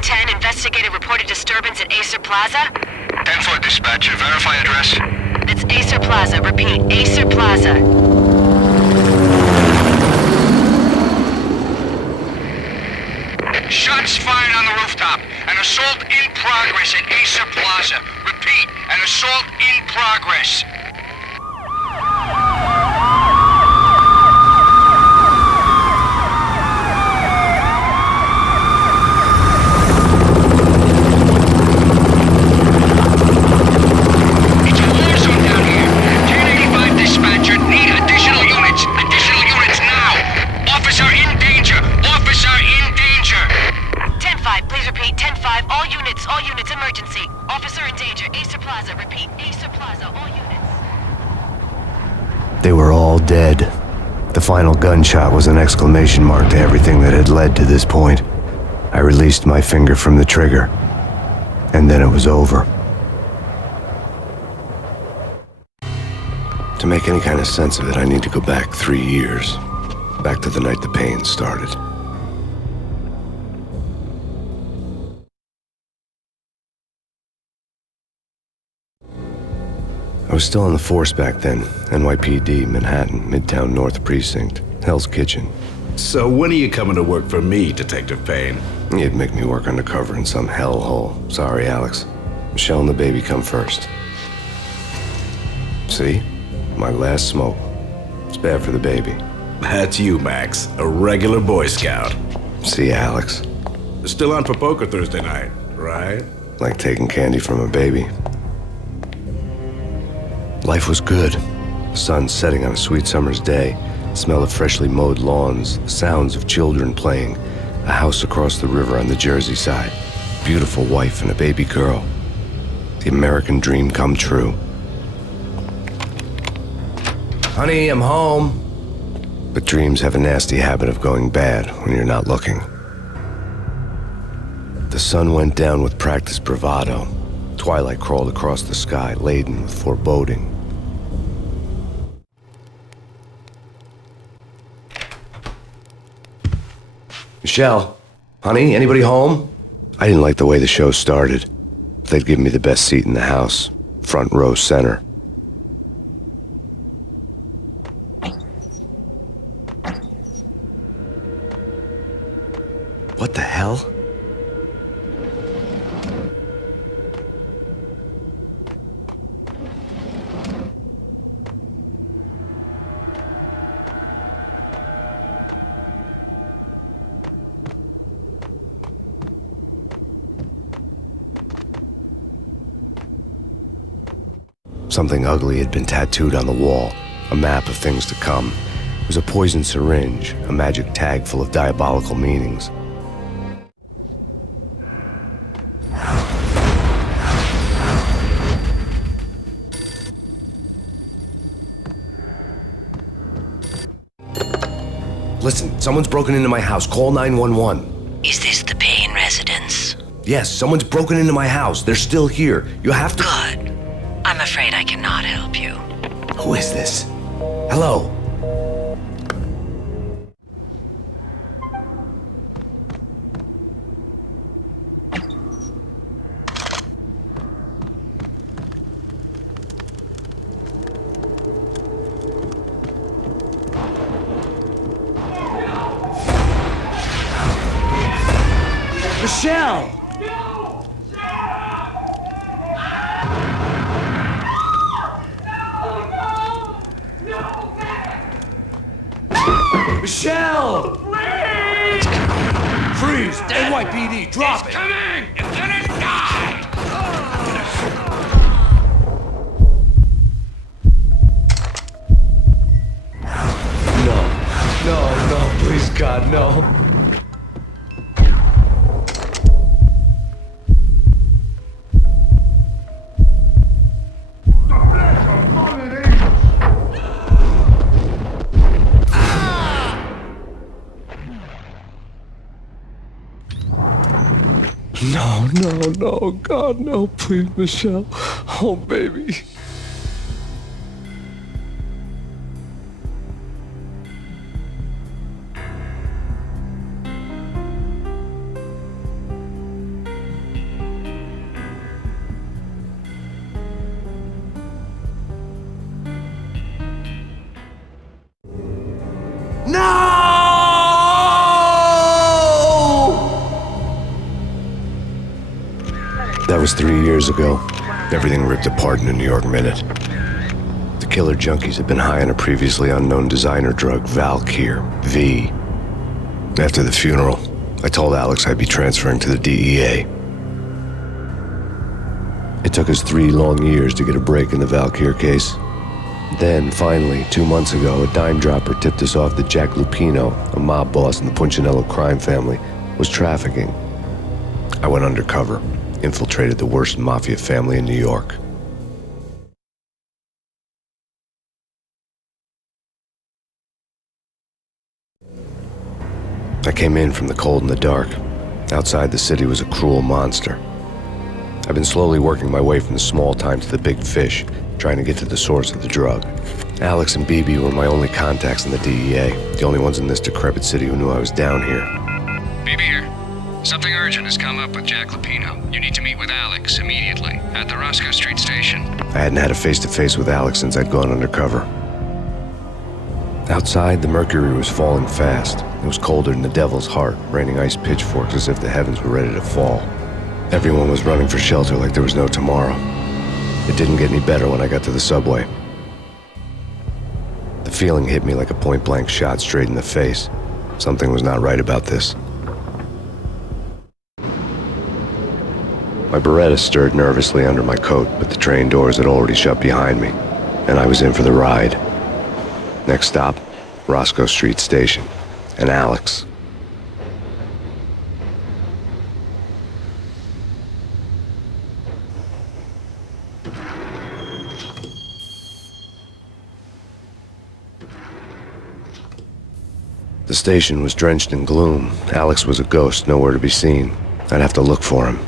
1010, investigated reported disturbance at Acer Plaza. 10-4 dispatcher, verify address. It's Acer Plaza, repeat, Acer Plaza. Shots fired on the rooftop. An assault in progress at Acer Plaza. Repeat, an assault in progress. It's a war zone down here. 1085 dispatcher, need additional units. Additional units now. Officer in danger. Officer in danger. 10-5, please repeat, 10-5, all units, emergency. Officer in danger, Acer Plaza, repeat, Acer Plaza, all units. They were all dead. The final gunshot was an exclamation mark to everything that had led to this point. I released my finger from the trigger, and then it was over. To make any kind of sense of it, I need to go back 3 years. Back to the night the Payne started. I was still on the force back then. NYPD, Manhattan, Midtown North Precinct, Hell's Kitchen. So when are you coming to work for me, Detective Payne? You'd make me work undercover in some hellhole. Sorry, Alex. Michelle and the baby come first. See? My last smoke. It's bad for the baby. That's you, Max. A regular Boy Scout. See, Alex? Still on for poker Thursday night, right? Like taking candy from a baby. Life was good. The sun setting on a sweet summer's day. The smell of freshly mowed lawns. The sounds of children playing. A house across the river on the Jersey side. Beautiful wife and a baby girl. The American dream come true. Honey, I'm home. But dreams have a nasty habit of going bad when you're not looking. The sun went down with practiced bravado. Twilight crawled across the sky, laden with foreboding. Michelle, honey, anybody home? I didn't like the way the show started. They'd give me the best seat in the house, front row center. What the hell? Something ugly had been tattooed on the wall, a map of things to come. It was a poison syringe, a magic tag full of diabolical meanings. Listen, someone's broken into my house. Call 911. Is this the Payne residence? Yes, someone's broken into my house. They're still here. You have to... Good. I'm afraid I cannot help you. Who is this? Hello? Michelle! Michelle! Please! Freeze! NYPD, drop it! Coming! You're gonna die! No, please God, no. No, God, no, please, Michelle. Oh, baby. That was 3 years ago. Everything ripped apart in a New York minute. The killer junkies had been high on a previously unknown designer drug, Valkyr, V. After the funeral, I told Alex I'd be transferring to the DEA. It took us 3 long years to get a break in the Valkyr case. Then, finally, 2 months ago, a dime dropper tipped us off that Jack Lupino, a mob boss in the Punchinello crime family, was trafficking. I went undercover, infiltrated the worst mafia family in New York. I came in from the cold and the dark. Outside the city was a cruel monster. I've been slowly working my way from the small time to the big fish, trying to get to the source of the drug. Alex and BB were my only contacts in the DEA, the only ones in this decrepit city who knew I was down here. BB here. Something urgent has come up with Jack Lupino. You need to meet with Alex immediately at the Roscoe Street station. I hadn't had a face-to-face with Alex since I'd gone undercover. Outside, the mercury was falling fast. It was colder than the devil's heart, raining ice pitchforks as if the heavens were ready to fall. Everyone was running for shelter like there was no tomorrow. It didn't get any better when I got to the subway. The feeling hit me like a point-blank shot straight in the face. Something was not right about this. My Beretta stirred nervously under my coat, but the train doors had already shut behind me, and I was in for the ride. Next stop, Roscoe Street Station, and Alex. The station was drenched in gloom. Alex was a ghost, nowhere to be seen. I'd have to look for him.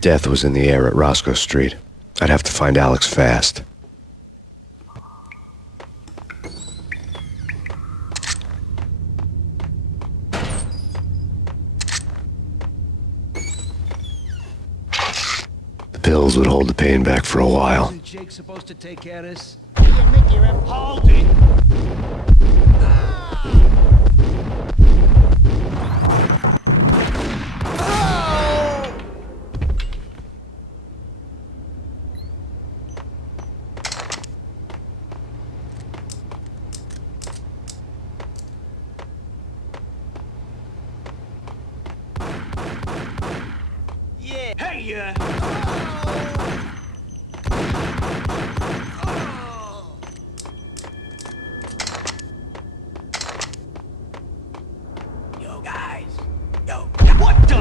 Death was in the air at Roscoe Street. I'd have to find Alex fast. The pills would hold the pain back for a while. Isn't Jake supposed to take care of this? Hold it! Hey, Yo, guys. Yo. What the?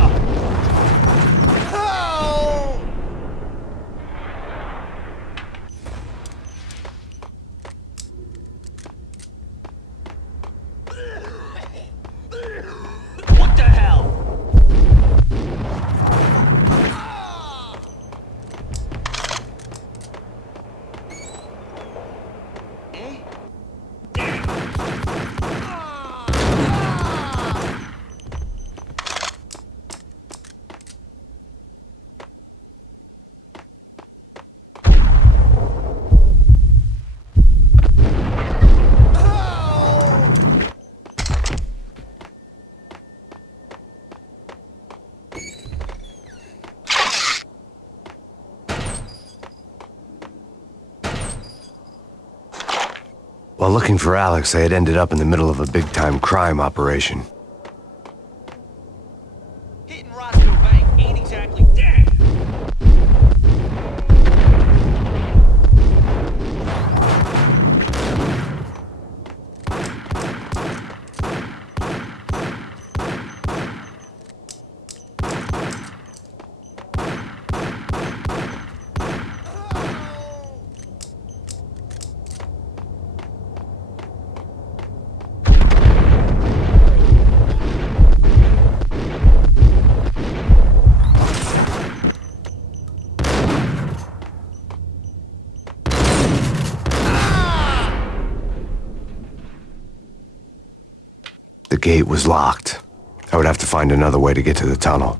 Oh! What the hell? While looking for Alex, I had ended up in the middle of a big-time crime operation. Hitting Roscoe Bank ain't exactly dead. The gate was locked. I would have to find another way to get to the tunnel.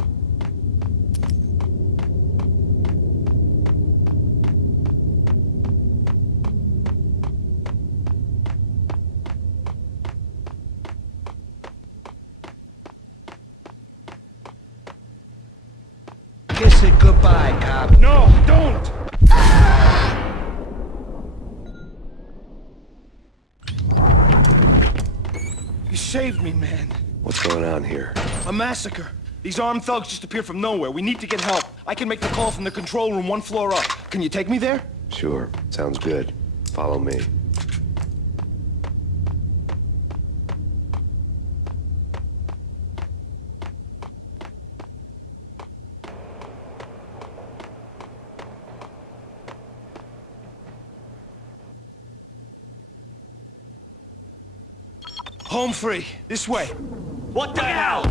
saved me, man. What's going on here? A massacre. These armed thugs just appeared from nowhere. We need to get help. I can make the call from the control room 1 floor up. Can you take me there? Sure, sounds good. Follow me. Home free. This way. What the hell?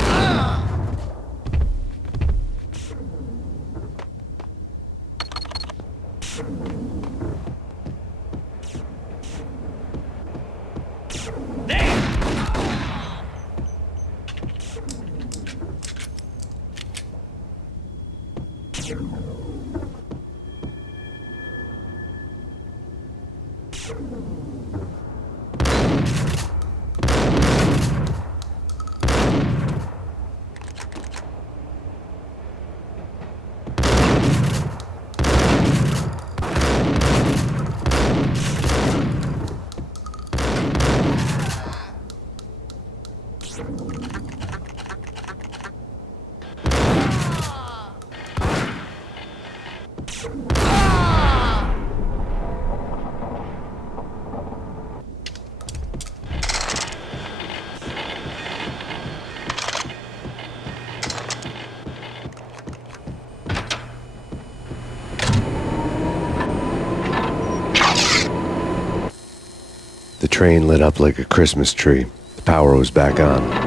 The train lit up like a Christmas tree. The power was back on.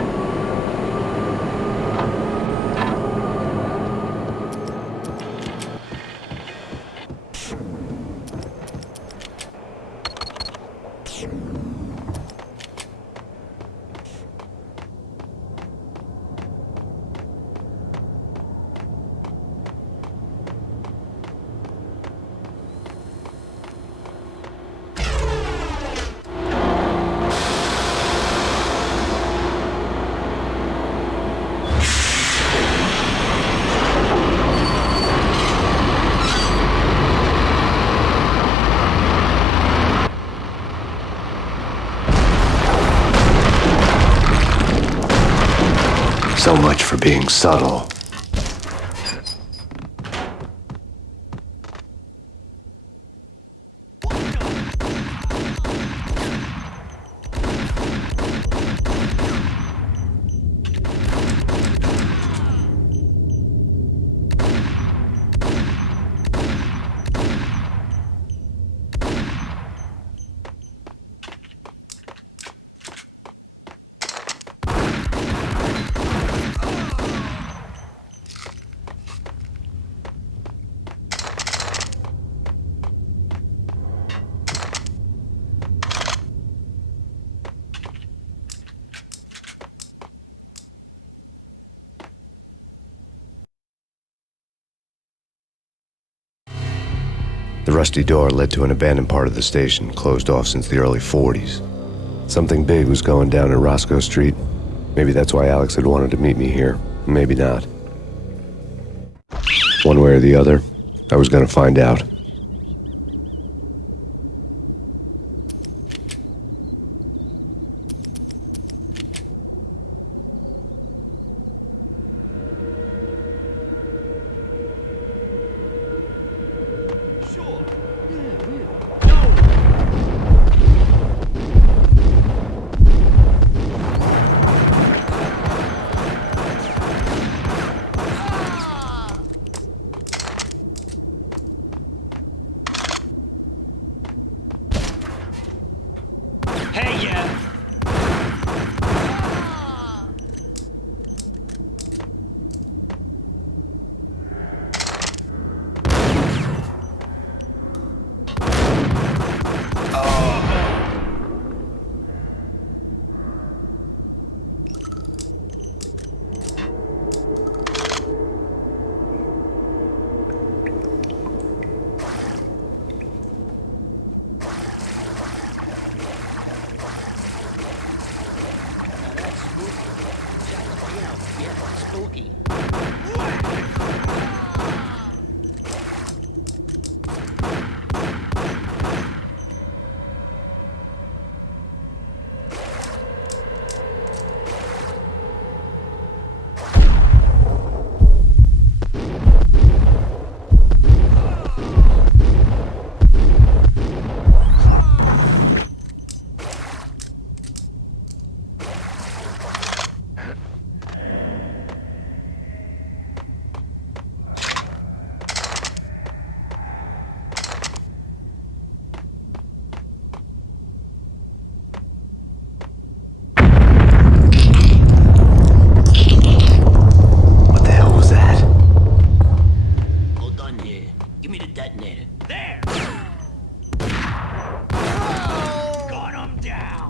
So much for being subtle. The rusty door led to an abandoned part of the station, closed off since the early 40s. Something big was going down in Roscoe Street. Maybe that's why Alex had wanted to meet me here. Maybe not. One way or the other, I was going to find out. Give me the detonator. There! Got him down!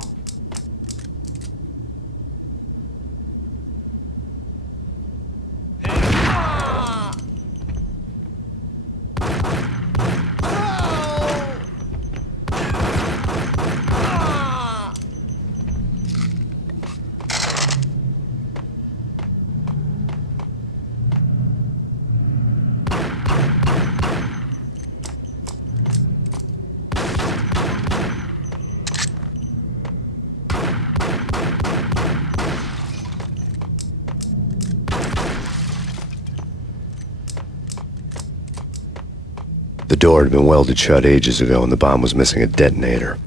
The door had been welded shut ages ago and the bomb was missing a detonator.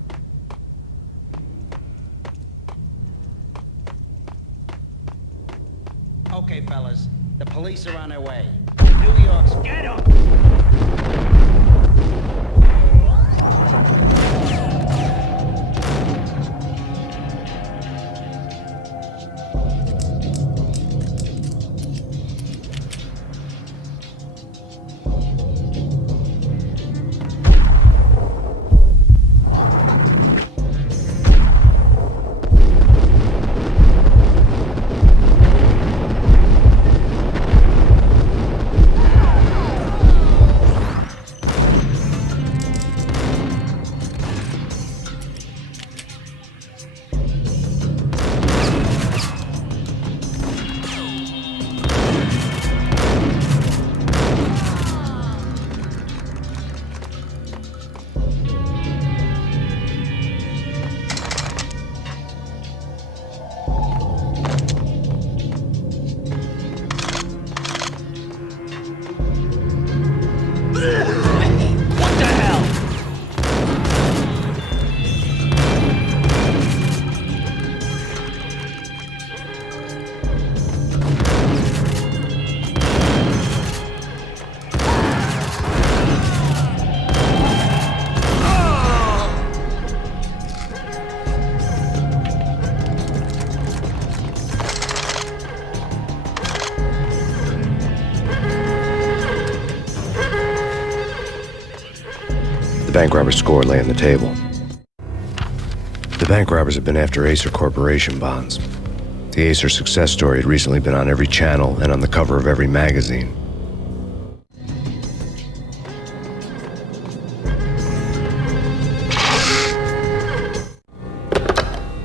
Okay, fellas. The police are on their way. New York's... Get him! What the hell? The bank robber's score lay on the table. The bank robbers had been after Acer Corporation bonds. The Acer success story had recently been on every channel and on the cover of every magazine.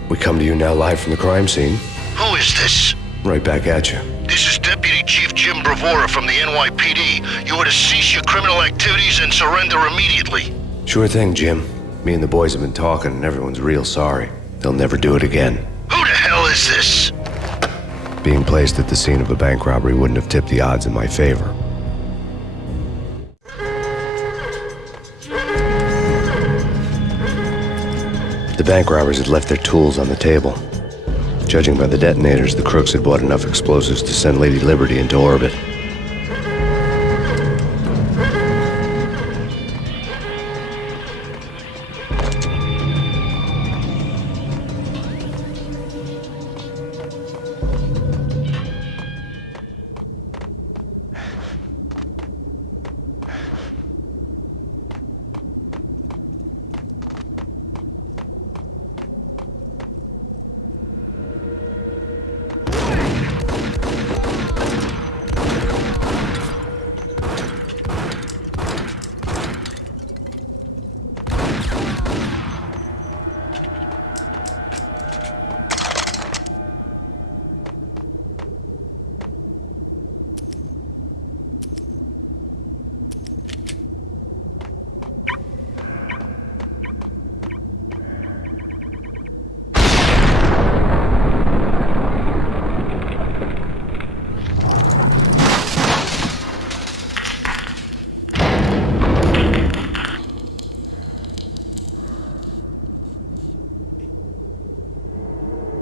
We come to you now live from the crime scene. Who is this? Right back at you. This is Deputy Chief Jim Bravura from the NYPD. You are to cease your criminal activities and surrender immediately. Sure thing, Jim. Me and the boys have been talking and everyone's real sorry. They'll never do it again. Who the hell is this? Being placed at the scene of a bank robbery wouldn't have tipped the odds in my favor. The bank robbers had left their tools on the table. Judging by the detonators, the crooks had bought enough explosives to send Lady Liberty into orbit.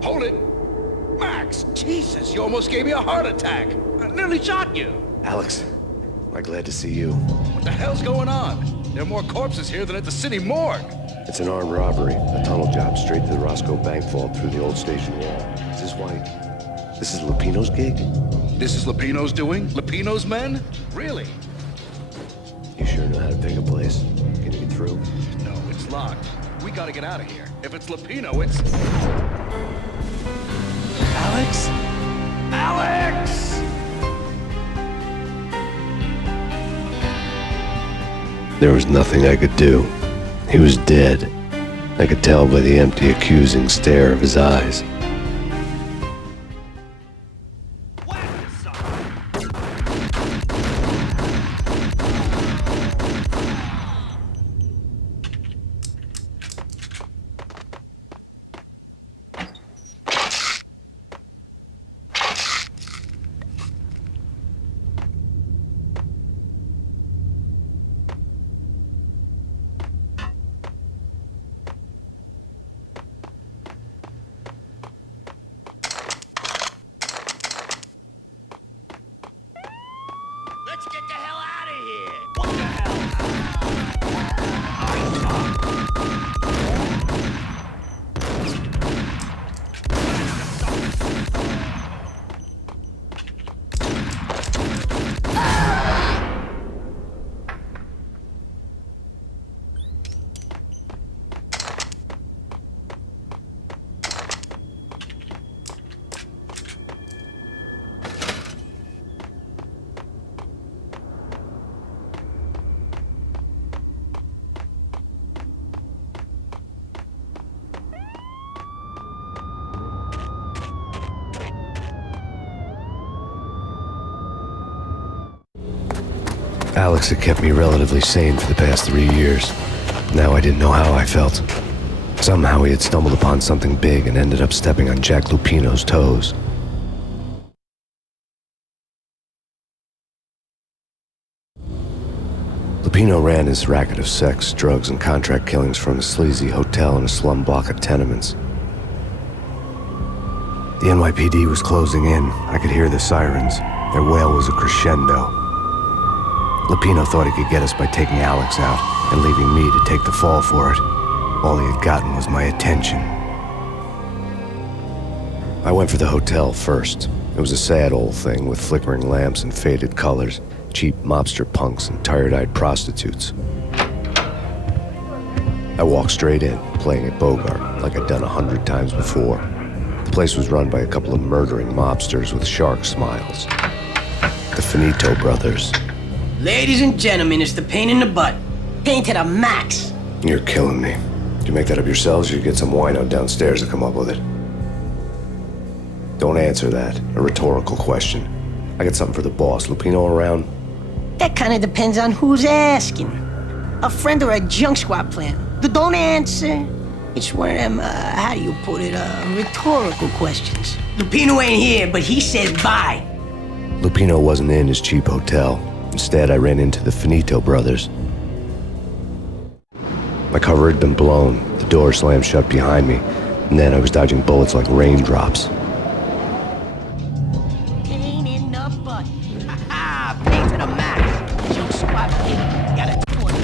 Hold it! Max, Jesus, you almost gave me a heart attack. I nearly shot you. Alex, am I glad to see you. What the hell's going on? There are more corpses here than at the city morgue. It's an armed robbery, a tunnel job straight to the Roscoe bank vault through the old station wall. Is this why? This is Lupino's gig? This is Lupino's doing? Lupino's men? Really? You sure know how to pick a place? Can you get through? No, it's locked. We gotta get out of here. If it's Lupino, it's... Alex? Alex! There was nothing I could do. He was dead. I could tell by the empty, accusing stare of his eyes. Let's get the hell out of here! What the hell? Alex had kept me relatively sane for the past 3 years. Now I didn't know how I felt. Somehow he had stumbled upon something big and ended up stepping on Jack Lupino's toes. Lupino ran his racket of sex, drugs, and contract killings from a sleazy hotel in a slum block of tenements. The NYPD was closing in. I could hear the sirens. Their wail was a crescendo. Lupino thought he could get us by taking Alex out and leaving me to take the fall for it. All he had gotten was my attention. I went for the hotel first. It was a sad old thing with flickering lamps and faded colors, cheap mobster punks and tired-eyed prostitutes. I walked straight in, playing It Bogart, like I'd done 100 times before. The place was run by a couple of murdering mobsters with shark smiles. The Finito brothers. Ladies and gentlemen, it's the pain in the butt. Pain to the max. You're killing me. Did you make that up yourselves, or you get some wino downstairs to come up with it? Don't answer that. A rhetorical question. I got something for the boss. Lupino around? That kind of depends on who's asking. A friend or a junk squad plan. Don't answer. It's one of them, how do you put it, rhetorical questions. Lupino ain't here, but he said bye. Lupino wasn't in his cheap hotel. Instead, I ran into the Finito brothers. My cover had been blown, the door slammed shut behind me, and then I was dodging bullets like raindrops. Pain in the butt. Ha-ha! Pain to the max. Junk squad kid. Got a 20.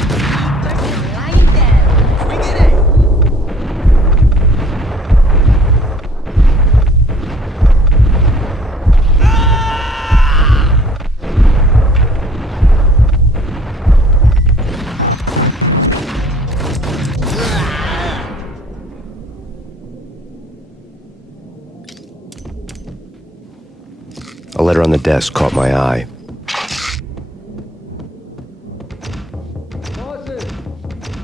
Lying down. Bring it in. A letter on the desk caught my eye. Bosses!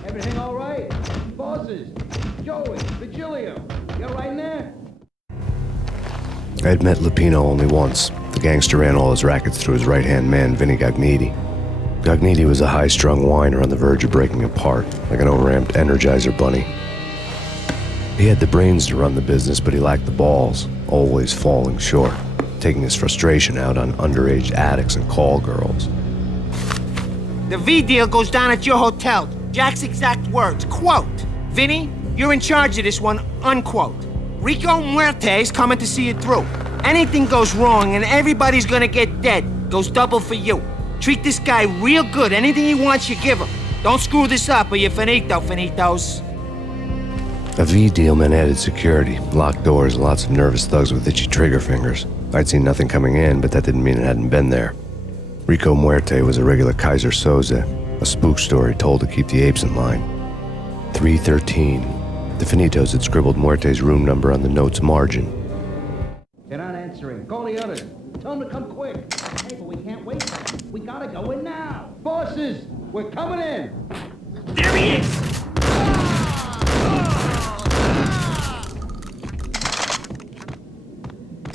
Everything all right? Bosses! Joey, Virgilio, you all right in there? I had met Lupino only once. The gangster ran all his rackets through his right-hand man, Vinny Gagniti. Gagniti was a high-strung whiner on the verge of breaking apart, like an overamped Energizer bunny. He had the brains to run the business, but he lacked the balls, always falling short, taking his frustration out on underage addicts and call girls. The V deal goes down at your hotel. Jack's exact words, quote, "Vinny, you're in charge of this one," unquote. Rico Muerte's coming to see it through. Anything goes wrong and everybody's gonna get dead. Goes double for you. Treat this guy real good. Anything he wants, you give him. Don't screw this up or you're finito, finitos. A V deal meant added security, locked doors, and lots of nervous thugs with itchy trigger fingers. I'd seen nothing coming in, but that didn't mean it hadn't been there. Rico Muerte was a regular Kaiser Soze. A spook story told to keep the apes in line. 313. The Finitos had scribbled Muerte's room number on the note's margin. They're not answering. Call the others. Tell them to come quick. Hey, but we can't wait. We gotta go in now. Bosses, we're coming in. There he is!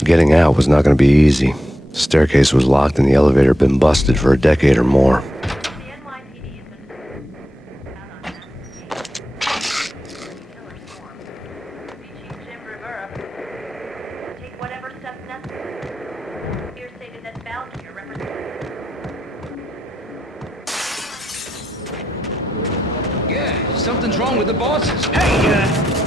Getting out was not going to be easy. The staircase was locked and the elevator had been busted for a decade or more. Yeah, something's wrong with the bosses. Hey,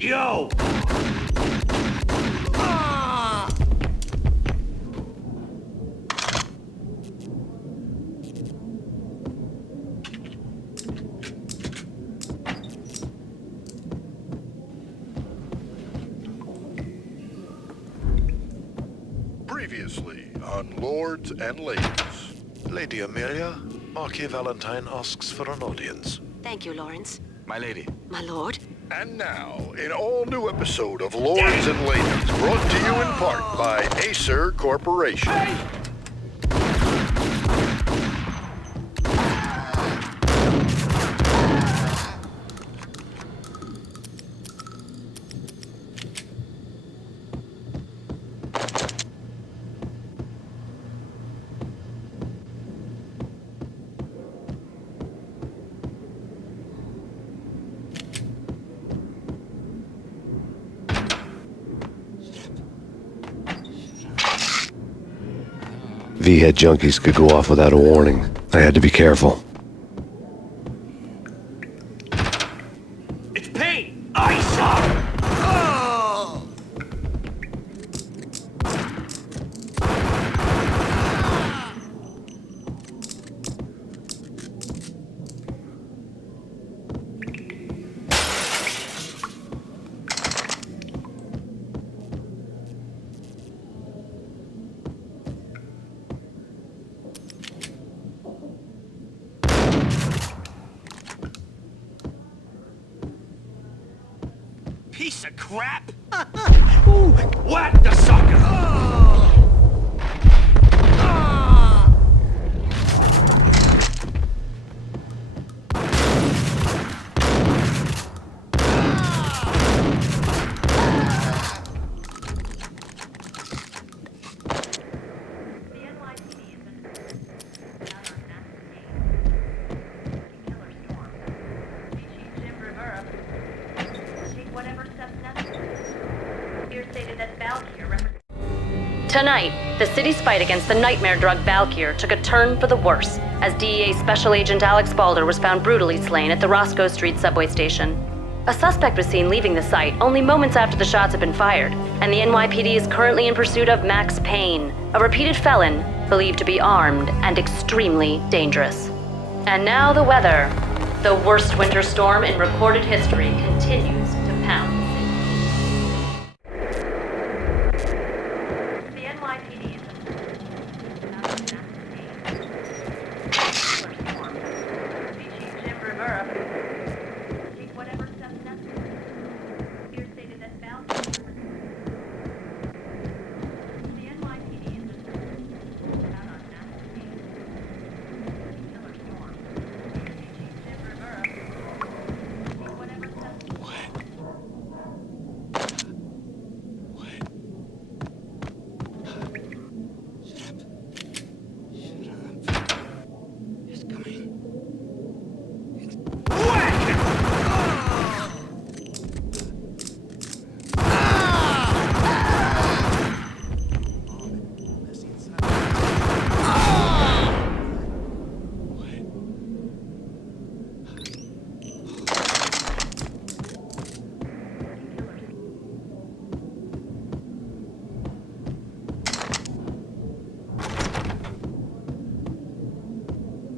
Yo! Previously on Lords and Ladies. Lady Amelia, Marquis Valentine asks for an audience. Thank you, Lawrence. My lady. My lord. And now, an all-new episode of Lords and Ladies, brought to you in part by Acer Corporation. V-head junkies could go off without a warning. I had to be careful. It's Payne! I saw him! Piece of crap! Ooh, whack the sucker! Tonight, the city's fight against the nightmare drug Valkyr took a turn for the worse, as DEA Special Agent Alex Balder was found brutally slain at the Roscoe Street subway station. A suspect was seen leaving the site only moments after the shots had been fired, and the NYPD is currently in pursuit of Max Payne, a repeated felon believed to be armed and extremely dangerous. And now the weather. The worst winter storm in recorded history continues to pound.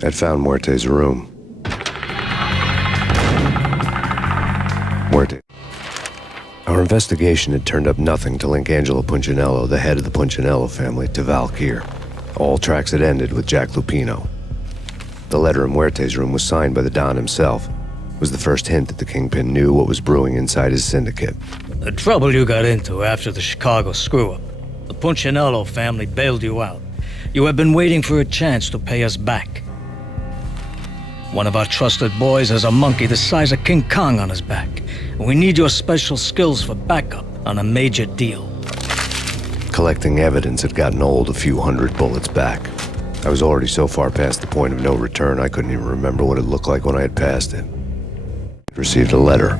I'd found Muerte's room. Muerte. Our investigation had turned up nothing to link Angelo Punchinello, the head of the Punchinello family, to Valkyr. All tracks had ended with Jack Lupino. The letter in Muerte's room was signed by the Don himself. It was the first hint that the Kingpin knew what was brewing inside his syndicate. The trouble you got into after the Chicago screw-up. The Punchinello family bailed you out. You have been waiting for a chance to pay us back. One of our trusted boys has a monkey the size of King Kong on his back. We need your special skills for backup on a major deal. Collecting evidence had gotten old a few hundred bullets back. I was already so far past the point of no return I couldn't even remember what it looked like when I had passed it. I received a letter.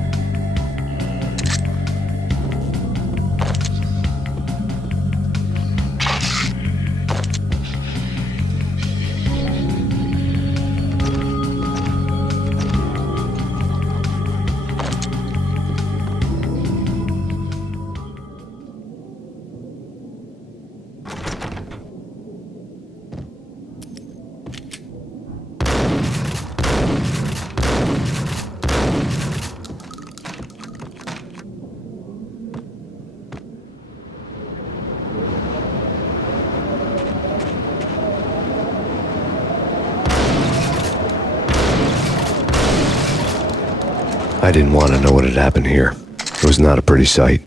I didn't want to know what had happened here. It was not a pretty sight.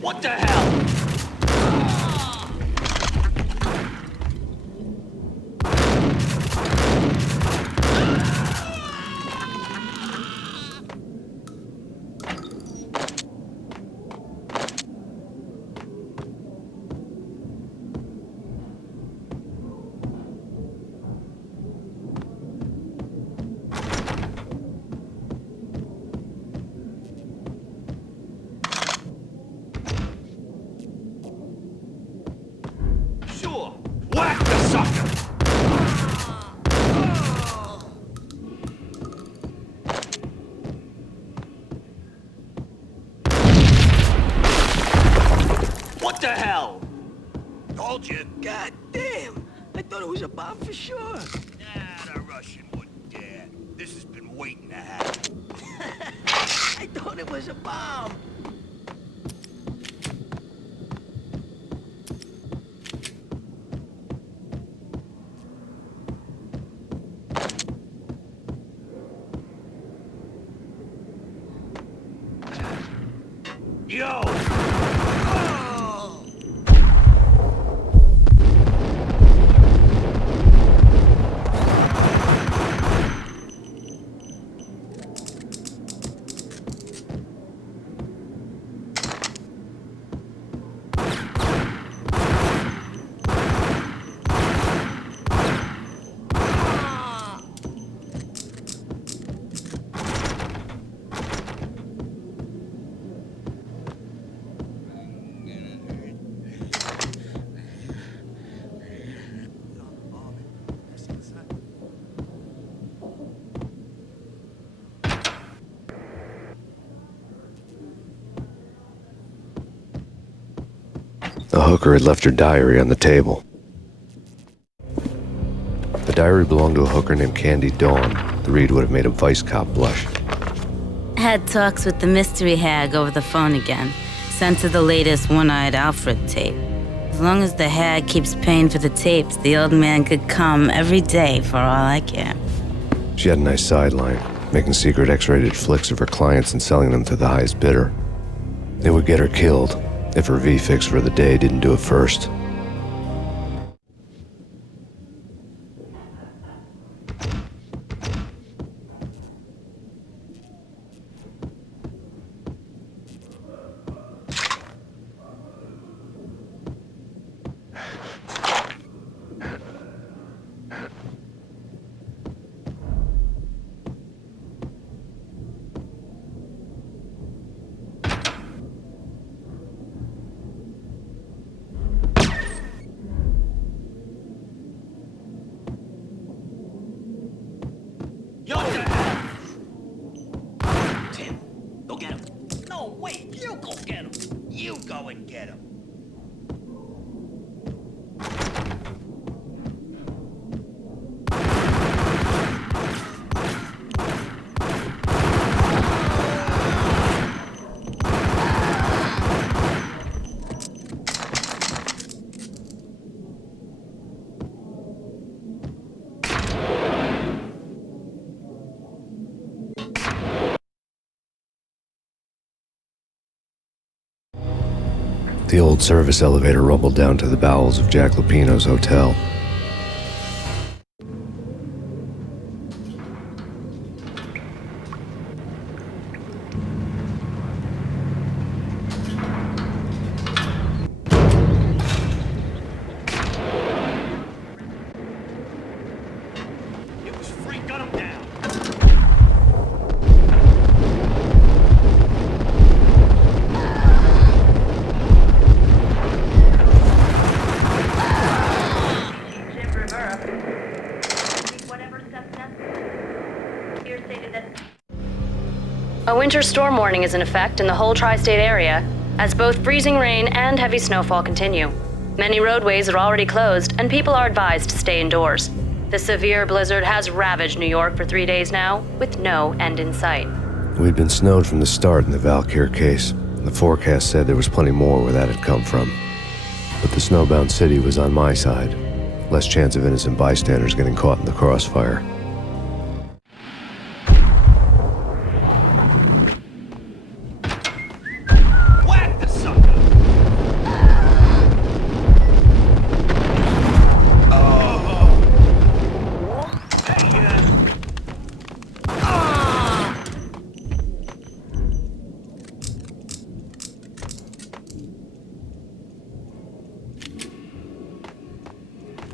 What the hell? Whack the sucker! What the hell? Told you. God damn! I thought it was a bomb for sure. Nah, the Russian wouldn't dare. This has been waiting to happen. I thought it was a bomb. Yo! The hooker had left her diary on the table. The diary belonged to a hooker named Candy Dawn. The read would have made a vice cop blush. Had talks with the mystery hag over the phone again. Sent her the latest One-Eyed Alfred tape. As long as the hag keeps paying for the tapes, the old man could come every day for all I care. She had a nice sideline, making secret X-rated flicks of her clients and selling them to the highest bidder. It would get her killed if her V-fix for the day didn't do it first. and get him. The old service elevator rumbled down to the bowels of Jack Lupino's hotel. It was free, gun him down. A winter storm warning is in effect in the whole tri-state area, as both freezing rain and heavy snowfall continue. Many roadways are already closed, and people are advised to stay indoors. The severe blizzard has ravaged New York for 3 days now, with no end in sight. We'd been snowed from the start in the Valkyr case. The forecast said there was plenty more where that had come from. But the snowbound city was on my side. Less chance of innocent bystanders getting caught in the crossfire. Whack the sucker!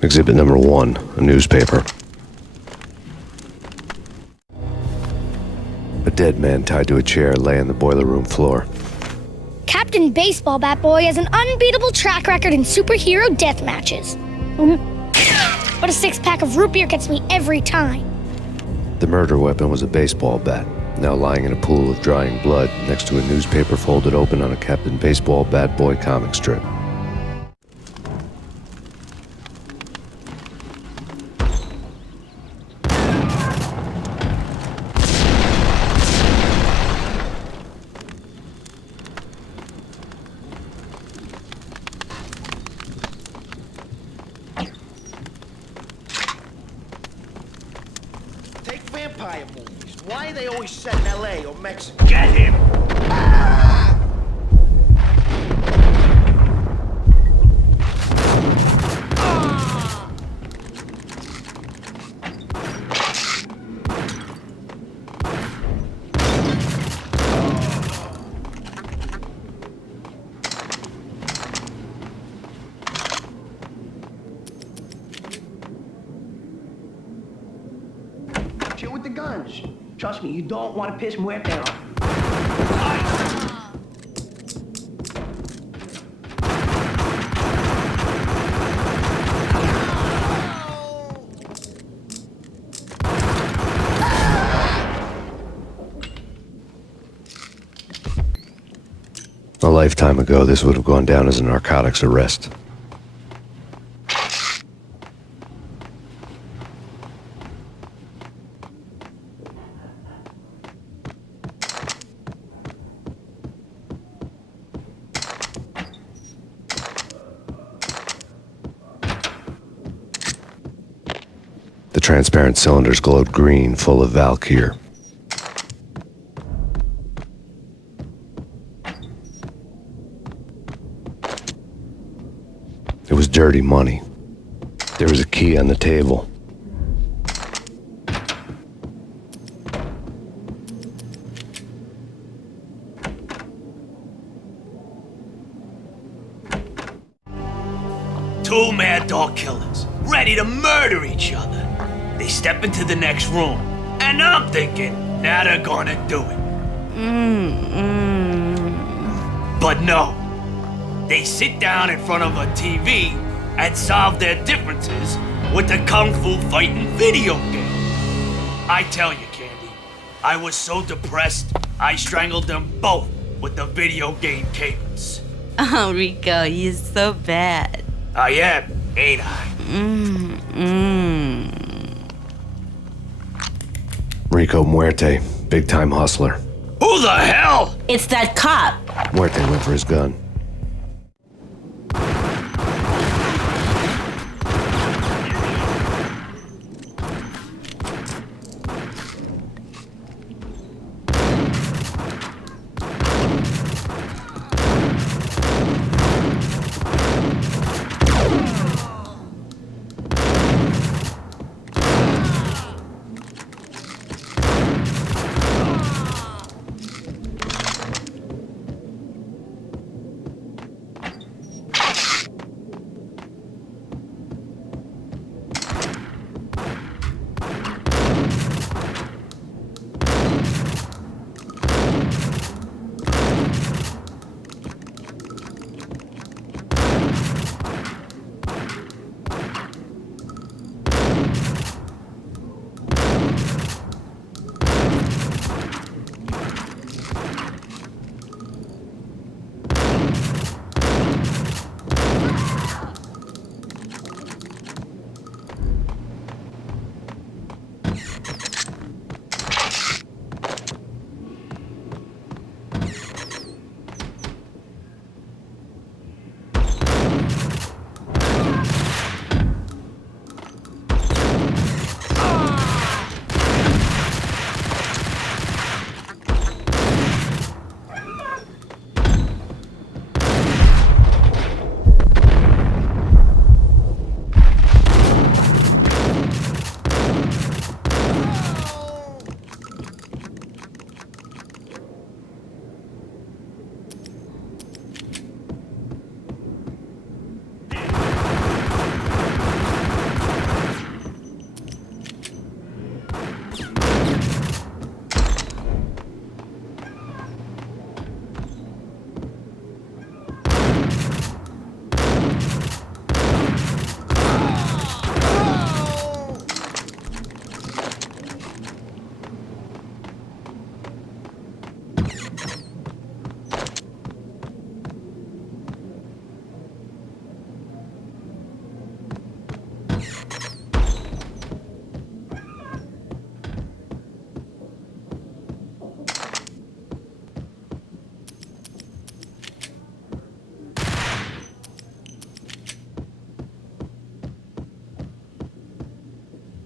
Exhibit number 1, a newspaper. A dead man tied to a chair lay on the boiler room floor. Captain Baseball Bat Boy has an unbeatable track record in superhero death matches. But a 6-pack of root beer gets me every time. The murder weapon was a baseball bat, now lying in a pool of drying blood next to a newspaper folded open on a Captain Baseball Bat Boy comic strip. Take vampire movies. Why are they always set in LA or Mexico? Get him! Chill with the guns. Trust me, you don't want to piss Muerte off. A lifetime ago, this would have gone down as a narcotics arrest. The transparent cylinders glowed green, full of Valkyr. It was dirty money. There was a key on the table. Two mad dog killers, ready to murder each other. They step into the next room, and I'm thinking, now they're gonna do it. But no. They sit down in front of a TV and solve their differences with the Kung Fu fighting video game. I tell you, Candy, I was so depressed, I strangled them both with the video game cables. Oh, Rico, you're so bad. I am, ain't I? Rico Muerte, big-time hustler. Who the hell? It's that cop. Muerte went for his gun.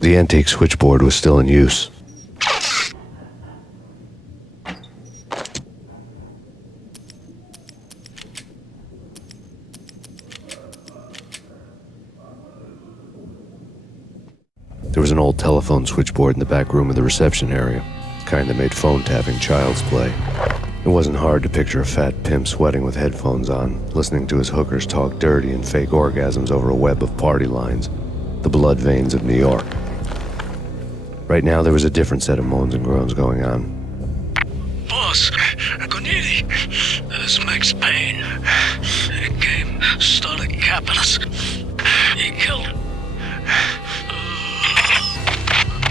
The antique switchboard was still in use. There was an old telephone switchboard in the back room of the reception area, the kind that made phone tapping child's play. It wasn't hard to picture a fat pimp sweating with headphones on, listening to his hookers talk dirty and fake orgasms over a web of party lines, the blood veins of New York. Right now, there was a different set of moans and groans going on. Boss, Cornelia, this Max Payne. He came, started capping us. He killed him.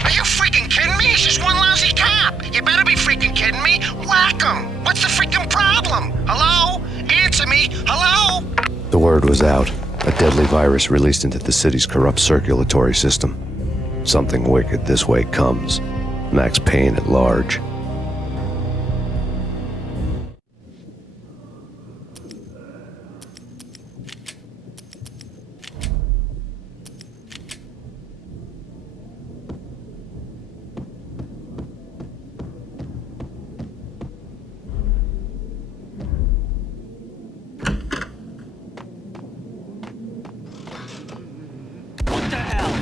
Are you freaking kidding me? He's just one lousy cop. You better be freaking kidding me. Whack him. What's the freaking problem? Hello? Answer me. Hello? The word was out. A deadly virus released into the city's corrupt circulatory system. Something wicked this way comes. Max Payne at large. What the hell?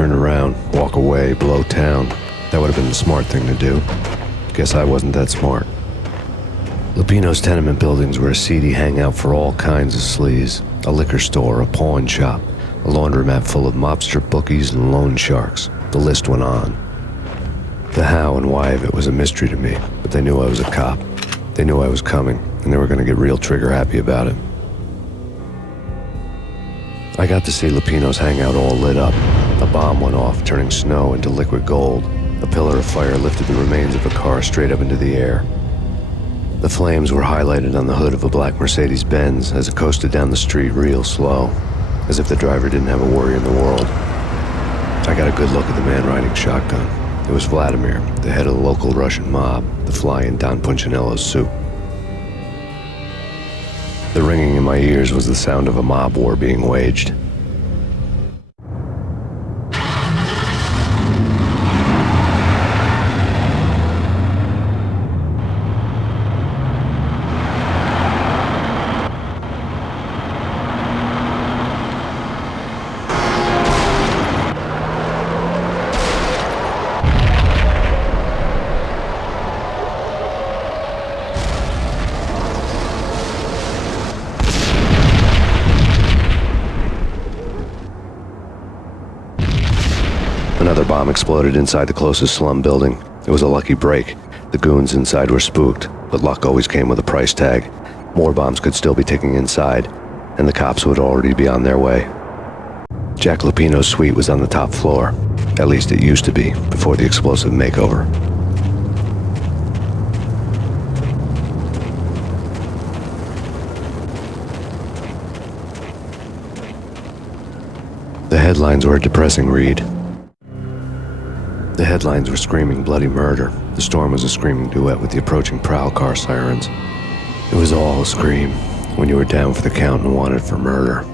turn around, walk away, blow town. That would have been the smart thing to do. Guess I wasn't that smart. Lupino's tenement buildings were a seedy hangout for all kinds of sleaze. A liquor store, a pawn shop, a laundromat full of mobster bookies and loan sharks. The list went on. The how and why of it was a mystery to me, but they knew I was a cop. They knew I was coming, and they were going to get real trigger happy about it. I got to see Lupino's hangout all lit up. A bomb went off, turning snow into liquid gold. A pillar of fire lifted the remains of a car straight up into the air. The flames were highlighted on the hood of a black Mercedes-Benz as it coasted down the street real slow, as if the driver didn't have a worry in the world. I got a good look at the man riding shotgun. It was Vladimir, the head of the local Russian mob, the fly in Don Punchinello's soup. The ringing in my ears was the sound of a mob war being waged. Another bomb exploded inside the closest slum building. It was a lucky break. The goons inside were spooked, but luck always came with a price tag. More bombs could still be ticking inside, and the cops would already be on their way. Jack Lupino's suite was on the top floor. At least it used to be, before the explosive makeover. The headlines were a depressing read. The headlines were screaming bloody murder. The storm was a screaming duet with the approaching prowl car sirens. It was all a scream when you were down for the count and wanted for murder.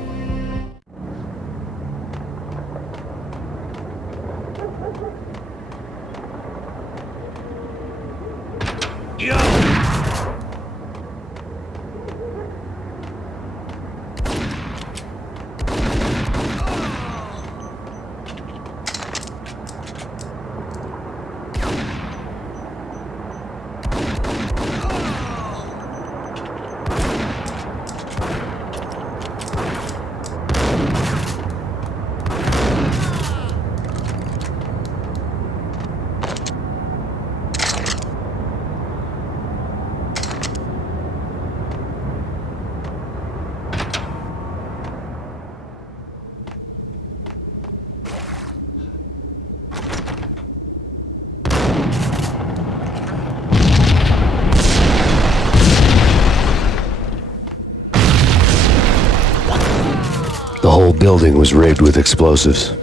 The whole building was rigged with explosives.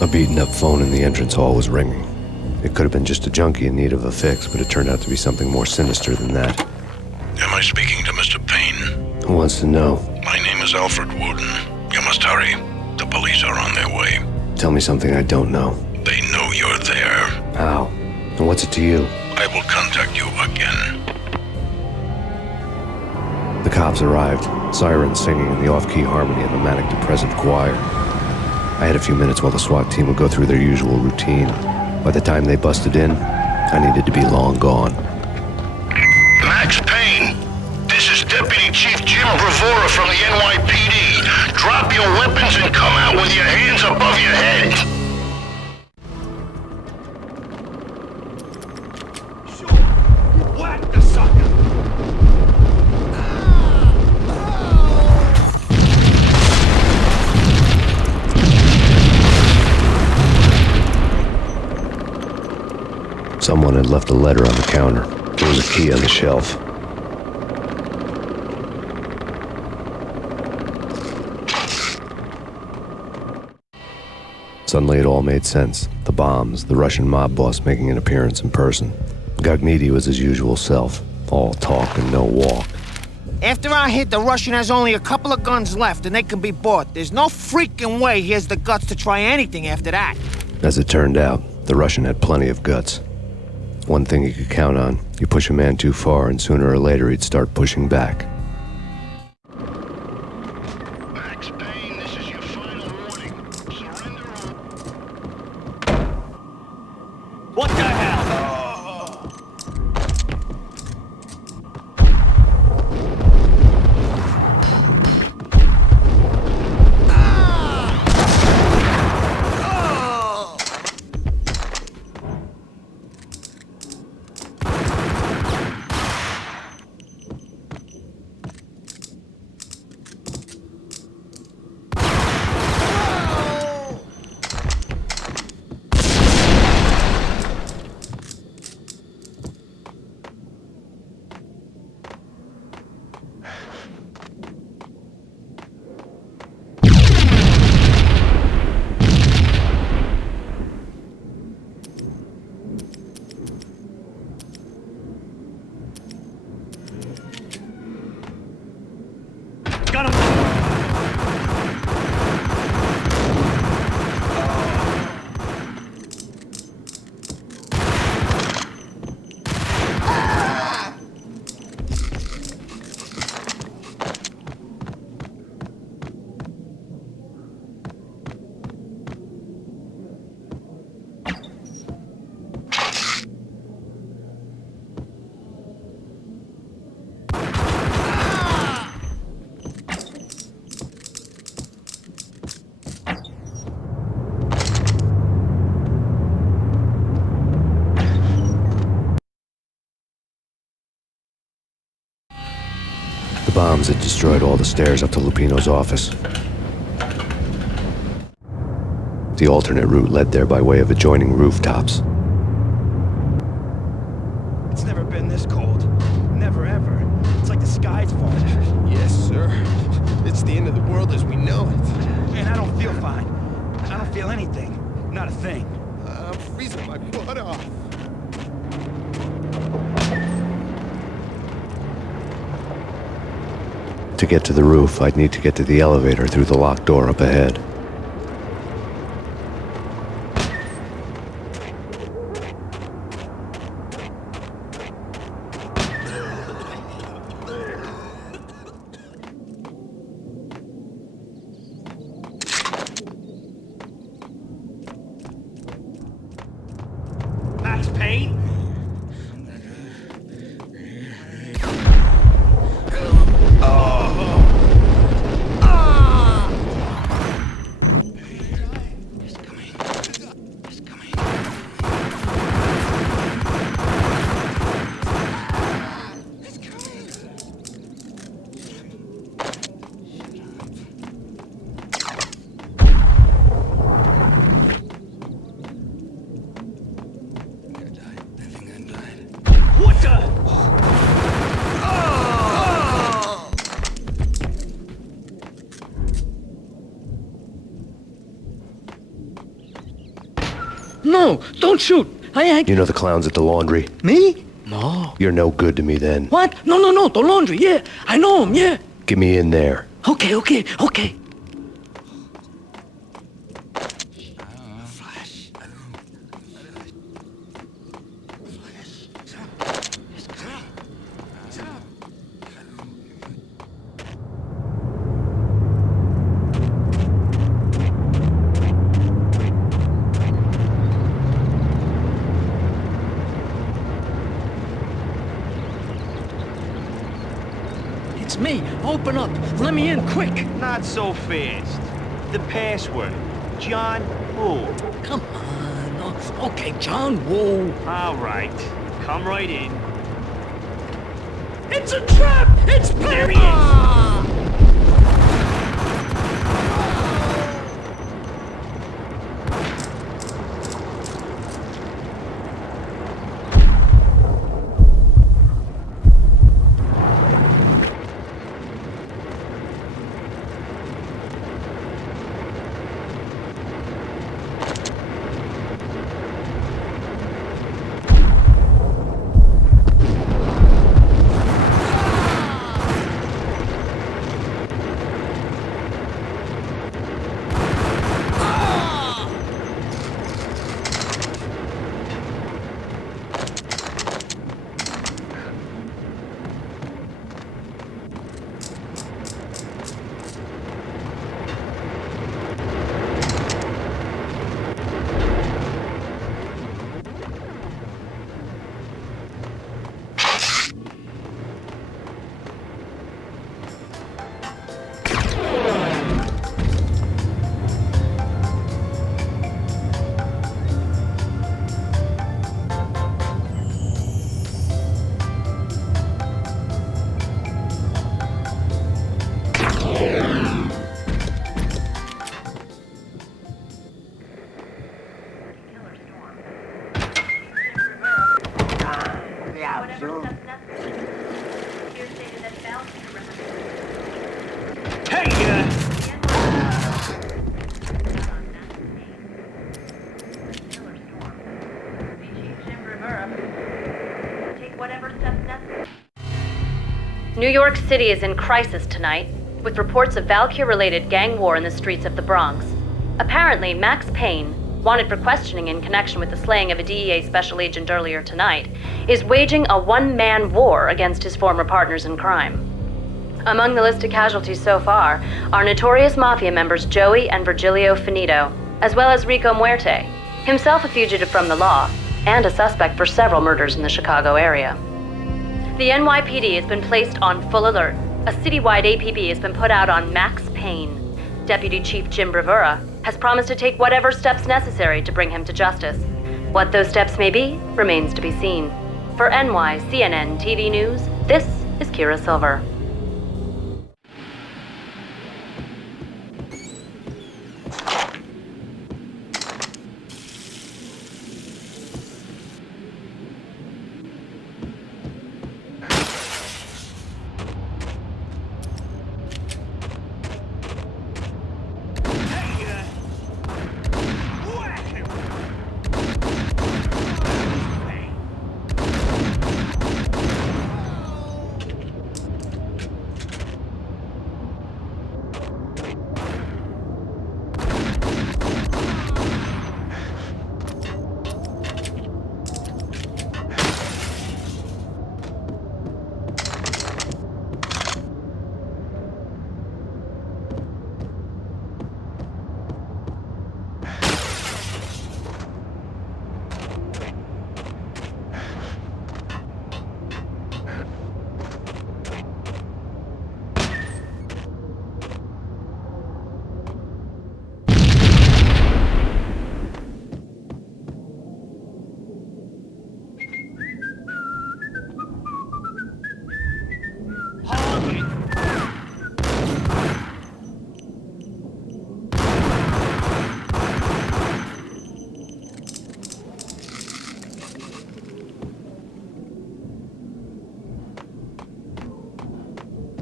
A beaten-up phone in the entrance hall was ringing. It could have been just a junkie in need of a fix, but it turned out to be something more sinister than that. Am I speaking to Mr. Payne? Who wants to know? My name is Alfred Wooden. You must hurry. The police are on their way. Tell me something I don't know. They know you're there. How? And what's it to you? I will contact you again. The cops arrived, sirens singing in the off-key harmony of a manic-depressive choir. I had a few minutes while the SWAT team would go through their usual routine. By the time they busted in, I needed to be long gone. Max Payne, this is Deputy Chief Jim Bravura from the NYPD. Drop your weapons and come out with your hands above your head. Whack the sucker! Someone had left a letter on the counter. There was a key on the shelf. Suddenly it all made sense. The bombs, the Russian mob boss making an appearance in person. Gognitti was his usual self, all talk and no walk. After our hit, the Russian has only a couple of guns left and they can be bought. There's no freaking way he has the guts to try anything after that. As it turned out, the Russian had plenty of guts. One thing you could count on, you push a man too far and sooner or later he'd start pushing back. Max Payne, this is your final warning. Surrender or... What the hell? Got him! The bombs had destroyed all the stairs up to Lupino's office. The alternate route led there by way of adjoining rooftops. It's never been this cold. Never ever. It's like the sky's falling. Yes, sir. It's the end of the world as we know it. And I don't feel fine. I don't feel anything. Not a thing. I'm freezing my butt off. To get to the roof, I'd need to get to the elevator through the locked door up ahead. Max Payne? What the? No, don't shoot. You know the clowns at the laundry? Me? No. You're no good to me then. What? No, the laundry, yeah. I know him, yeah. Get me in there. Okay. It's me. Open up. Let me in, quick. Not so fast. The password. John Woo. Come on. Oh, okay, John Woo. All right. Come right in. It's a trap! It's Payne! New York City is in crisis tonight, with reports of Valkyr-related gang war in the streets of the Bronx. Apparently, Max Payne, wanted for questioning in connection with the slaying of a DEA special agent earlier tonight, is waging a one-man war against his former partners in crime. Among the list of casualties so far are notorious mafia members Joey and Virgilio Finito, as well as Rico Muerte, himself a fugitive from the law, and a suspect for several murders in the Chicago area. The NYPD has been placed on full alert. A citywide APB has been put out on Max Payne. Deputy Chief Jim Bravura has promised to take whatever steps necessary to bring him to justice. What those steps may be remains to be seen. For NYCNN TV News, this is Kira Silver.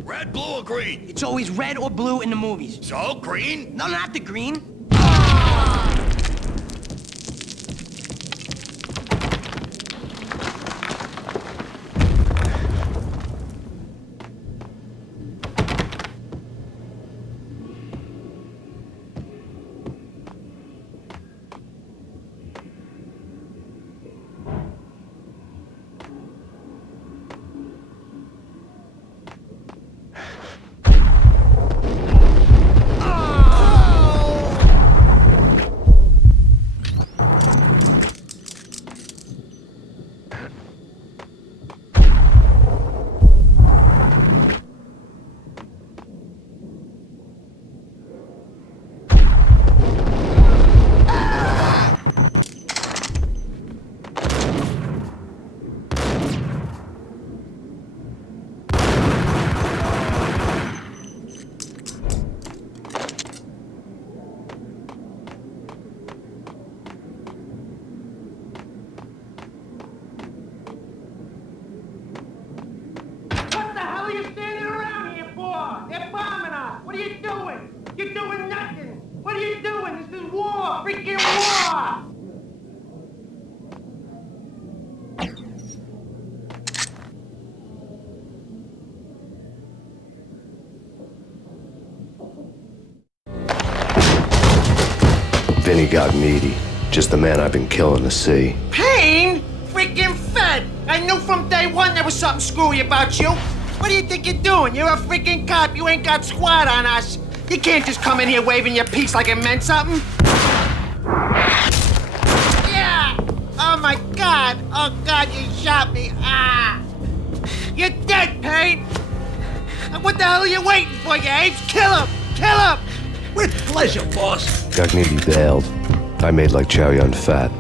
Red, blue, or green? It's always red or blue in the movies. So, green? No, not the green. What are you doing? You're doing nothing. What are you doing? This is war. Freaking war. Vinny Gognitti, just the man I've been killing to see. Payne? Freaking Fed! I knew from day one there was something screwy about you. What do you think you're doing? You're a freaking cop. You ain't got squad on us. You can't just come in here waving your piece like it meant something. Yeah! Oh my God! Oh God, you shot me! Ah! You're dead, Payne! And what the hell are you waiting for, you apes? Kill him! Kill him! With pleasure, boss. Gognitti bailed. I made like Chow Yun Fat.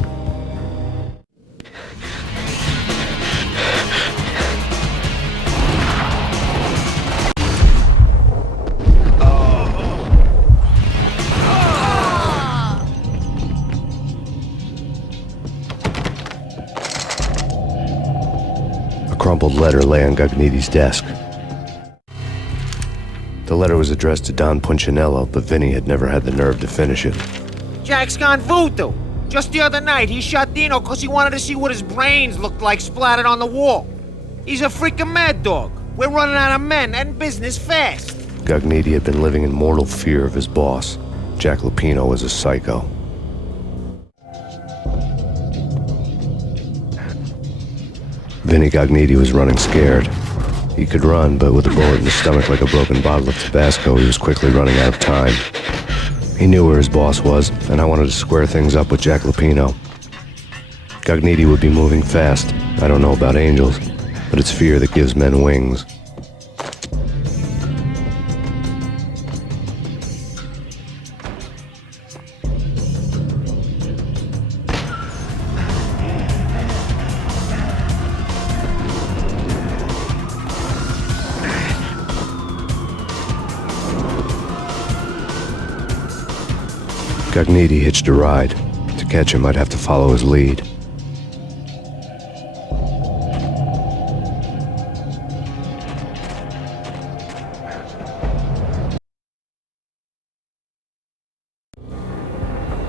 A crumpled letter lay on Gognitti's desk. The letter was addressed to Don Punchinello, but Vinny had never had the nerve to finish it. Jack's gone voodoo. Just the other night, he shot Dino because he wanted to see what his brains looked like splattered on the wall. He's a freaking mad dog. We're running out of men and business fast. Gognitti had been living in mortal fear of his boss. Jack Lupino was a psycho. Vinny Gognitti was running scared. He could run, but with a bullet in his stomach like a broken bottle of Tabasco, he was quickly running out of time. He knew where his boss was, and I wanted to square things up with Jack Lupino. Gognitti would be moving fast. I don't know about angels, but it's fear that gives men wings. Gognitti hitched a ride. To catch him, I'd have to follow his lead.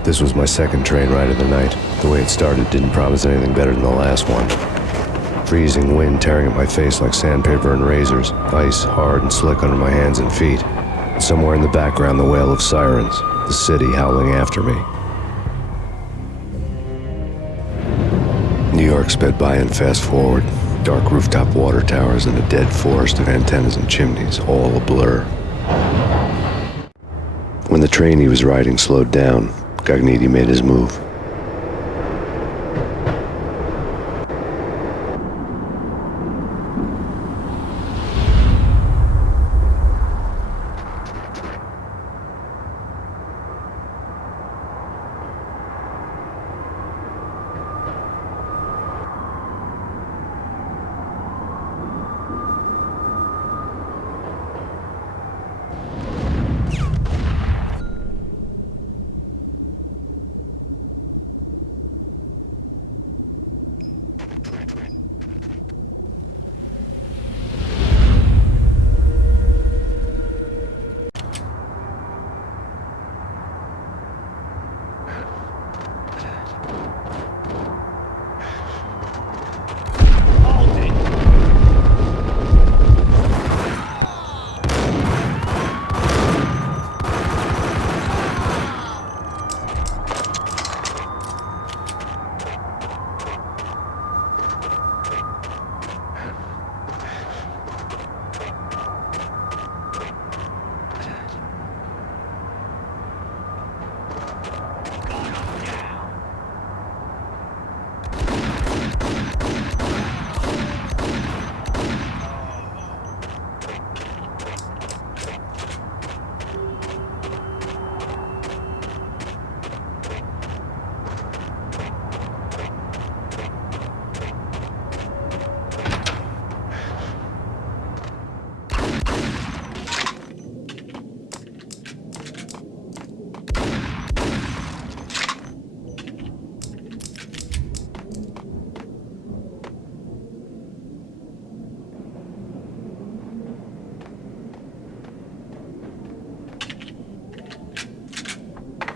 This was my second train ride of the night. The way it started didn't promise anything better than the last one. Freezing wind tearing at my face like sandpaper and razors, ice hard and slick under my hands and feet. And somewhere in the background, the wail of sirens, the city howling after me. New York sped by in fast forward. Dark rooftop water towers and a dead forest of antennas and chimneys, all a blur. When the train he was riding slowed down, Gognitti made his move.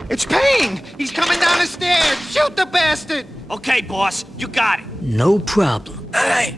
It's Payne! He's coming down the stairs! Shoot the bastard! Okay, boss, you got it. No problem. Hey!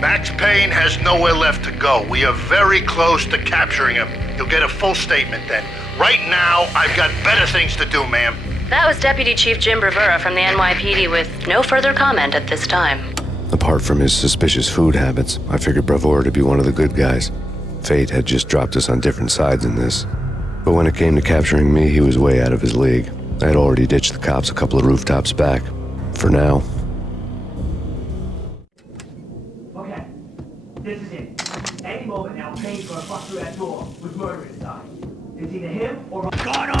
Max Payne has nowhere left to go. We are very close to capturing him. You'll get a full statement then. Right now, I've got better things to do, ma'am. That was Deputy Chief Jim Bravura from the NYPD with no further comment at this time. Apart from his suspicious food habits, I figured Bravura to be one of the good guys. Fate had just dropped us on different sides in this. But when it came to capturing me, he was way out of his league. I had already ditched the cops a couple of rooftops back. For now. Okay, this is it. Any moment now, Payne's gonna bust through that door with murder inside. It's either him or... Got him!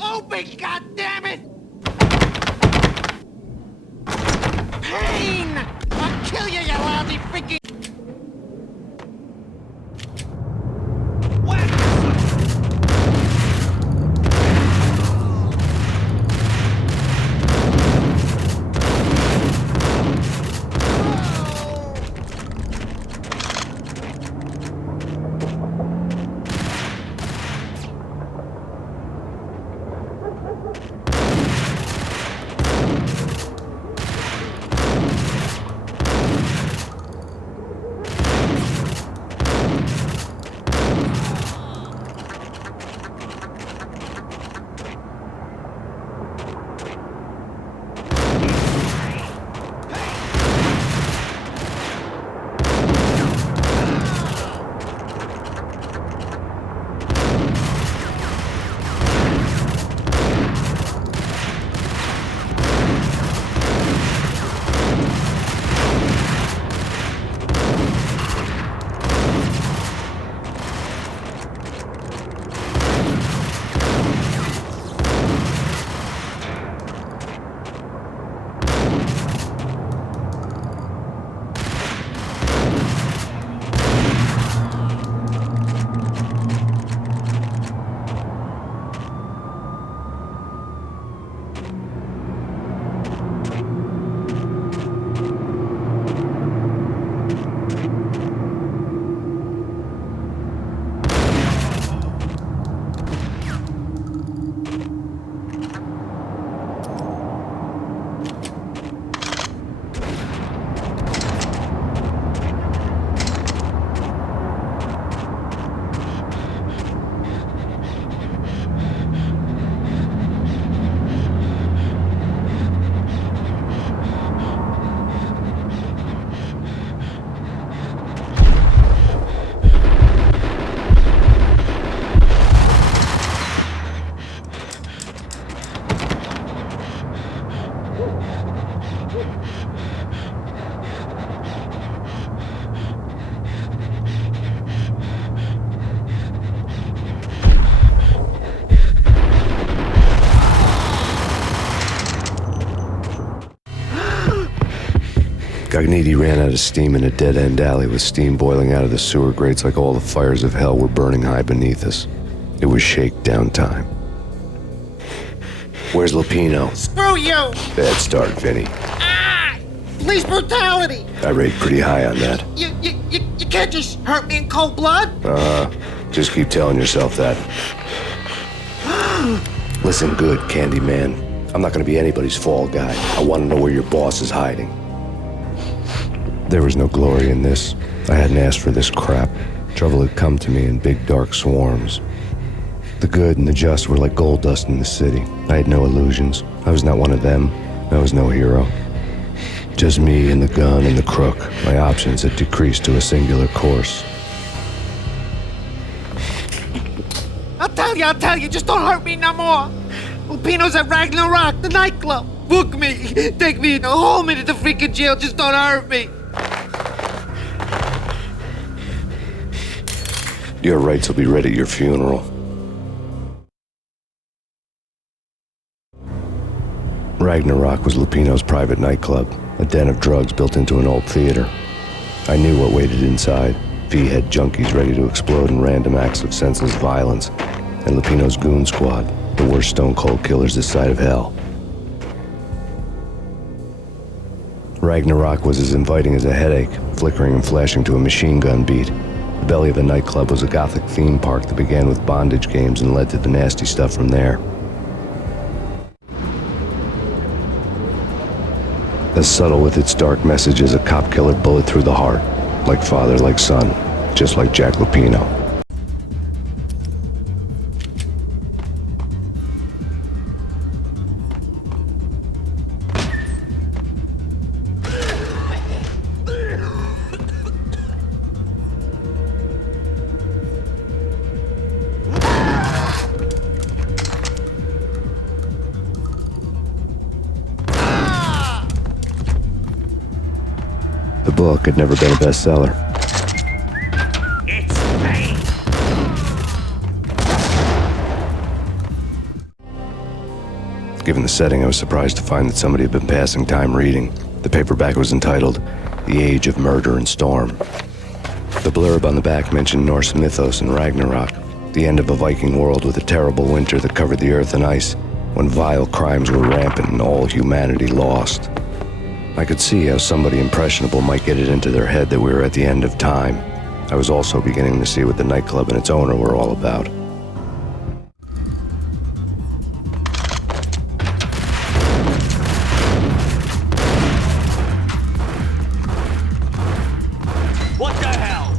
Open, goddammit! Payne! I'll kill you, you lousy freaking... Gagniti ran out of steam in a dead-end alley with steam boiling out of the sewer grates like all the fires of hell were burning high beneath us. It was shakedown time. Where's Lupino? Screw you! Bad start, Vinny. Ah! Police brutality! I rate pretty high on that. You can't just hurt me in cold blood? Just keep telling yourself that. Listen good, Candyman. I'm not gonna be anybody's fall guy. I want to know where your boss is hiding. There was no glory in this. I hadn't asked for this crap. Trouble had come to me in big dark swarms. The good and the just were like gold dust in the city. I had no illusions. I was not one of them, I was no hero. Just me and the gun and the crook. My options had decreased to a singular course. I'll tell you, just don't hurt me no more. Lupino's at Ragna Rock, the nightclub. Book me, take me, hold me to the freaking jail, just don't hurt me. Your rights will be read at your funeral. Ragna Rock was Lupino's private nightclub, a den of drugs built into an old theater. I knew what waited inside. V-head junkies ready to explode in random acts of senseless violence, and Lupino's goon squad, the worst stone-cold killers this side of hell. Ragna Rock was as inviting as a headache, flickering and flashing to a machine gun beat. The belly of the nightclub was a gothic theme park that began with bondage games and led to the nasty stuff from there. As subtle with its dark message as a cop killer bullet through the heart, like father, like son, just like Jack Lupino. The book had never been a bestseller. It's Payne. Given the setting, I was surprised to find that somebody had been passing time reading. The paperback was entitled, The Age of Murder and Storm. The blurb on the back mentioned Norse mythos and Ragnarok, the end of a Viking world with a terrible winter that covered the earth in ice, when vile crimes were rampant and all humanity lost. I could see how somebody impressionable might get it into their head that we were at the end of time. I was also beginning to see what the nightclub and its owner were all about. What the hell?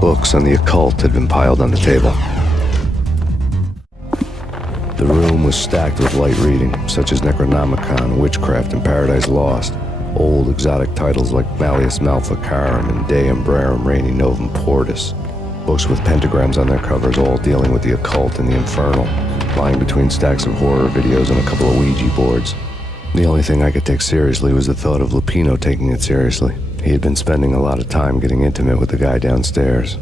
Books on the occult had been piled on the table. The room was stacked with light reading, such as Necronomicon, Witchcraft, and Paradise Lost. Old exotic titles like Malleus Maleficarum and De Umbrarum Reini Novum Portus. Books with pentagrams on their covers, all dealing with the occult and the infernal, lying between stacks of horror videos and a couple of Ouija boards. The only thing I could take seriously was the thought of Lupino taking it seriously. He had been spending a lot of time getting intimate with the guy downstairs.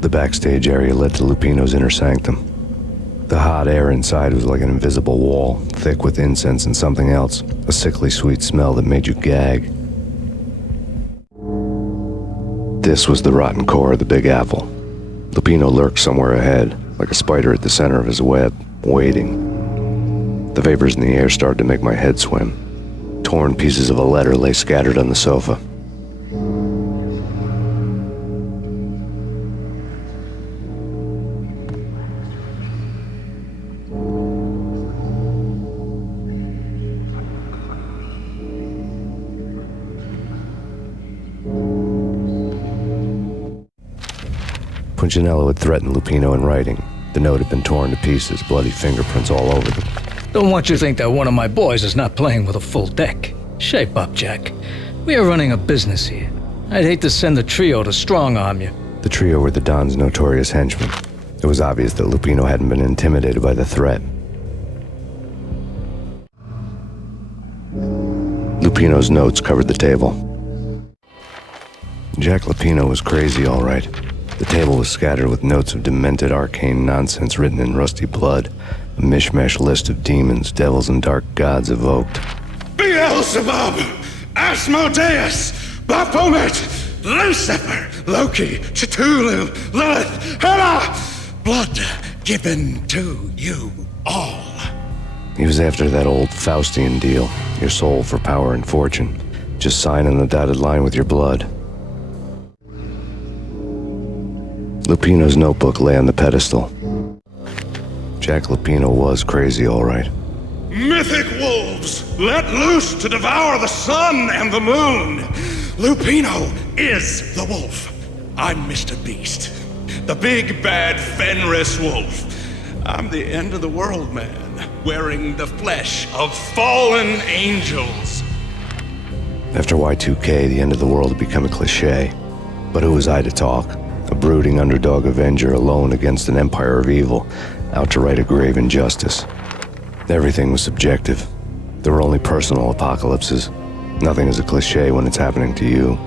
The backstage area led to Lupino's inner sanctum. The hot air inside was like an invisible wall, thick with incense and something else, a sickly sweet smell that made you gag. This was the rotten core of the Big Apple. Lupino lurked somewhere ahead, like a spider at the center of his web, waiting. The vapors in the air started to make my head swim. Torn pieces of a letter lay scattered on the sofa. Punchinello had threatened Lupino in writing. The note had been torn to pieces, bloody fingerprints all over them. Don't want you to think that one of my boys is not playing with a full deck. Shape up, Jack. We are running a business here. I'd hate to send the trio to strong-arm you. The trio were the Don's notorious henchmen. It was obvious that Lupino hadn't been intimidated by the threat. Lupino's notes covered the table. Jack Lupino was crazy, all right. The table was scattered with notes of demented arcane nonsense written in rusty blood, a mishmash list of demons, devils, and dark gods evoked. Beelzebub, Asmodeus, Baphomet, Lucifer, Loki, Cthulhu, Lilith, Hela, blood given to you all. He was after that old Faustian deal, your soul for power and fortune. Just sign on the dotted line with your blood. Lupino's notebook lay on the pedestal. Jack Lupino was crazy, all right. Mythic wolves, let loose to devour the sun and the moon. Lupino is the wolf. I'm Mr. Beast, the big bad Fenris wolf. I'm the end of the world man, wearing the flesh of fallen angels. After Y2K, the end of the world had become a cliché. But who was I to talk? A brooding underdog avenger alone against an empire of evil, out to right a grave injustice. Everything was subjective. There were only personal apocalypses. Nothing is a cliché when it's happening to you.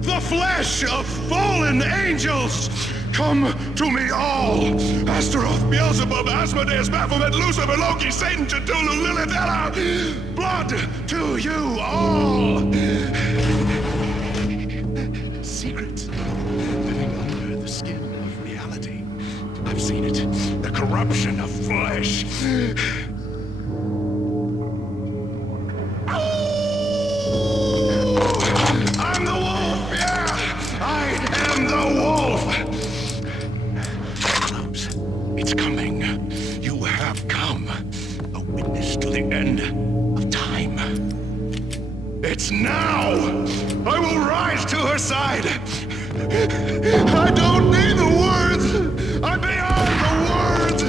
The flesh of fallen angels! Come to me all! Astaroth, Beelzebub, Asmodeus, Baphomet, Lucifer, Loki, Satan, Cthulhu, Lilith, Hela! Blood to you all! Secret, living under the skin of reality. I've seen it, the corruption of flesh. I'm the wolf, yeah! I am the wolf! Close. It's coming. You have come. A witness to the end of time. It's now! I will rise to her side! I don't need the words! I'm beyond the words!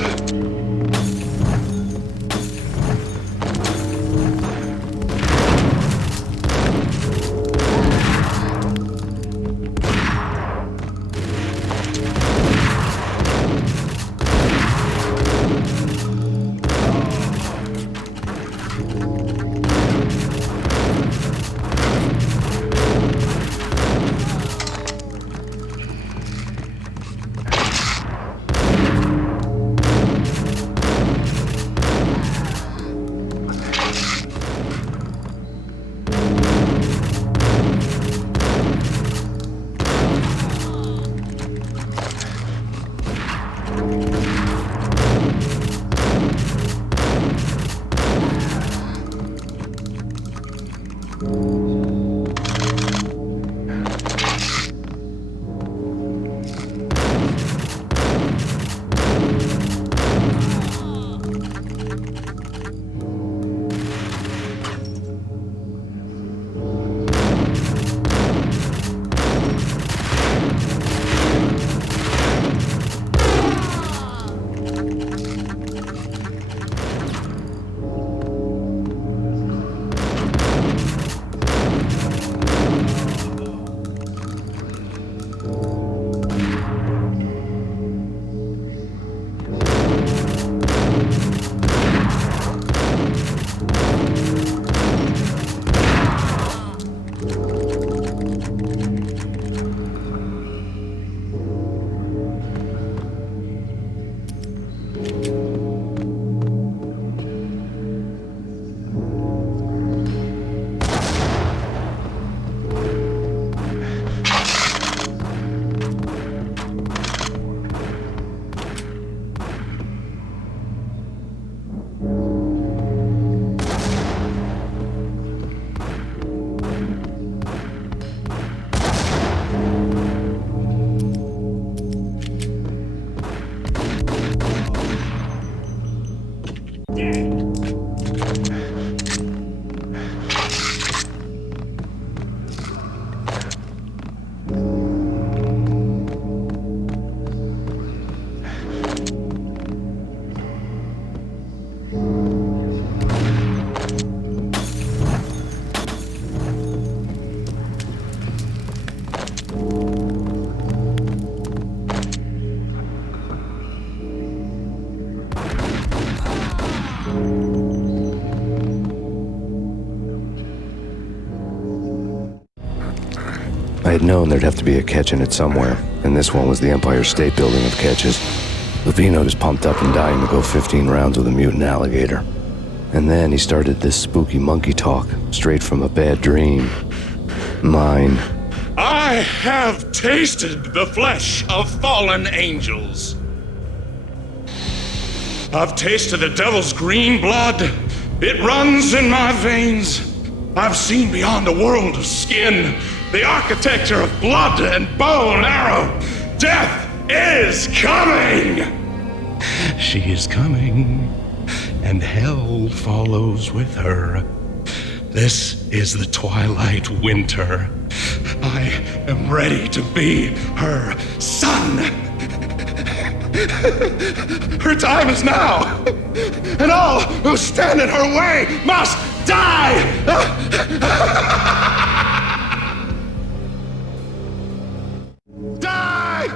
had known there'd have to be a catch in it somewhere, and this one was the Empire State Building of catches. Lupino was pumped up and dying to go 15 rounds with a mutant alligator. And then he started this spooky monkey talk, straight from a bad dream. Mine. I have tasted the flesh of fallen angels. I've tasted the devil's green blood. It runs in my veins. I've seen beyond the world of skin, the architecture of blood and bow and arrow. Death is coming! She is coming, and hell follows with her. This is the twilight winter. I am ready to be her son. Her time is now, and all who stand in her way must die! Die!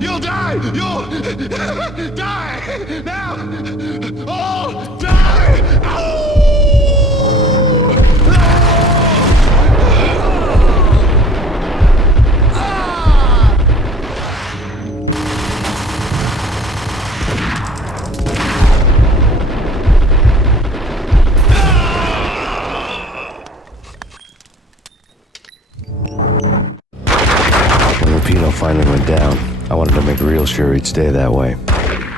You'll die! You'll die! Now! All die! Lupino finally went down. I wanted to make real sure he'd stay that way.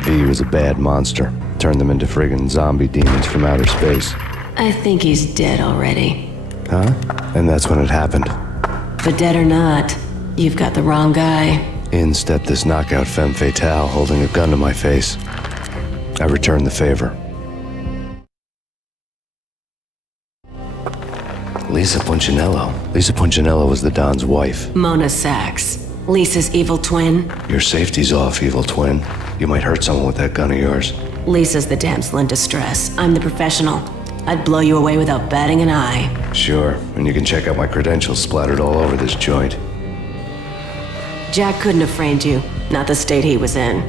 V was a bad monster. Turned them into friggin' zombie demons from outer space. I think he's dead already. Huh? And that's when it happened. But dead or not, you've got the wrong guy. In stepped this knockout femme fatale holding a gun to my face. I returned the favor. Lisa Punchinello. Lisa Punchinello was the Don's wife. Mona Sachs. Lisa's evil twin. Your safety's off, evil twin. You might hurt someone with that gun of yours. Lisa's the damsel in distress. I'm the professional. I'd blow you away without batting an eye. Sure, and you can check out my credentials splattered all over this joint. Jack couldn't have framed you. Not the state he was in.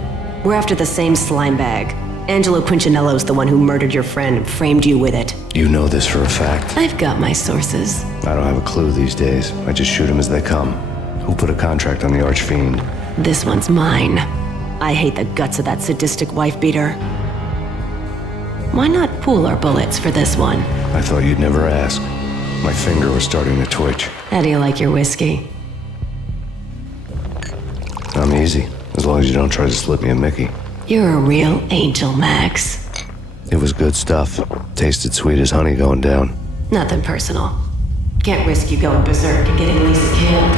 We're after the same slime bag. Angelo Punchinello's the one who murdered your friend and framed you with it. You know this for a fact. I've got my sources. I don't have a clue these days. I just shoot them as they come. Who put a contract on the archfiend? This one's mine. I hate the guts of that sadistic wife-beater. Why not pool our bullets for this one? I thought you'd never ask. My finger was starting to twitch. How do you like your whiskey? I'm easy, as long as you don't try to slip me a Mickey. You're a real angel, Max. It was good stuff. Tasted sweet as honey going down. Nothing personal. Can't risk you going berserk and getting Lisa killed.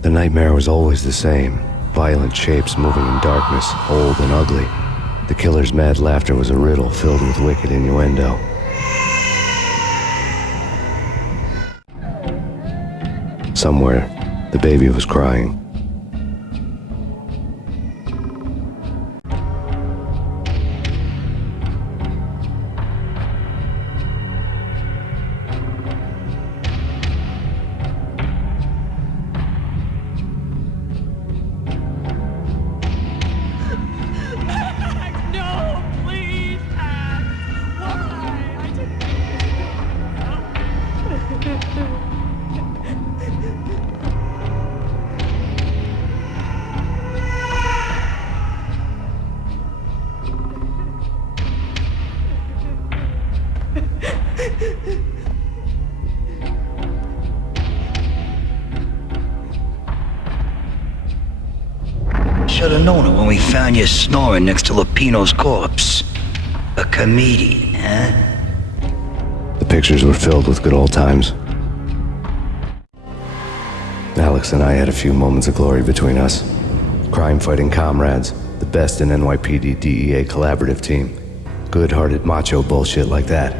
The nightmare was always the same. Violent shapes moving in darkness, old and ugly. The killer's mad laughter was a riddle filled with wicked innuendo. Somewhere, the baby was crying. Should've known it when we found you snoring next to Lupino's corpse. A comedian, huh? The pictures were filled with good old times. Alex and I had a few moments of glory between us. Crime-fighting comrades, the best in NYPD DEA collaborative team. Good-hearted macho bullshit like that.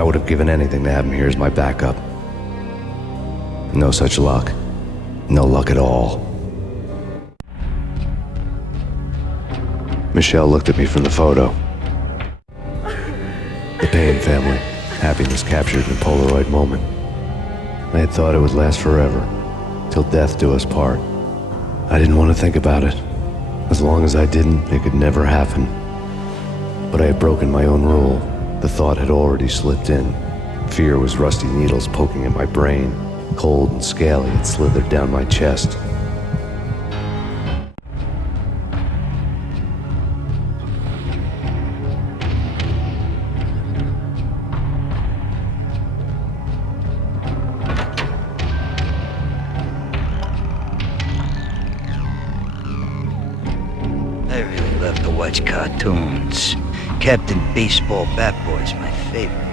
I would have given anything to have him here as my backup. No such luck. No luck at all. Michelle looked at me from the photo. The Payne family. Happiness captured in a Polaroid moment. I had thought it would last forever, till death do us part. I didn't want to think about it. As long as I didn't, it could never happen. But I had broken my own rule. The thought had already slipped in. Fear was rusty needles poking at my brain. Cold and scaly, it slithered down my chest. I really love to watch cartoons. Captain Baseball Bat Boy's my favorite.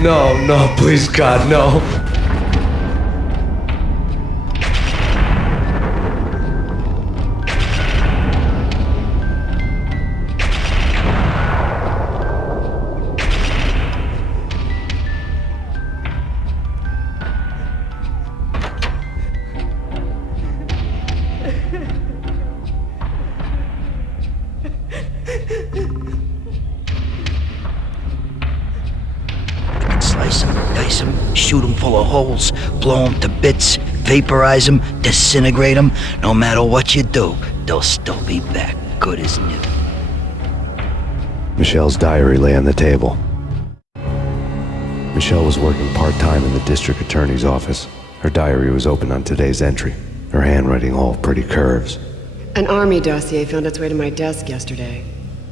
No, please God, no. Slice them, dice them, shoot them full of holes, blow them to bits, vaporize them, disintegrate them. No matter what you do, they'll still be back, good as new. Michelle's diary lay on the table. Michelle was working part-time in the district attorney's office. Her diary was open on today's entry, her handwriting all pretty curves. An army dossier found its way to my desk yesterday.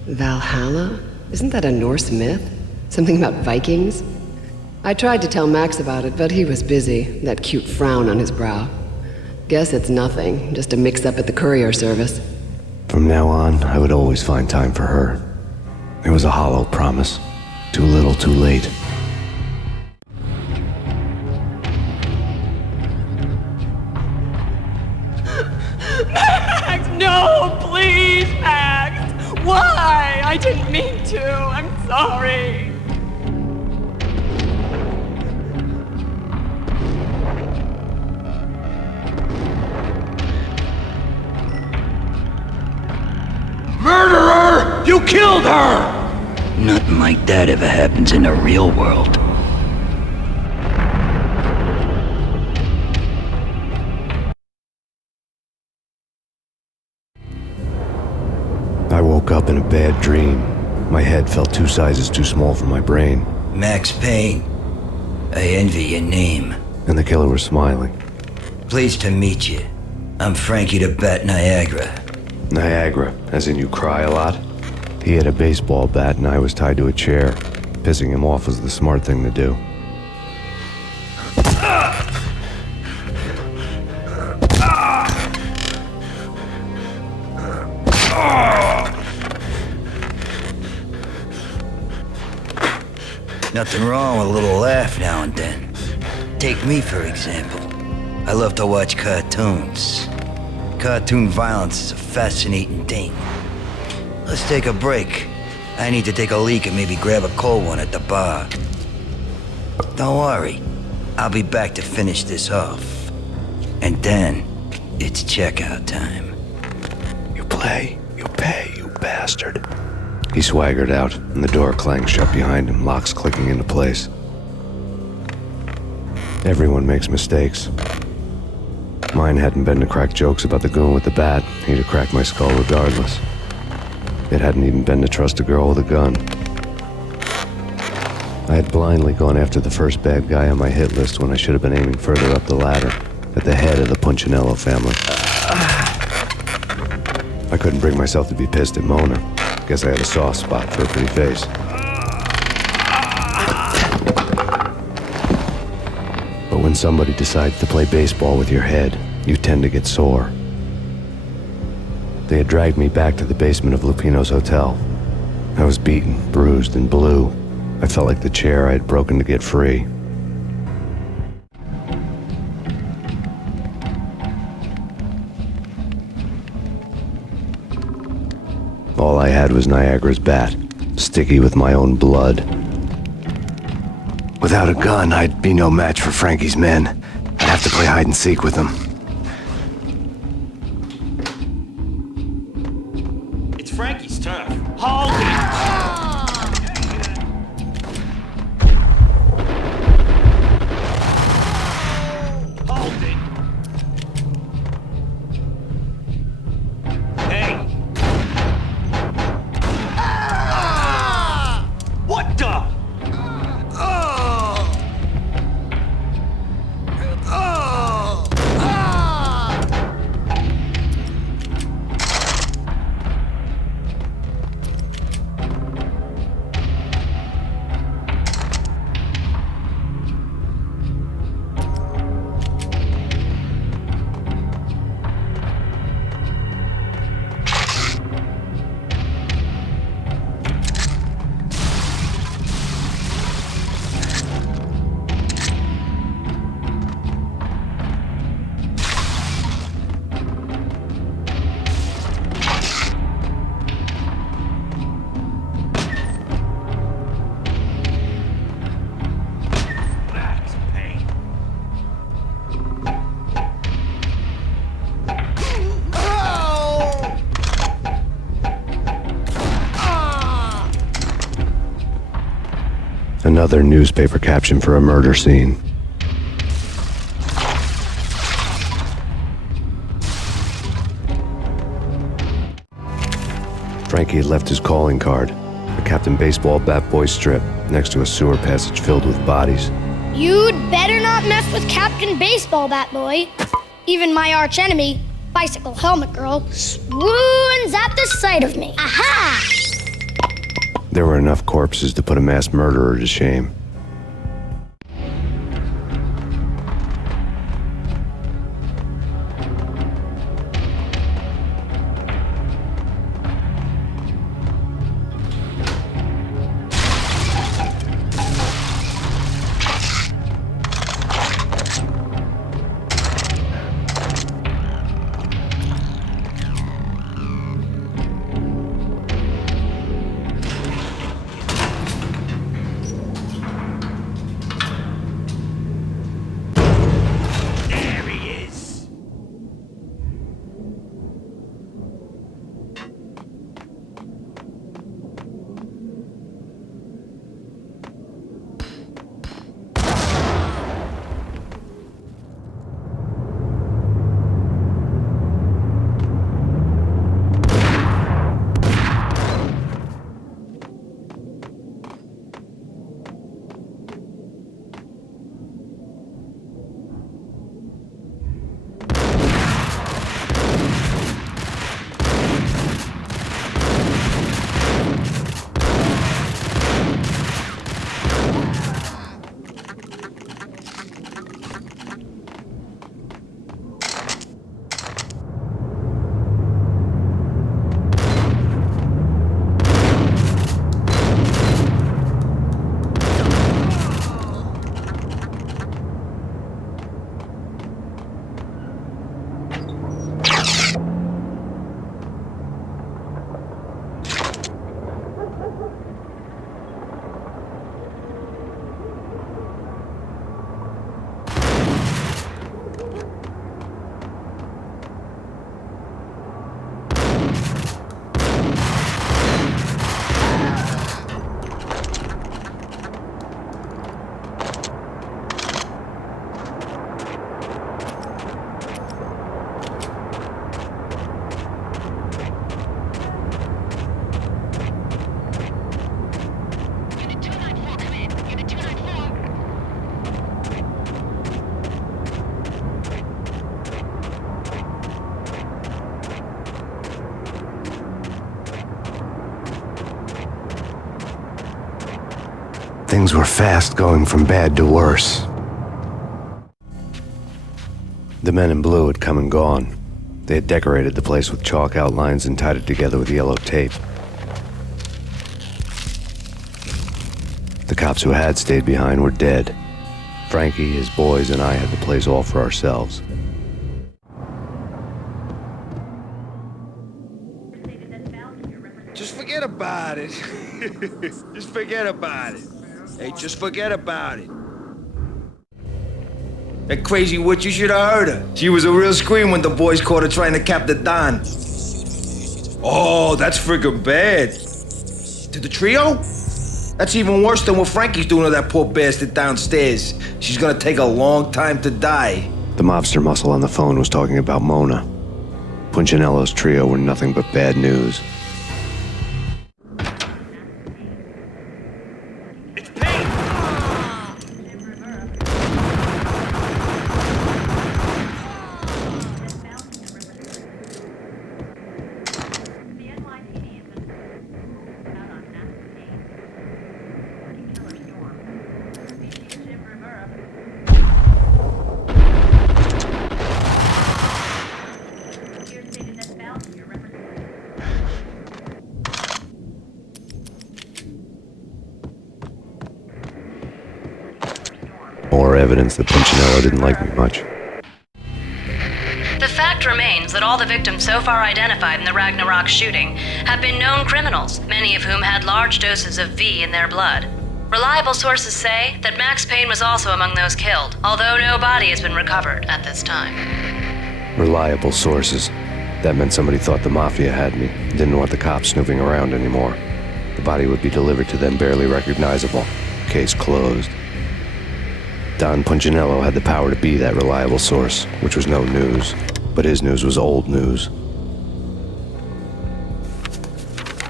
Valhalla? Isn't that a Norse myth? Something about Vikings? I tried to tell Max about it, but he was busy, that cute frown on his brow. Guess it's nothing, just a mix-up at the courier service. From now on, I would always find time for her. It was a hollow promise. Too little, too late. Max, no, please, Max! Why? I didn't mean to. I'm sorry. Murderer! You killed her! Nothing like that ever happens in the real world. I woke up in a bad dream. My head felt 2 sizes too small for my brain. Max Payne. I envy your name. And the killer was smiling. Pleased to meet you. I'm Frankie the Bat Niagara. Niagara, as in you cry a lot? He had a baseball bat and I was tied to a chair. Pissing him off was the smart thing to do. Nothing wrong with a little laugh now and then. Take me, for example. I love to watch cartoons. Cartoon violence is a fascinating thing. Let's take a break. I need to take a leak and maybe grab a cold one at the bar. Don't worry. I'll be back to finish this off. And then, it's checkout time. You play, you pay, you bastard. He swaggered out, and the door clanged shut behind him, locks clicking into place. Everyone makes mistakes. Mine hadn't been to crack jokes about the goon with the bat. He'd have cracked my skull regardless. It hadn't even been to trust a girl with a gun. I had blindly gone after the first bad guy on my hit list when I should have been aiming further up the ladder, at the head of the Punchinello family. I couldn't bring myself to be pissed at Mona. Guess I had a soft spot for her pretty face. But when somebody decides to play baseball with your head, you tend to get sore. They had dragged me back to the basement of Lupino's hotel. I was beaten, bruised, and blue. I felt like the chair I had broken to get free. All I had was Niagara's bat, sticky with my own blood. Without a gun, I'd be no match for Frankie's men. I'd have to play hide and seek with them. It's Frankie's turn. Hold it! Hold it! Hey! What the? Another newspaper caption for a murder scene. Frankie had left his calling card, a Captain Baseball Bat Boy strip, next to a sewer passage filled with bodies. You'd better not mess with Captain Baseball Bat Boy. Even my archenemy, Bicycle Helmet Girl, swoons at the sight of me. Aha! There were enough corpses to put a mass murderer to shame. Things were fast going from bad to worse. The men in blue had come and gone. They had decorated the place with chalk outlines and tied it together with yellow tape. The cops who had stayed behind were dead. Frankie, his boys, and I had the place all for ourselves. Just forget about it. Just forget about it. Hey, just forget about it. That crazy witch, you should have heard her. She was a real scream when the boys caught her trying to cap the Don. Oh, that's friggin' bad. To the trio? That's even worse than what Frankie's doing to that poor bastard downstairs. She's gonna take a long time to die. The mobster muscle on the phone was talking about Mona. Punchinello's trio were nothing but bad news. More evidence that Punchinello didn't like me much. The fact remains that all the victims so far identified in the Ragna Rock shooting have been known criminals, many of whom had large doses of V in their blood. Reliable sources say that Max Payne was also among those killed, although no body has been recovered at this time. Reliable sources. That meant somebody thought the Mafia had me, didn't want the cops snooping around anymore. The body would be delivered to them barely recognizable. Case closed. Don Punchinello had the power to be that reliable source, which was no news. But his news was old news.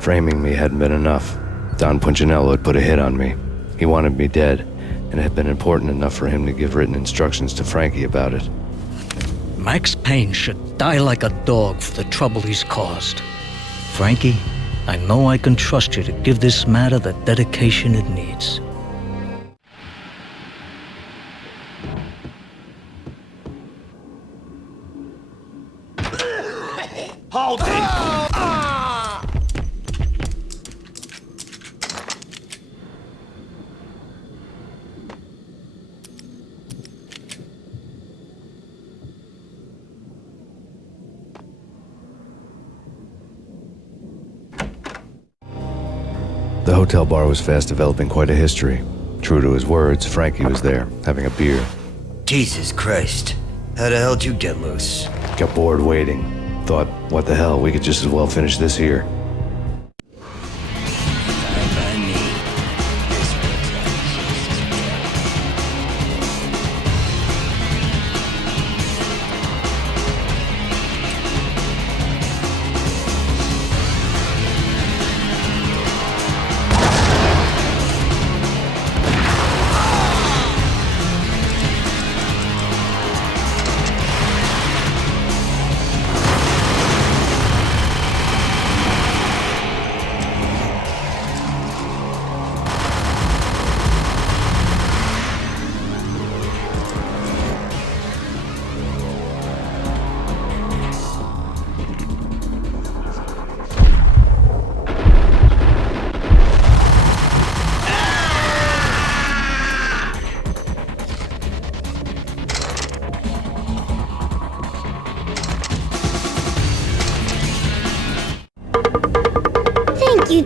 Framing me hadn't been enough. Don Punchinello had put a hit on me. He wanted me dead, and it had been important enough for him to give written instructions to Frankie about it. Max Payne should die like a dog for the trouble he's caused. Frankie, I know I can trust you to give this matter the dedication it needs. Hold it! The hotel bar was fast developing quite a history. True to his words, Frankie was there, having a beer. Jesus Christ. How the hell did you get loose? Got bored waiting. Thought, what the hell, we could just as well finish this here.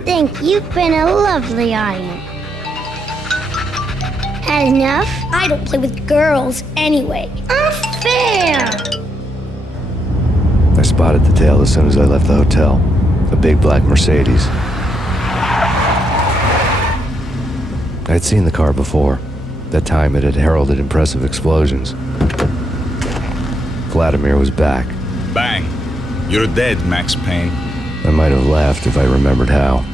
Thank you. You've been a lovely audience. Had enough? I don't play with girls anyway. Unfair! I spotted the tail as soon as I left the hotel. A big black Mercedes. I'd seen the car before. That time it had heralded impressive explosions. Vladimir was back. Bang. You're dead, Max Payne. I might have laughed if I remembered how.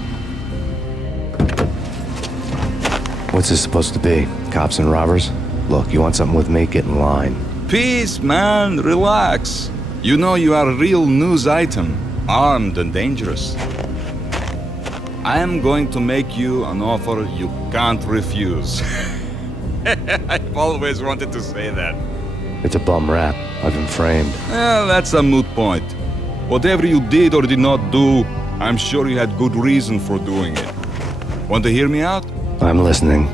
What's this supposed to be? Cops and robbers? Look, you want something with me? Get in line. Peace, man. Relax. You know you are a real news item. Armed and dangerous. I am going to make you an offer you can't refuse. I've always wanted to say that. It's a bum rap. I've been framed. Well, that's a moot point. Whatever you did or did not do, I'm sure you had good reason for doing it. Want to hear me out? I'm listening.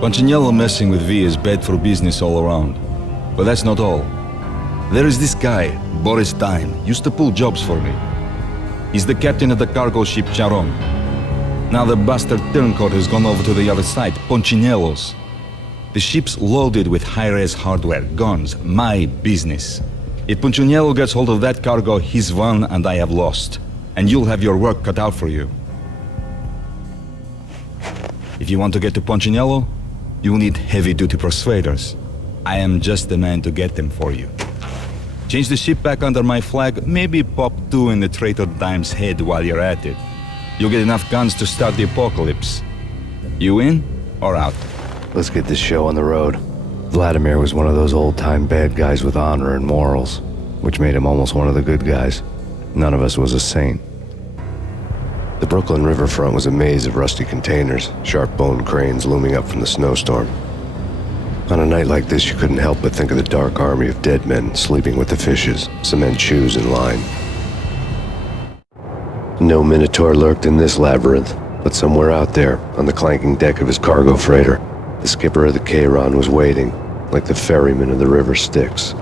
Punchinello messing with V is bad for business all around. But that's not all. There is this guy, Boris Stein, used to pull jobs for me. He's the captain of the cargo ship Charon. Now the bastard turncoat has gone over to the other side, Punchinello's. The ship's loaded with high-res hardware, guns, my business. If Punchinello gets hold of that cargo, he's won and I have lost. And you'll have your work cut out for you. If you want to get to Punchinello, you'll need heavy-duty persuaders. I am just the man to get them for you. Change the ship back under my flag, maybe pop 2 in the traitor Dime's head while you're at it. You'll get enough guns to start the apocalypse. You in or out? Let's get this show on the road. Vladimir was one of those old-time bad guys with honor and morals, which made him almost one of the good guys. None of us was a saint. The Brooklyn riverfront was a maze of rusty containers, sharp-boned cranes looming up from the snowstorm. On a night like this, you couldn't help but think of the dark army of dead men sleeping with the fishes, cement shoes in line. No Minotaur lurked in this labyrinth, but somewhere out there, on the clanking deck of his cargo freighter, the skipper of the Chiron was waiting, like the ferryman of the River Styx.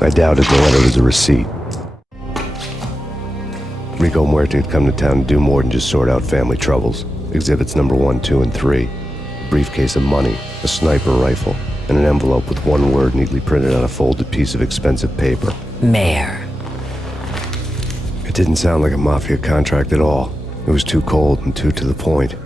I doubted the letter was a receipt. Rico Muerte had come to town to do more than just sort out family troubles. Exhibits number 1, 2, and 3. A briefcase of money, a sniper rifle, and an envelope with one word neatly printed on a folded piece of expensive paper. Mayor. It didn't sound like a mafia contract at all. It was too cold and too to the point.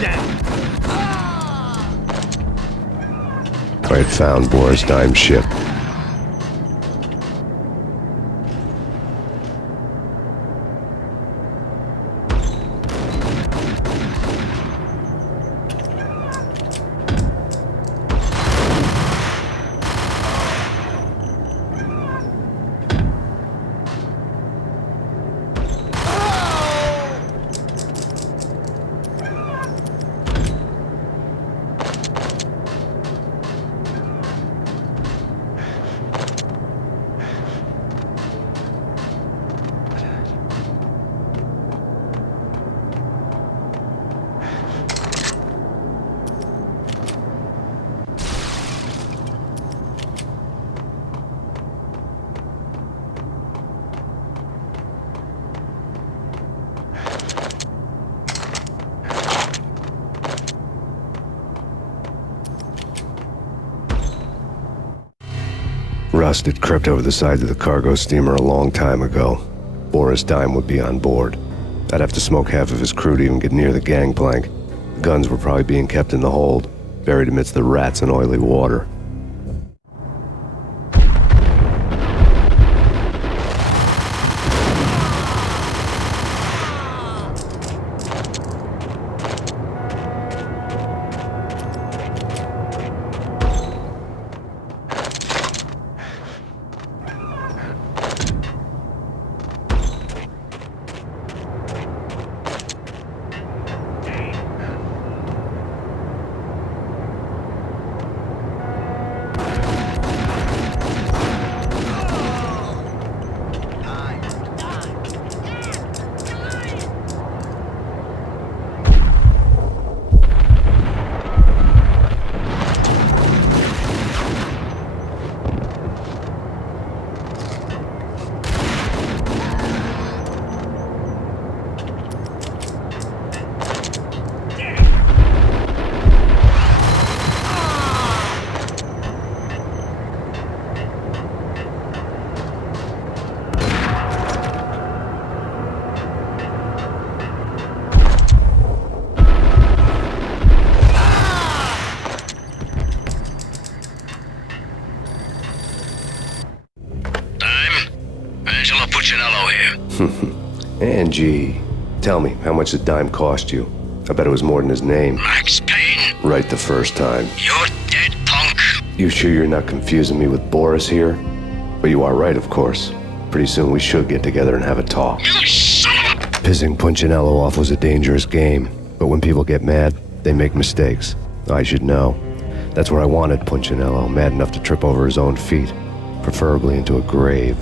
down. I had found Boris Dime's ship. Rust had crept over the sides of the cargo steamer a long time ago. Boris Dime would be on board. I'd have to smoke half of his crew to even get near the gangplank. The guns were probably being kept in the hold, buried amidst the rats and oily water. Angie, tell me, how much did Dime cost you? I bet it was more than his name. Max Payne. Right the first time. You're dead, punk. You sure you're not confusing me with Boris here? But you are right, of course. Pretty soon we should get together and have a talk. You son of a... Pissing Punchinello off was a dangerous game, but when people get mad, they make mistakes. I should know. That's where I wanted Punchinello, mad enough to trip over his own feet, preferably into a grave.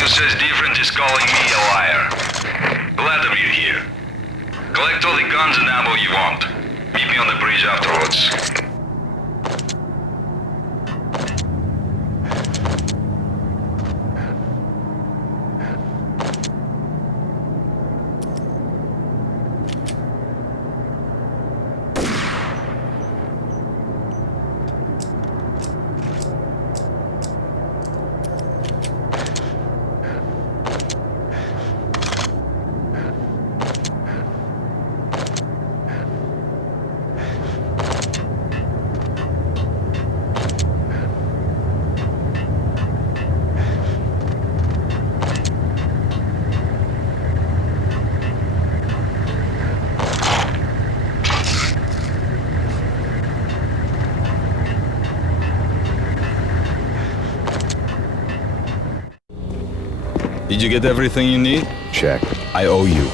who says different is calling me a liar. Glad of you here. Collect all the guns and ammo you want. Meet me on the bridge afterwards. Did you get everything you need? Check. I owe you.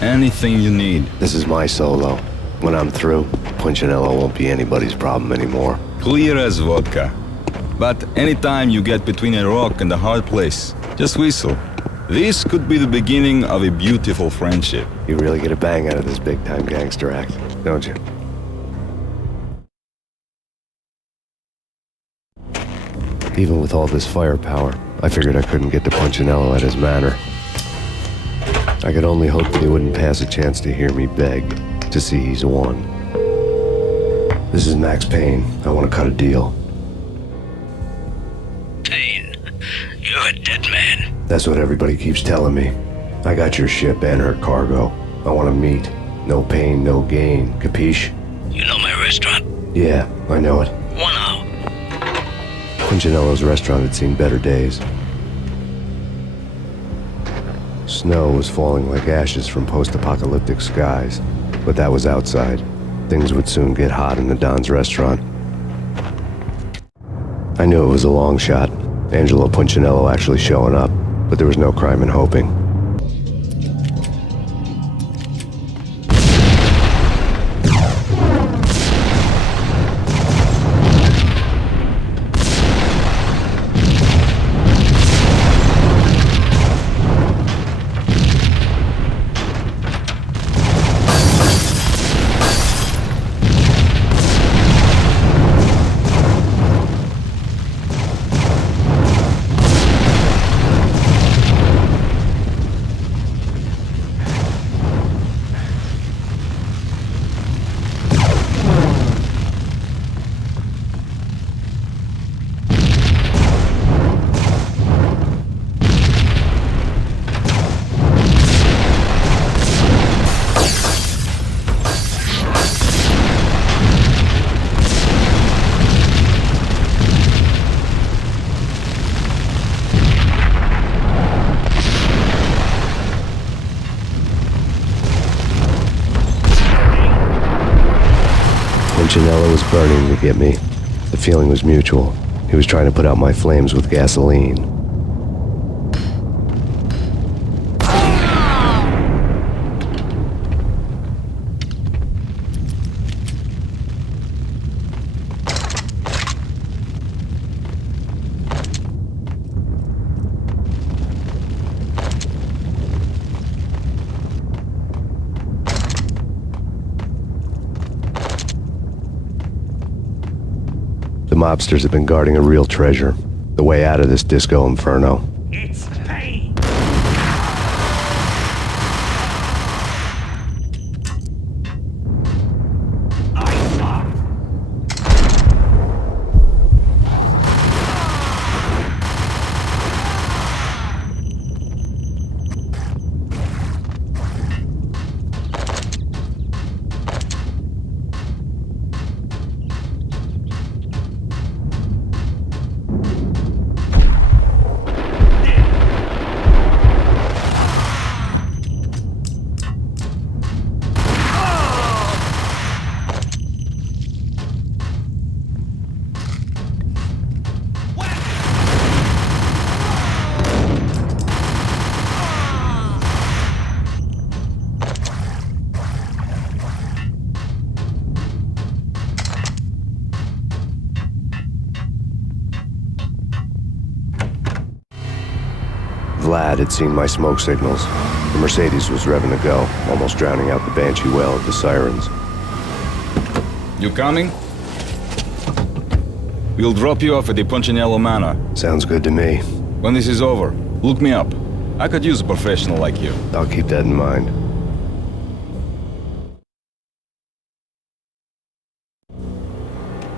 Anything you need. This is my solo. When I'm through, Punchinello won't be anybody's problem anymore. Clear as vodka. But anytime you get between a rock and a hard place, just whistle. This could be the beginning of a beautiful friendship. You really get a bang out of this big-time gangster act, don't you? Even with all this firepower, I figured I couldn't get to Punchinello at his manor. I could only hope that he wouldn't pass a chance to hear me beg, to see he's won. This is Max Payne. I want to cut a deal. Payne, you're a dead man. That's what everybody keeps telling me. I got your ship and her cargo. I want to meet. No pain, no gain. Capiche? You know my restaurant? Yeah, I know it. 1 hour. Punchinello's restaurant had seen better days. Snow was falling like ashes from post-apocalyptic skies, but that was outside. Things would soon get hot in the Don's restaurant. I knew it was a long shot, Angelo Punchinello actually showing up, but there was no crime in hoping. Punchinello was burning to get me. The feeling was mutual. He was trying to put out my flames with gasoline. The mobsters have been guarding a real treasure. The way out of this disco inferno. It's Payne. pad had seen my smoke signals. The Mercedes was revving to go, almost drowning out the banshee wail of the sirens. You coming? We'll drop you off at the Punchinello Manor. Sounds good to me. When this is over, look me up. I could use a professional like you. I'll keep that in mind.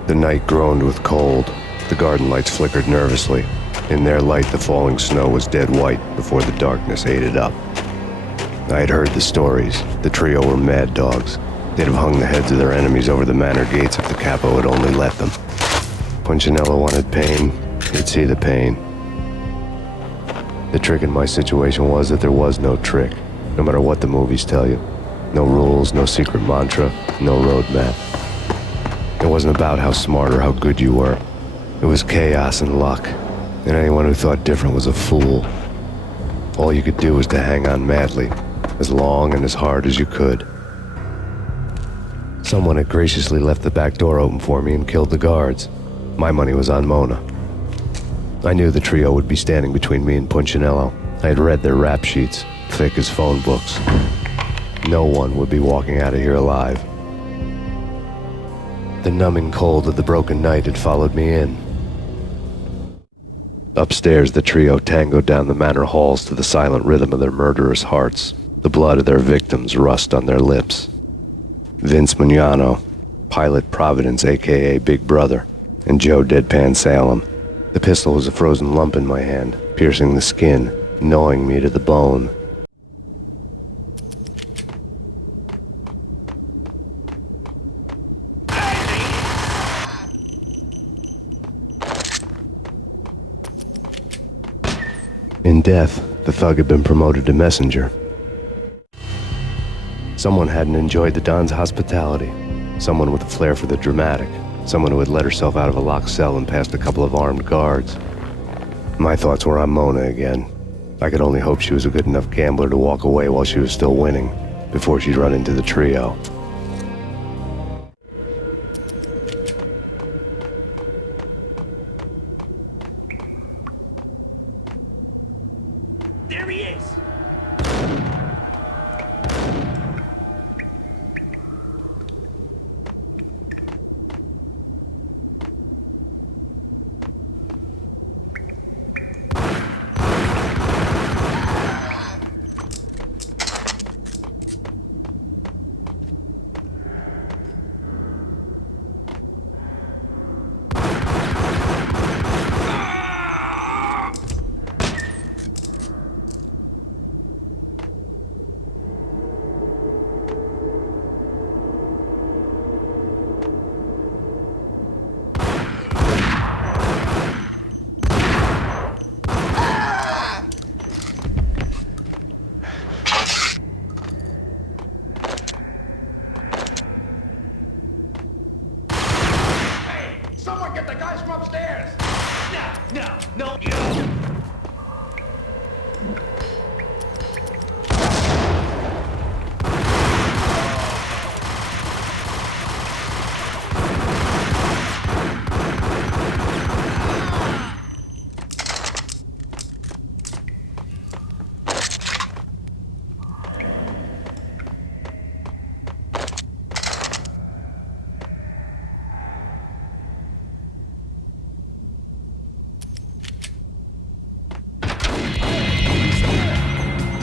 The night groaned with cold. The garden lights flickered nervously. In their light, the falling snow was dead white before the darkness ate it up. I had heard the stories. The trio were mad dogs. They'd have hung the heads of their enemies over the manor gates if the capo had only let them. Punchinello wanted Payne. He'd see the pain. The trick in my situation was that there was no trick, no matter what the movies tell you. No rules, no secret mantra, no roadmap. It wasn't about how smart or how good you were. It was chaos and luck, and anyone who thought different was a fool. All you could do was to hang on madly, as long and as hard as you could. Someone had graciously left the back door open for me and killed the guards. My money was on Mona. I knew the trio would be standing between me and Punchinello. I had read their rap sheets, thick as phone books. No one would be walking out of here alive. The numbing cold of the broken night had followed me in. Upstairs, the trio tangoed down the manor halls to the silent rhythm of their murderous hearts. The blood of their victims rust on their lips. Vince Mugnano, Pilot Providence, a.k.a. Big Brother, and Joe Deadpan Salem. The pistol was a frozen lump in my hand, piercing the skin, gnawing me to the bone. In death, the thug had been promoted to messenger. Someone hadn't enjoyed the Don's hospitality. Someone with a flair for the dramatic. Someone who had let herself out of a locked cell and past a couple of armed guards. My thoughts were on Mona again. I could only hope she was a good enough gambler to walk away while she was still winning, before she'd run into the trio. There he is!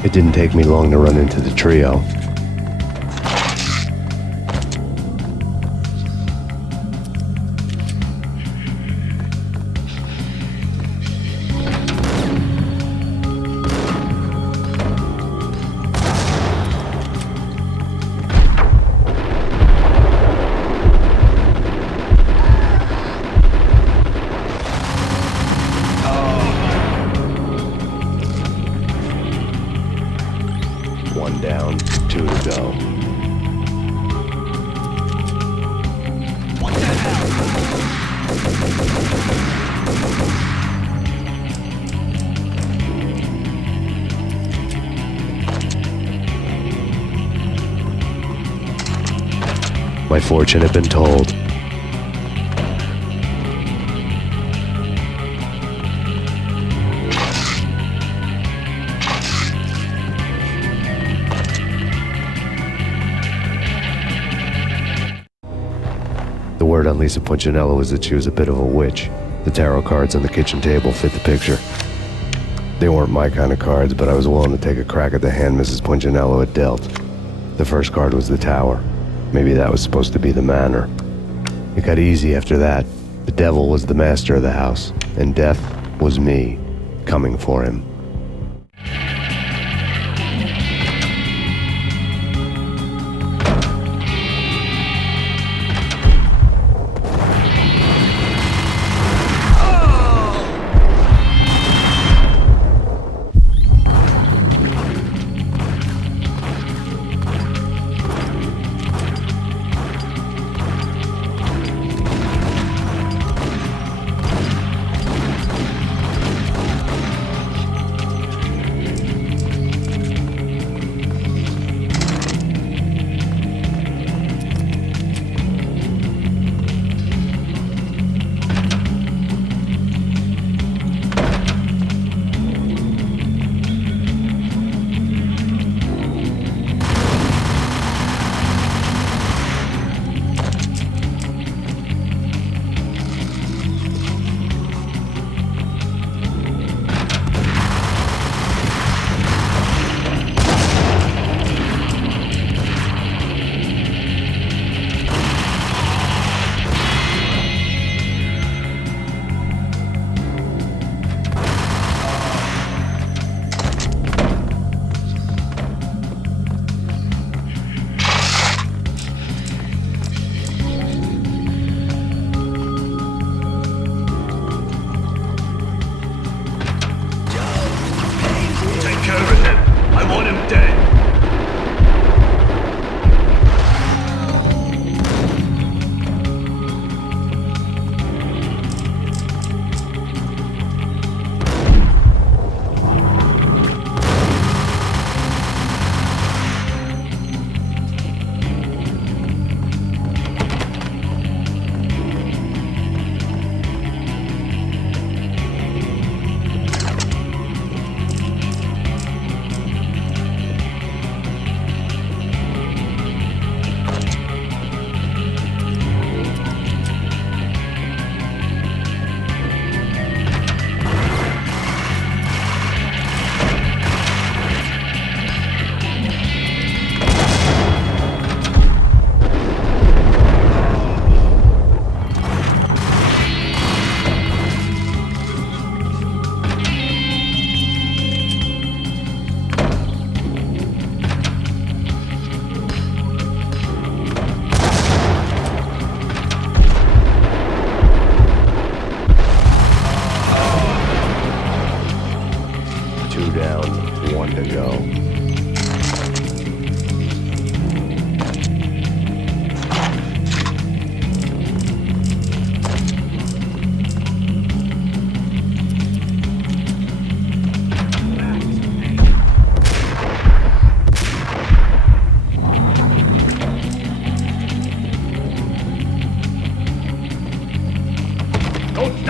It didn't take me long to run into the trio. One down, two to go. My fortune had been told. word on Lisa Punchinello was that she was a bit of a witch. The tarot cards on the kitchen table fit the picture. They weren't my kind of cards, but I was willing to take a crack at the hand Mrs. Punchinello had dealt. The first card was the Tower. Maybe that was supposed to be the manor. It got easy after that. The devil was the master of the house, and death was me, coming for him.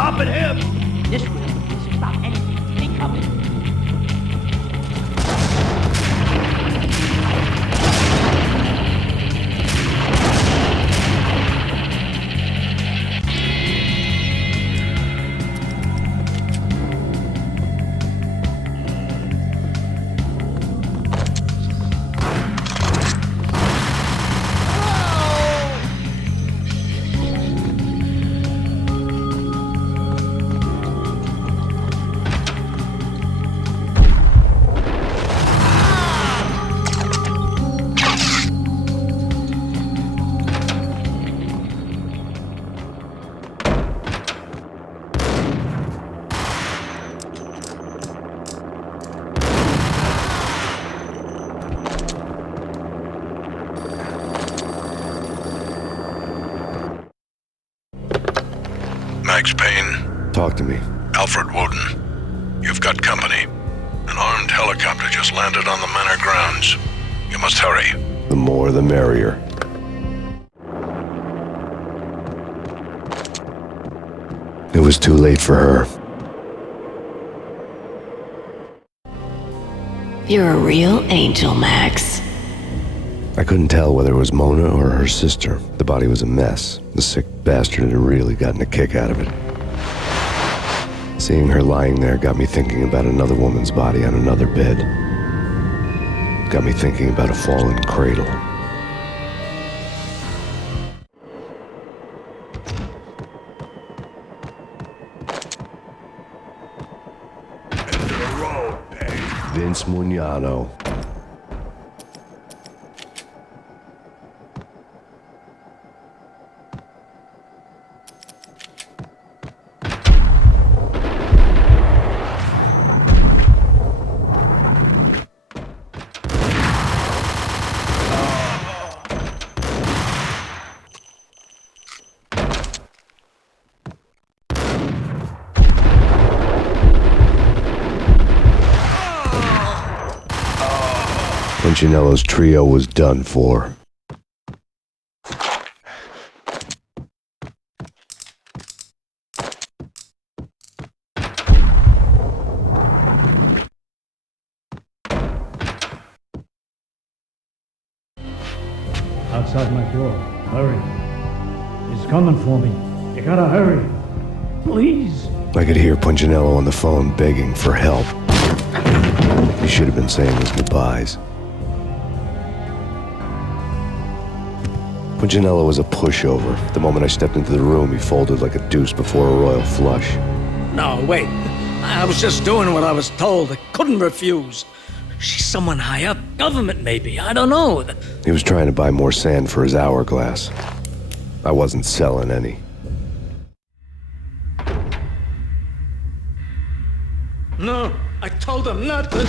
stopping him! This will just stop anything they coming. Max Payne. Talk to me. Alfred Woden. You've got company. An armed helicopter just landed on the manor grounds. You must hurry. The more the merrier. It was too late for her. You're a real angel, Max. I couldn't tell whether it was Mona or her sister. The body was a mess. The sick bastard had really gotten a kick out of it. Seeing her lying there got me thinking about another woman's body on another bed. Got me thinking about a fallen cradle. Vince Mugnano. Punchinello's trio was done for. Outside my door. Hurry. He's coming for me. You gotta hurry. Please. I could hear Punchinello on the phone begging for help. He should have been saying his goodbyes. Punchinello was a pushover. The moment I stepped into the room, he folded like a deuce before a royal flush. No, wait. I was just doing what I was told. I couldn't refuse. She's someone high up. Government, maybe. I don't know. He was trying to buy more sand for his hourglass. I wasn't selling any. No, I told him not to.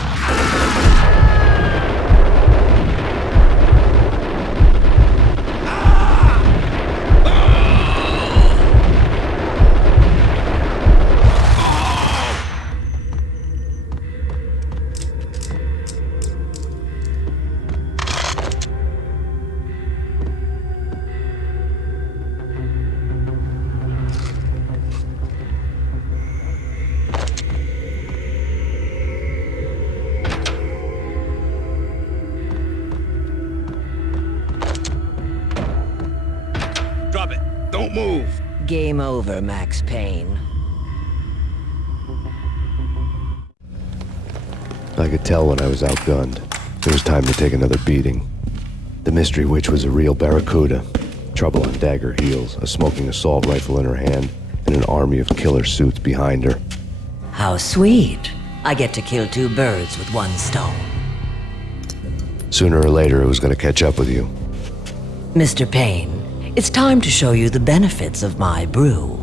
Drop it. Don't move. Game over, Max Payne. I could tell when I was outgunned. It was time to take another beating. The mystery witch was a real barracuda. Trouble on dagger heels, a smoking assault rifle in her hand, and an army of killer suits behind her. How sweet. I get to kill two birds with one stone. Sooner or later, it was going to catch up with you. Mr. Payne, it's time to show you the benefits of my brew.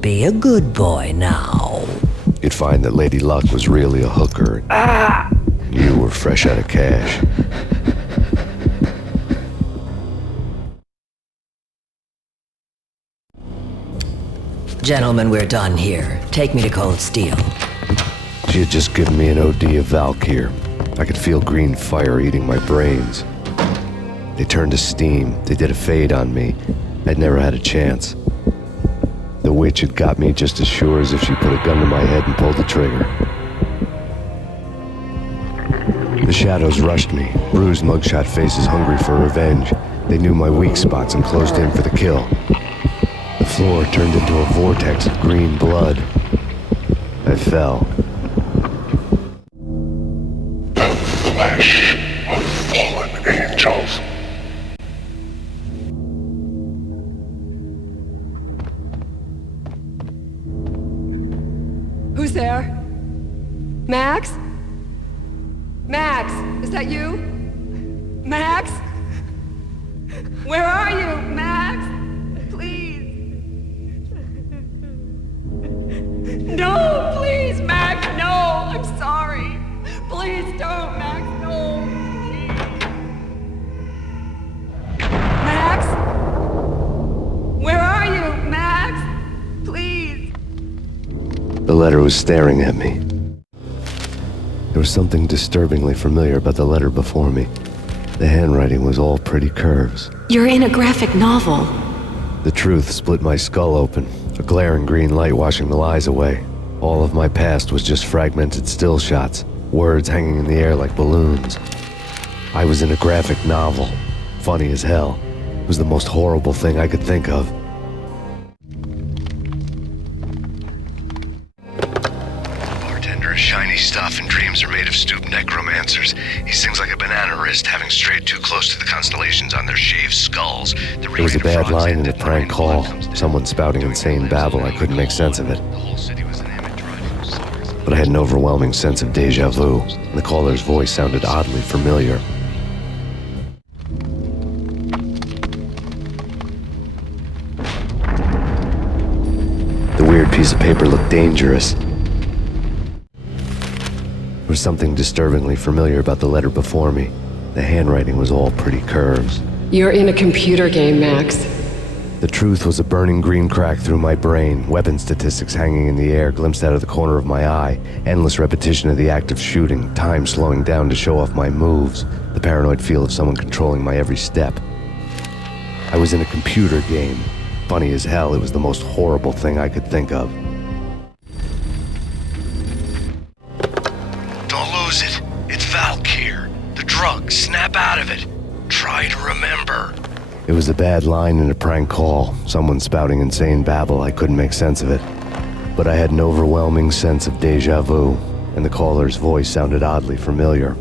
Be a good boy now. You'd find that Lady Luck was really a hooker. And you were fresh out of cash. Gentlemen, we're done here. Take me to Cold Steel. She had just given me an OD of Valkyr. I could feel green fire eating my brains. They turned to steam. They did a fade on me. I'd never had a chance. The witch had got me just as sure as if she put a gun to my head and pulled the trigger. The shadows rushed me, bruised mugshot faces hungry for revenge. They knew my weak spots and closed in for the kill. The floor turned into a vortex of green blood. I fell. The flesh of fallen angels. Who's there? Max? Max, is that you? Max? Where are you, Max? Please. No, please, Max, no. I'm sorry. Please don't, Max, no. Max? Where are you, Max? Please. The letter was staring at me. There was something disturbingly familiar about the letter before me. The handwriting was all pretty curves. You're in a graphic novel. The truth split my skull open, a glaring green light washing the lies away. All of my past was just fragmented still shots, words hanging in the air like balloons. I was in a graphic novel, funny as hell. It was the most horrible thing I could think of. Bartender is shiny stuff and dreams are made of stooped necromancers. He sings like a banana wrist, having strayed too close to the constellations on their shaved skulls. There was a bad line in a prank call. Someone spouting insane babble. I couldn't make sense of it. But I had an overwhelming sense of deja vu, and the caller's voice sounded oddly familiar. The weird piece of paper looked dangerous. There was something disturbingly familiar about the letter before me. The handwriting was all pretty curves. You're in a computer game, Max. The truth was a burning green crack through my brain, weapon statistics hanging in the air, glimpsed out of the corner of my eye, endless repetition of the act of shooting, time slowing down to show off my moves, the paranoid feel of someone controlling my every step. I was in a computer game. Funny as hell, it was the most horrible thing I could think of. Don't lose it. It's Valk here. The drug. Snap out of it. Try to remember. It was a bad line in a prank call, someone spouting insane babble. I couldn't make sense of it. But I had an overwhelming sense of deja vu, and the caller's voice sounded oddly familiar.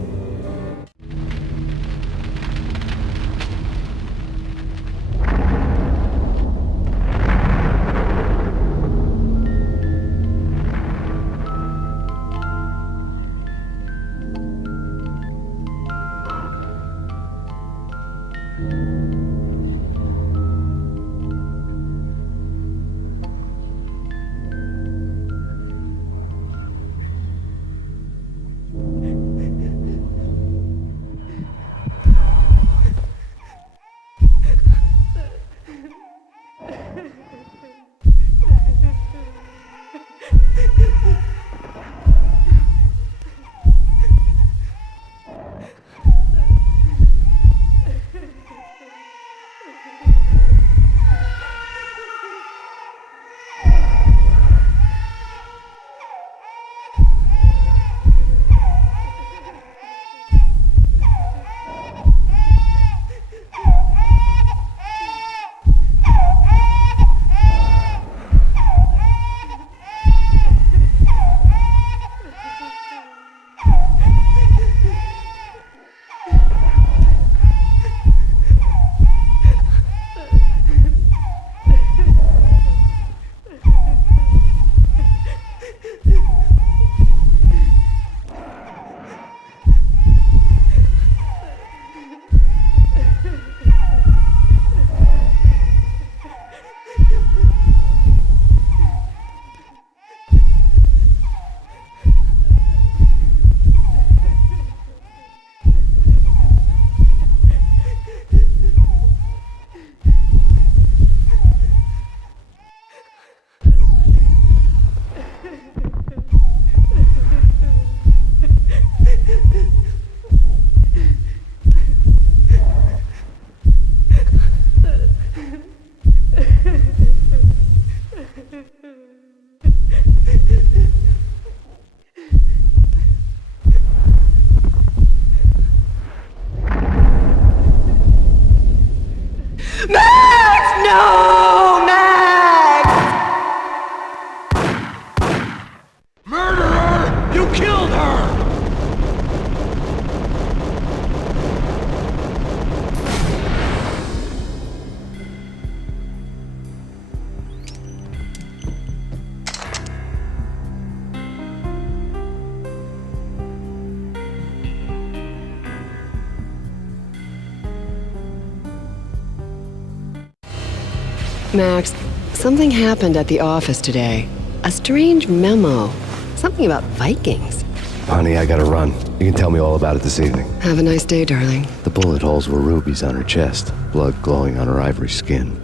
Max, something happened at the office today. A strange memo. Something about Vikings. Honey, I gotta run. You can tell me all about it this evening. Have a nice day, darling. The bullet holes were rubies on her chest, blood glowing on her ivory skin.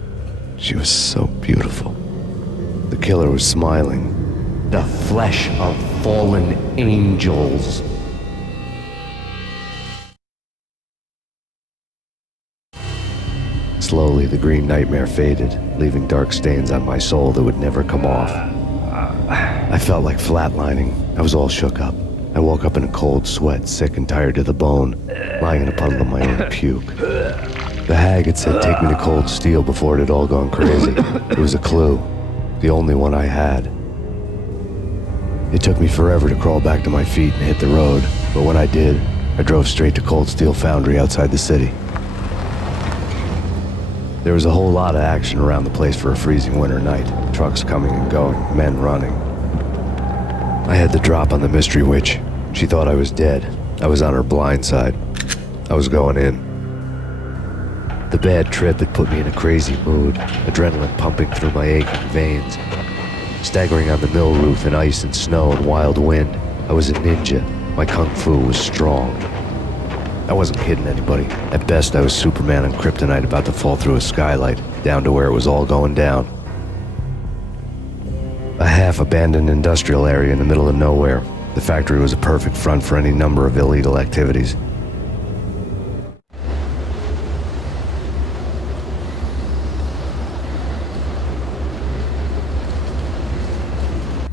She was so beautiful. The killer was smiling. The flesh of fallen angels. Slowly, the green nightmare faded, leaving dark stains on my soul that would never come off. I felt like flatlining. I was all shook up. I woke up in a cold sweat, sick and tired to the bone, lying in a puddle of my own puke. The hag had said take me to Cold Steel before it had all gone crazy. It was a clue, the only one I had. It took me forever to crawl back to my feet and hit the road, but when I did, I drove straight to Cold Steel Foundry outside the city. There was a whole lot of action around the place for a freezing winter night. Trucks coming and going, men running. I had the drop on the mystery witch. She thought I was dead. I was on her blind side. I was going in. The bad trip had put me in a crazy mood, adrenaline pumping through my aching veins. Staggering on the mill roof in ice and snow and wild wind, I was a ninja. My kung fu was strong. I wasn't kidding anybody. At best, I was Superman on kryptonite about to fall through a skylight, down to where it was all going down. A half-abandoned industrial area in the middle of nowhere. The factory was a perfect front for any number of illegal activities.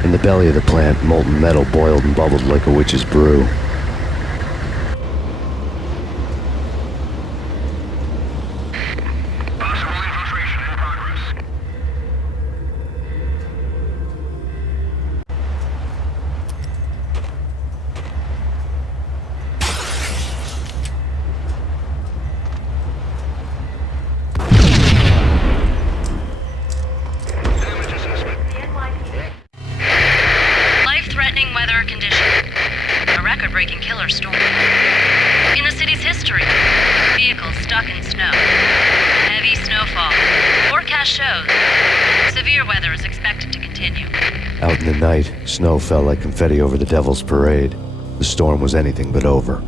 In the belly of the plant, molten metal boiled and bubbled like a witch's brew. Out in the night, snow fell like confetti over the Devil's Parade. The storm was anything but over.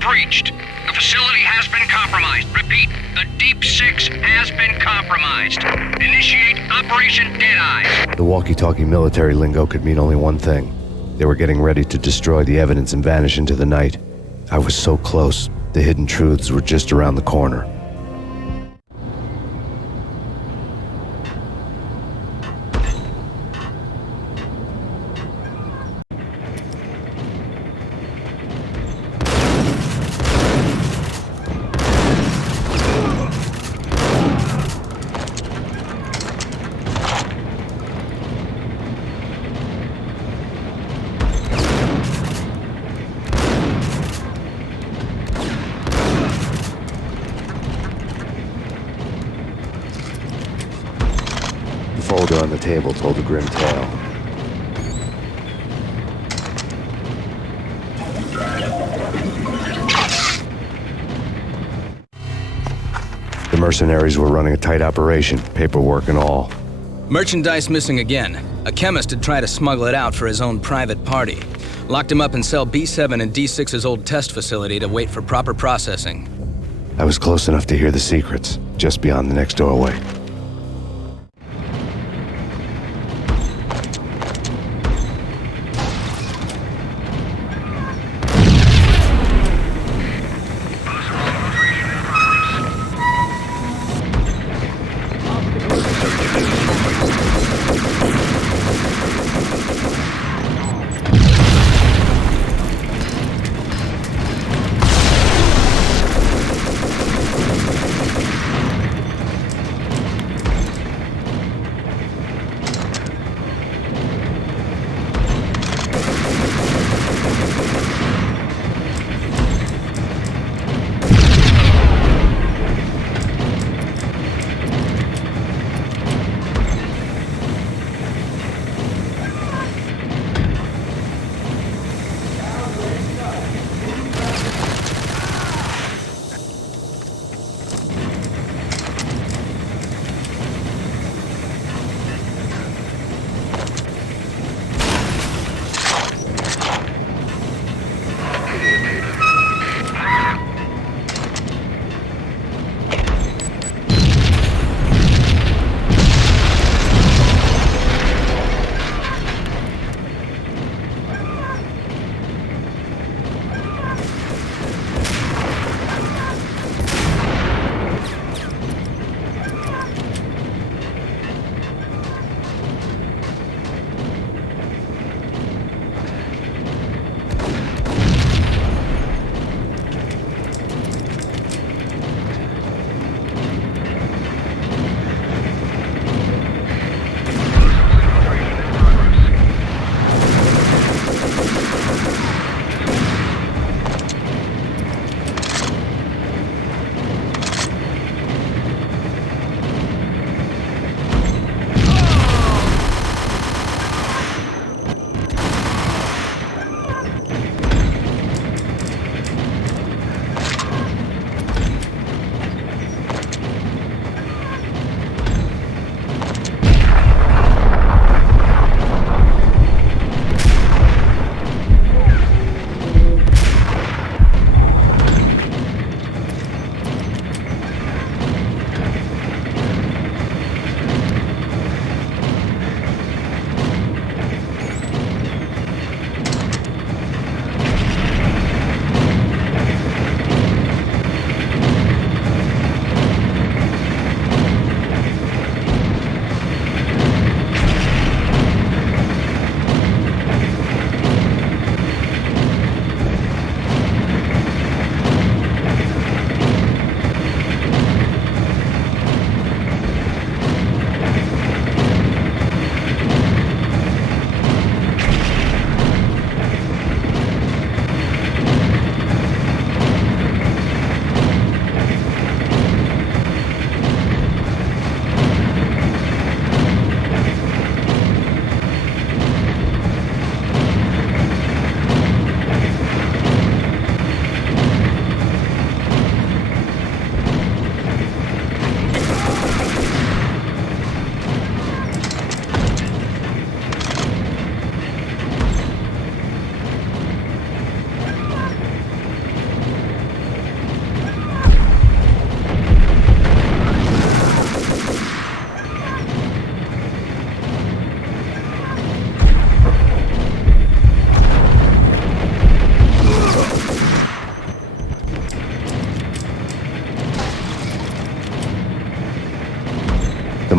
breached. The facility has been compromised. Repeat, the Deep Six has been compromised. Initiate Operation Deadeye. The walkie-talkie military lingo could mean only one thing. They were getting ready to destroy the evidence and vanish into the night. I was so close. The hidden truths were just around the corner. The folder on the table told a grim tale. The mercenaries were running a tight operation, paperwork and all. Merchandise missing again. A chemist had tried to smuggle it out for his own private party. Locked him up in cell B7 in D6's old test facility to wait for proper processing. I was close enough to hear the secrets, just beyond the next doorway.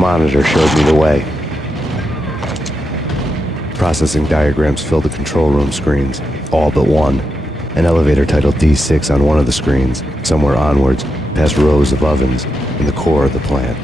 monitor showed me the way. Processing diagrams filled the control room screens, all but one. An elevator titled D6 on one of the screens, somewhere onwards, past rows of ovens, in the core of the plant.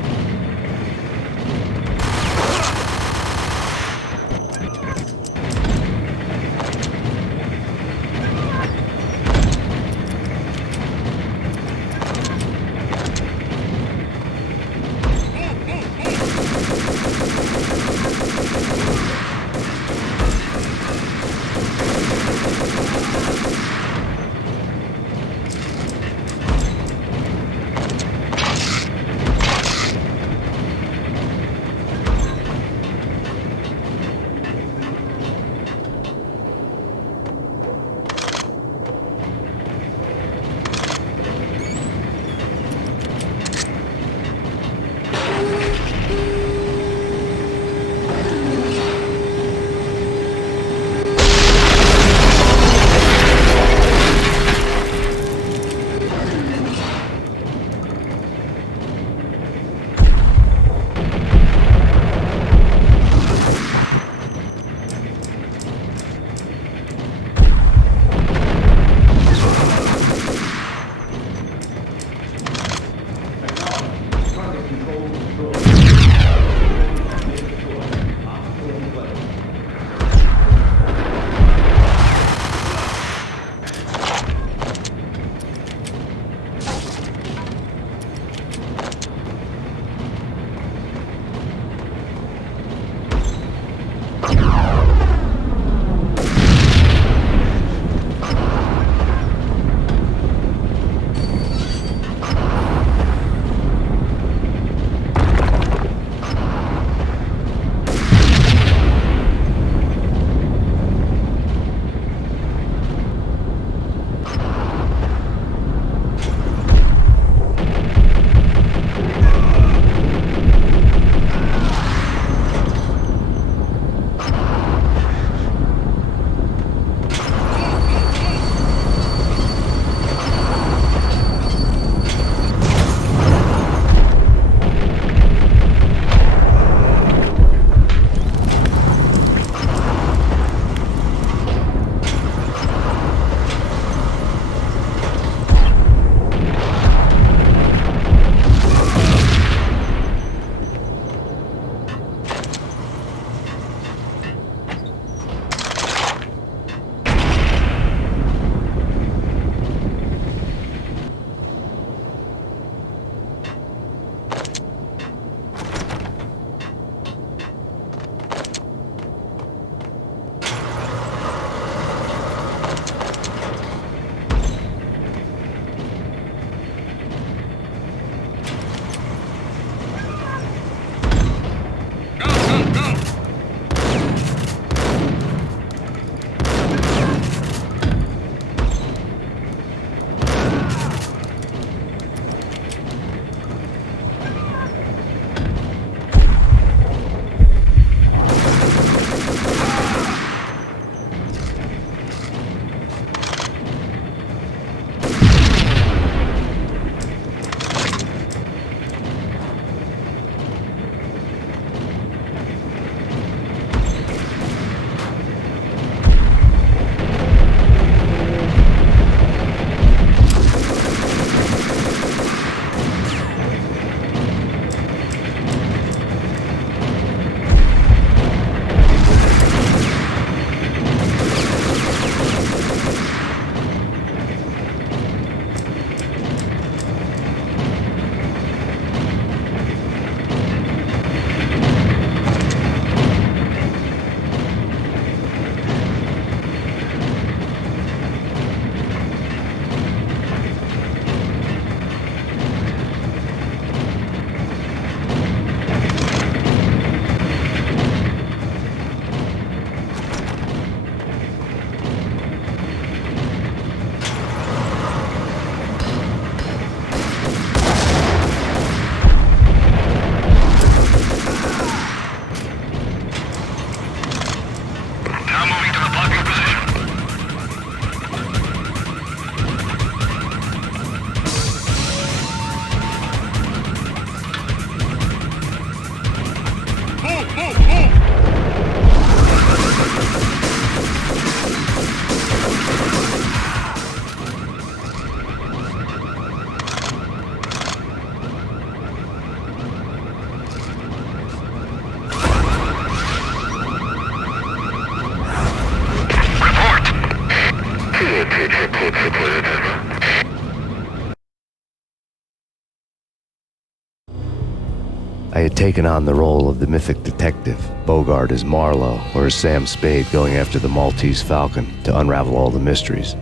I had taken on the role of the mythic detective, Bogart as Marlowe, or as Sam Spade going after the Maltese Falcon to unravel all the mysteries.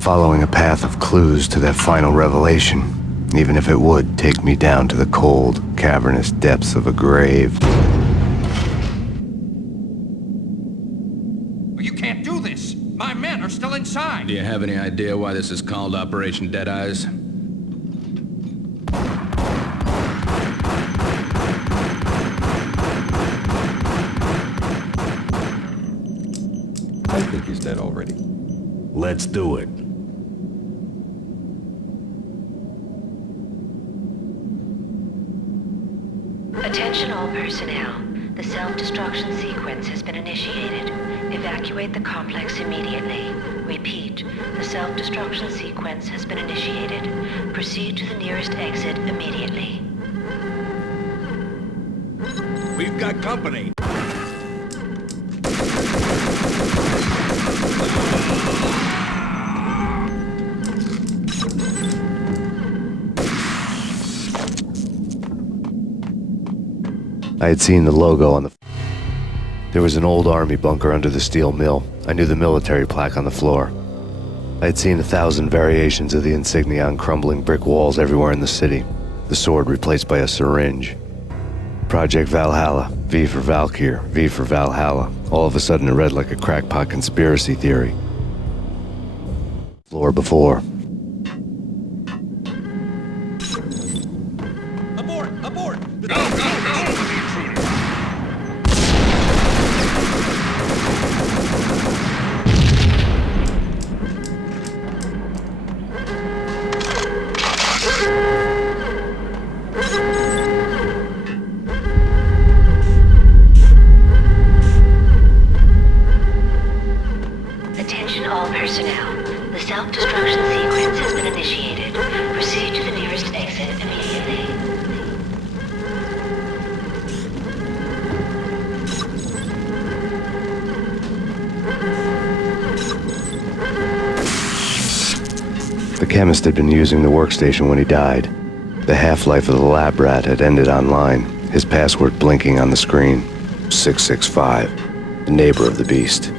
Following a path of clues to that final revelation, even if it would take me down to the cold, cavernous depths of a grave. You can't do this! My men are still inside! Do you have any idea why this is called Operation Dead Eyes? I think he's dead already. Let's do it. Attention all personnel. The self-destruction sequence has been initiated. Evacuate the complex immediately. Repeat, the self-destruction sequence has been initiated. Proceed to the nearest exit immediately. We've got company. I had seen the logo on the... There was an old army bunker under the steel mill. I knew the military plaque on the floor. I had seen 1,000 variations of the insignia on crumbling brick walls everywhere in the city. The sword replaced by a syringe. Project Valhalla, V for Valkyr, V for Valhalla. All of a sudden it read like a crackpot conspiracy theory. Floor before. Abort! Abort! Go, go, go! Attention all personnel. The self-destruction sequence has been initiated. Proceed to the nearest exit immediately. The chemist had been using the workstation when he died. The half-life of the lab rat had ended online, his password blinking on the screen. 665, the neighbor of the beast.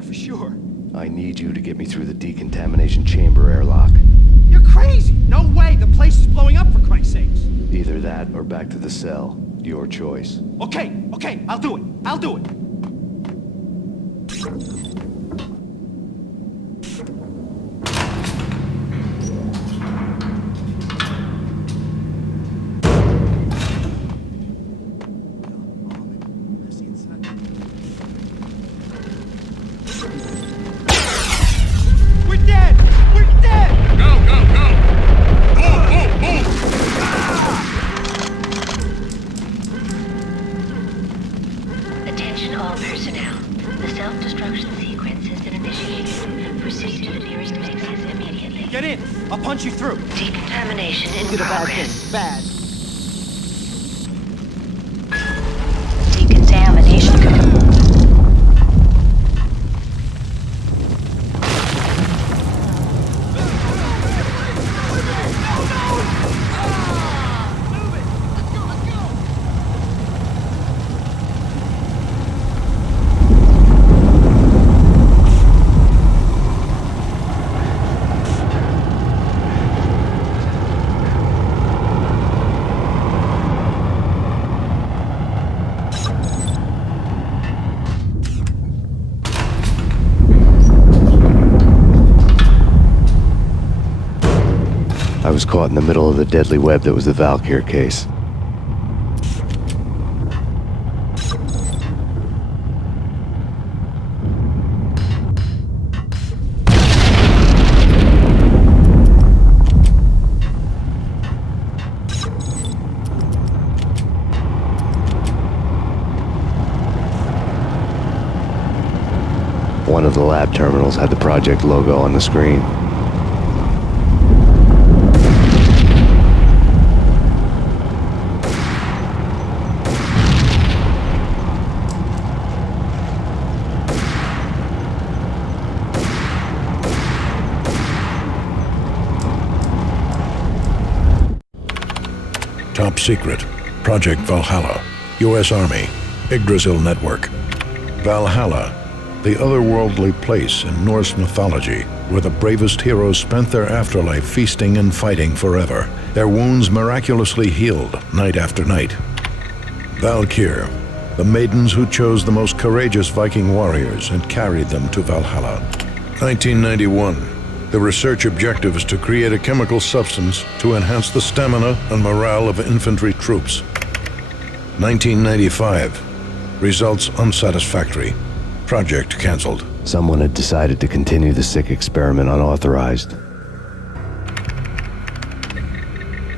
For sure. I need you to get me through the decontamination chamber airlock. You're crazy! No way! The place is blowing up, for Christ's sakes! Either that or back to the cell. Your choice. Okay, I'll do it. I'll do it. Bad. Decontamination. was caught in the middle of the deadly web that was the Valkyr case. One of the lab terminals had the project logo on the screen. Top secret. Project Valhalla. U.S. Army. Yggdrasil Network. Valhalla, the otherworldly place in Norse mythology where the bravest heroes spent their afterlife feasting and fighting forever, their wounds miraculously healed night after night. Valkyr, the maidens who chose the most courageous Viking warriors and carried them to Valhalla. 1991. The research objective is to create a chemical substance to enhance the stamina and morale of infantry troops. 1995. Results unsatisfactory. Project cancelled. Someone had decided to continue the sick experiment unauthorized.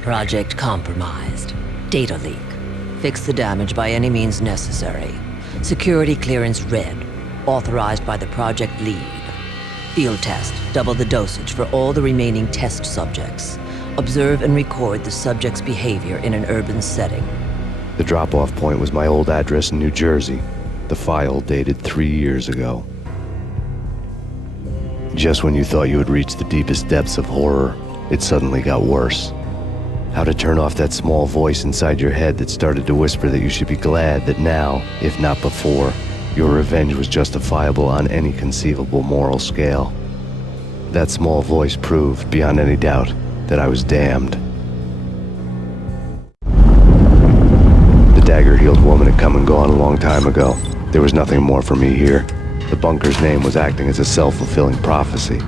Project compromised. Data leak. Fix the damage by any means necessary. Security clearance red. Authorized by the project lead. Field test. Double the dosage for all the remaining test subjects. Observe and record the subject's behavior in an urban setting. The drop-off point was my old address in New Jersey. The file dated 3 years ago. Just when you thought you had reached the deepest depths of horror, it suddenly got worse. How to turn off that small voice inside your head that started to whisper that you should be glad that now, if not before, your revenge was justifiable on any conceivable moral scale. That small voice proved, beyond any doubt, that I was damned. The dagger-heeled woman had come and gone a long time ago. There was nothing more for me here. The bunker's name was acting as a self-fulfilling prophecy.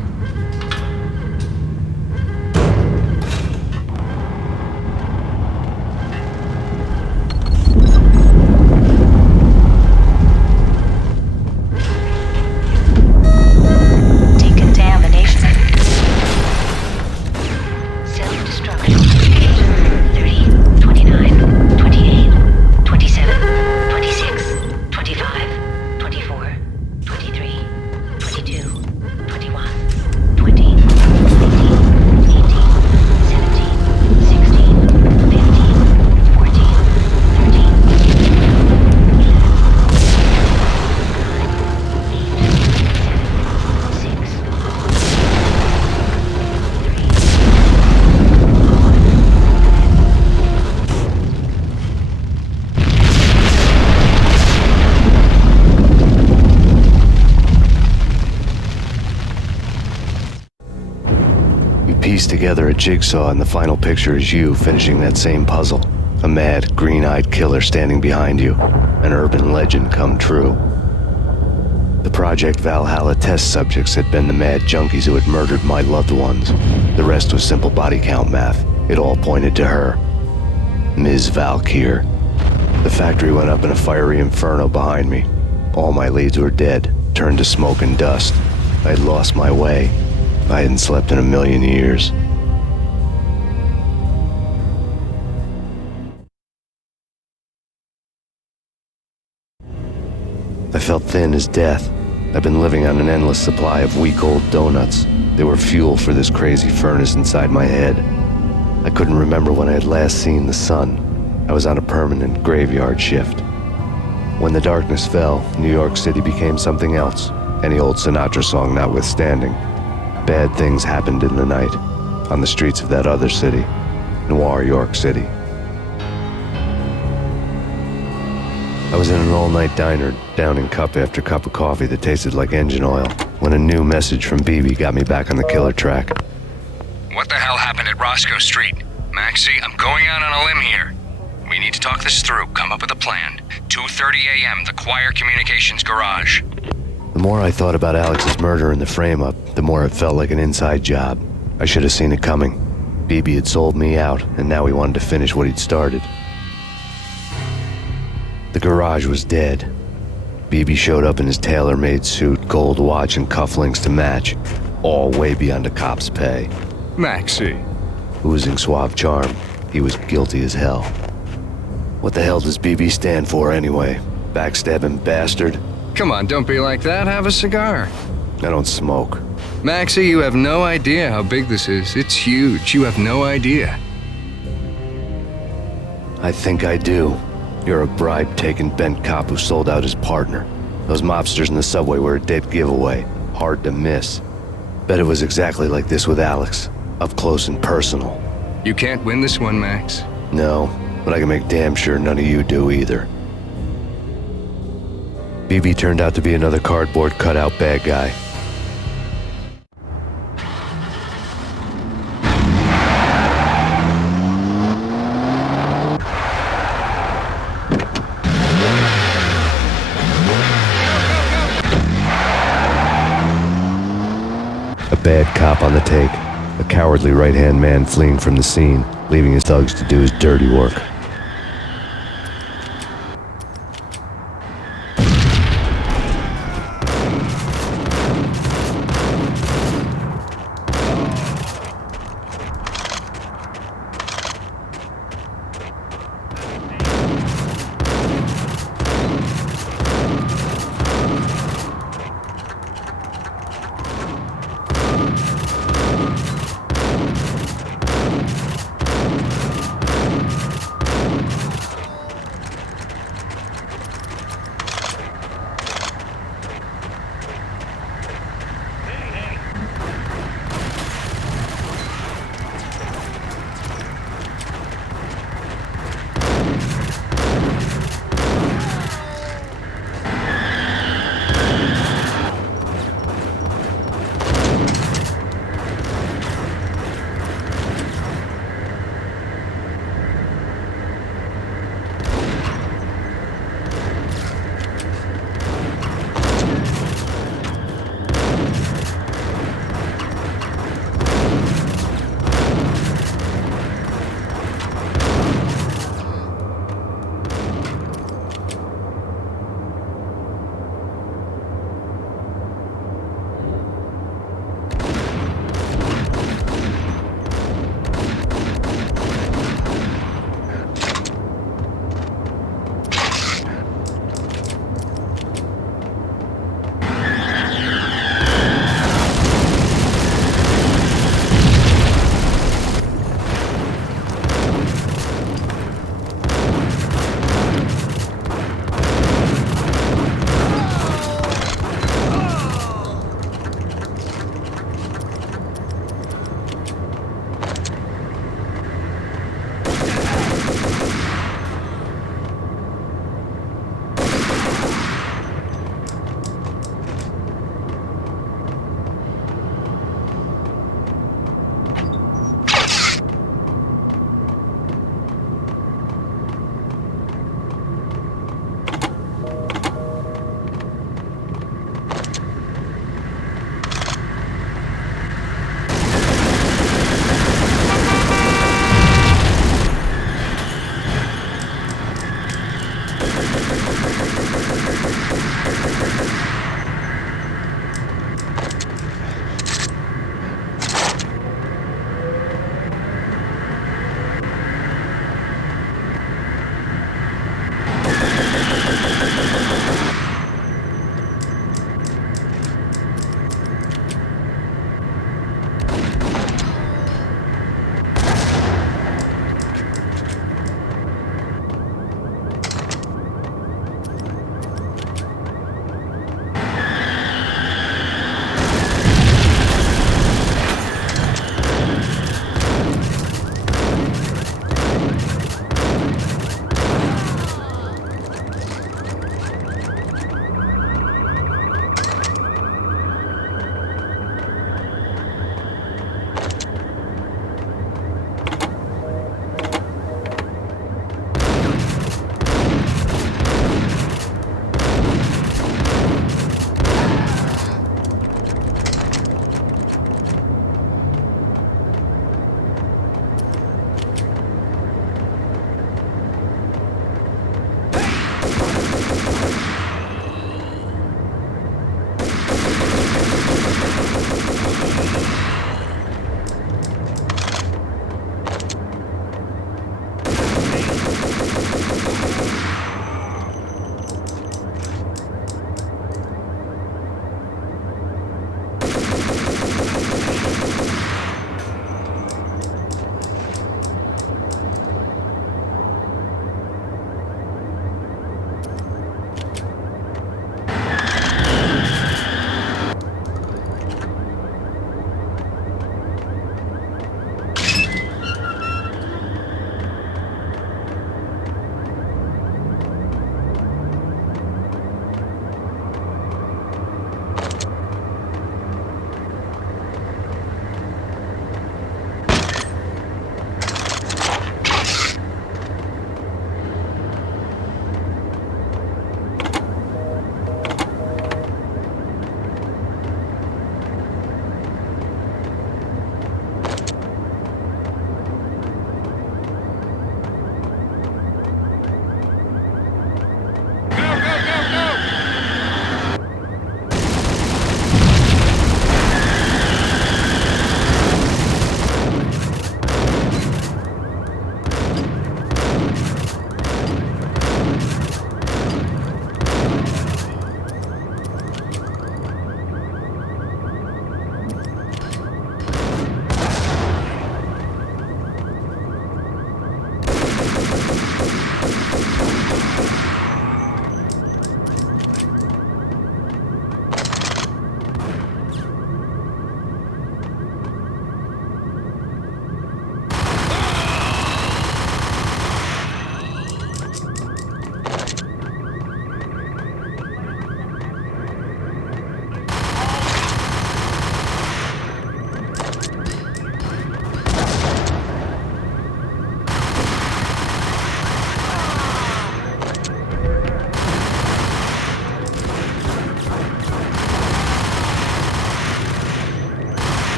Piece together a jigsaw, and the final picture is you finishing that same puzzle. A mad, green-eyed killer standing behind you. An urban legend come true. The Project Valhalla test subjects had been the mad junkies who had murdered my loved ones. The rest was simple body count math. It all pointed to her. Ms. Valkyr. The factory went up in a fiery inferno behind me. All my leads were dead, turned to smoke and dust. I had lost my way. I hadn't slept in a million years. I felt thin as death. I've been living on an endless supply of week-old donuts. They were fuel for this crazy furnace inside my head. I couldn't remember when I had last seen the sun. I was on a permanent graveyard shift. When the darkness fell, New York City became something else, any old Sinatra song notwithstanding. Bad things happened in the night, on the streets of that other city, Noir York City. I was in an all-night diner, downing cup after cup of coffee that tasted like engine oil, when a new message from BB got me back on the killer track. What the hell happened at Roscoe Street? Maxie, I'm going out on a limb here. We need to talk this through, come up with a plan. 2:30 a.m., the Choir Communications Garage. The more I thought about Alex's murder and the frame-up, the more it felt like an inside job. I should have seen it coming. BB had sold me out, and now he wanted to finish what he'd started. The garage was dead. BB showed up in his tailor-made suit, gold watch, and cufflinks to match, all way beyond a cop's pay. Maxie. Oozing suave charm, he was guilty as hell. What the hell does BB stand for anyway? Backstabbing Bastard? Come on, don't be like that. Have a cigar. I don't smoke. Maxie, you have no idea how big this is. It's huge. You have no idea. I think I do. You're a bribe-taking bent cop who sold out his partner. Those mobsters in the subway were a dead giveaway. Hard to miss. Bet it was exactly like this with Alex. Up close and personal. You can't win this one, Max. No, but I can make damn sure none of you do either. BB turned out to be another cardboard cutout bad guy. A bad cop on the take. A cowardly right-hand man fleeing from the scene, leaving his thugs to do his dirty work.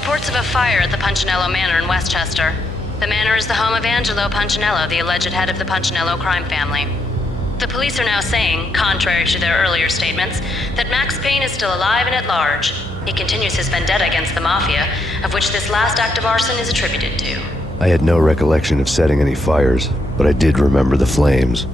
reports of a fire at the Punchinello Manor in Westchester. The manor is the home of Angelo Punchinello, the alleged head of the Punchinello crime family. The police are now saying, contrary to their earlier statements, that Max Payne is still alive and at large. He continues his vendetta against the Mafia, of which this last act of arson is attributed to. I had no recollection of setting any fires, but I did remember the flames.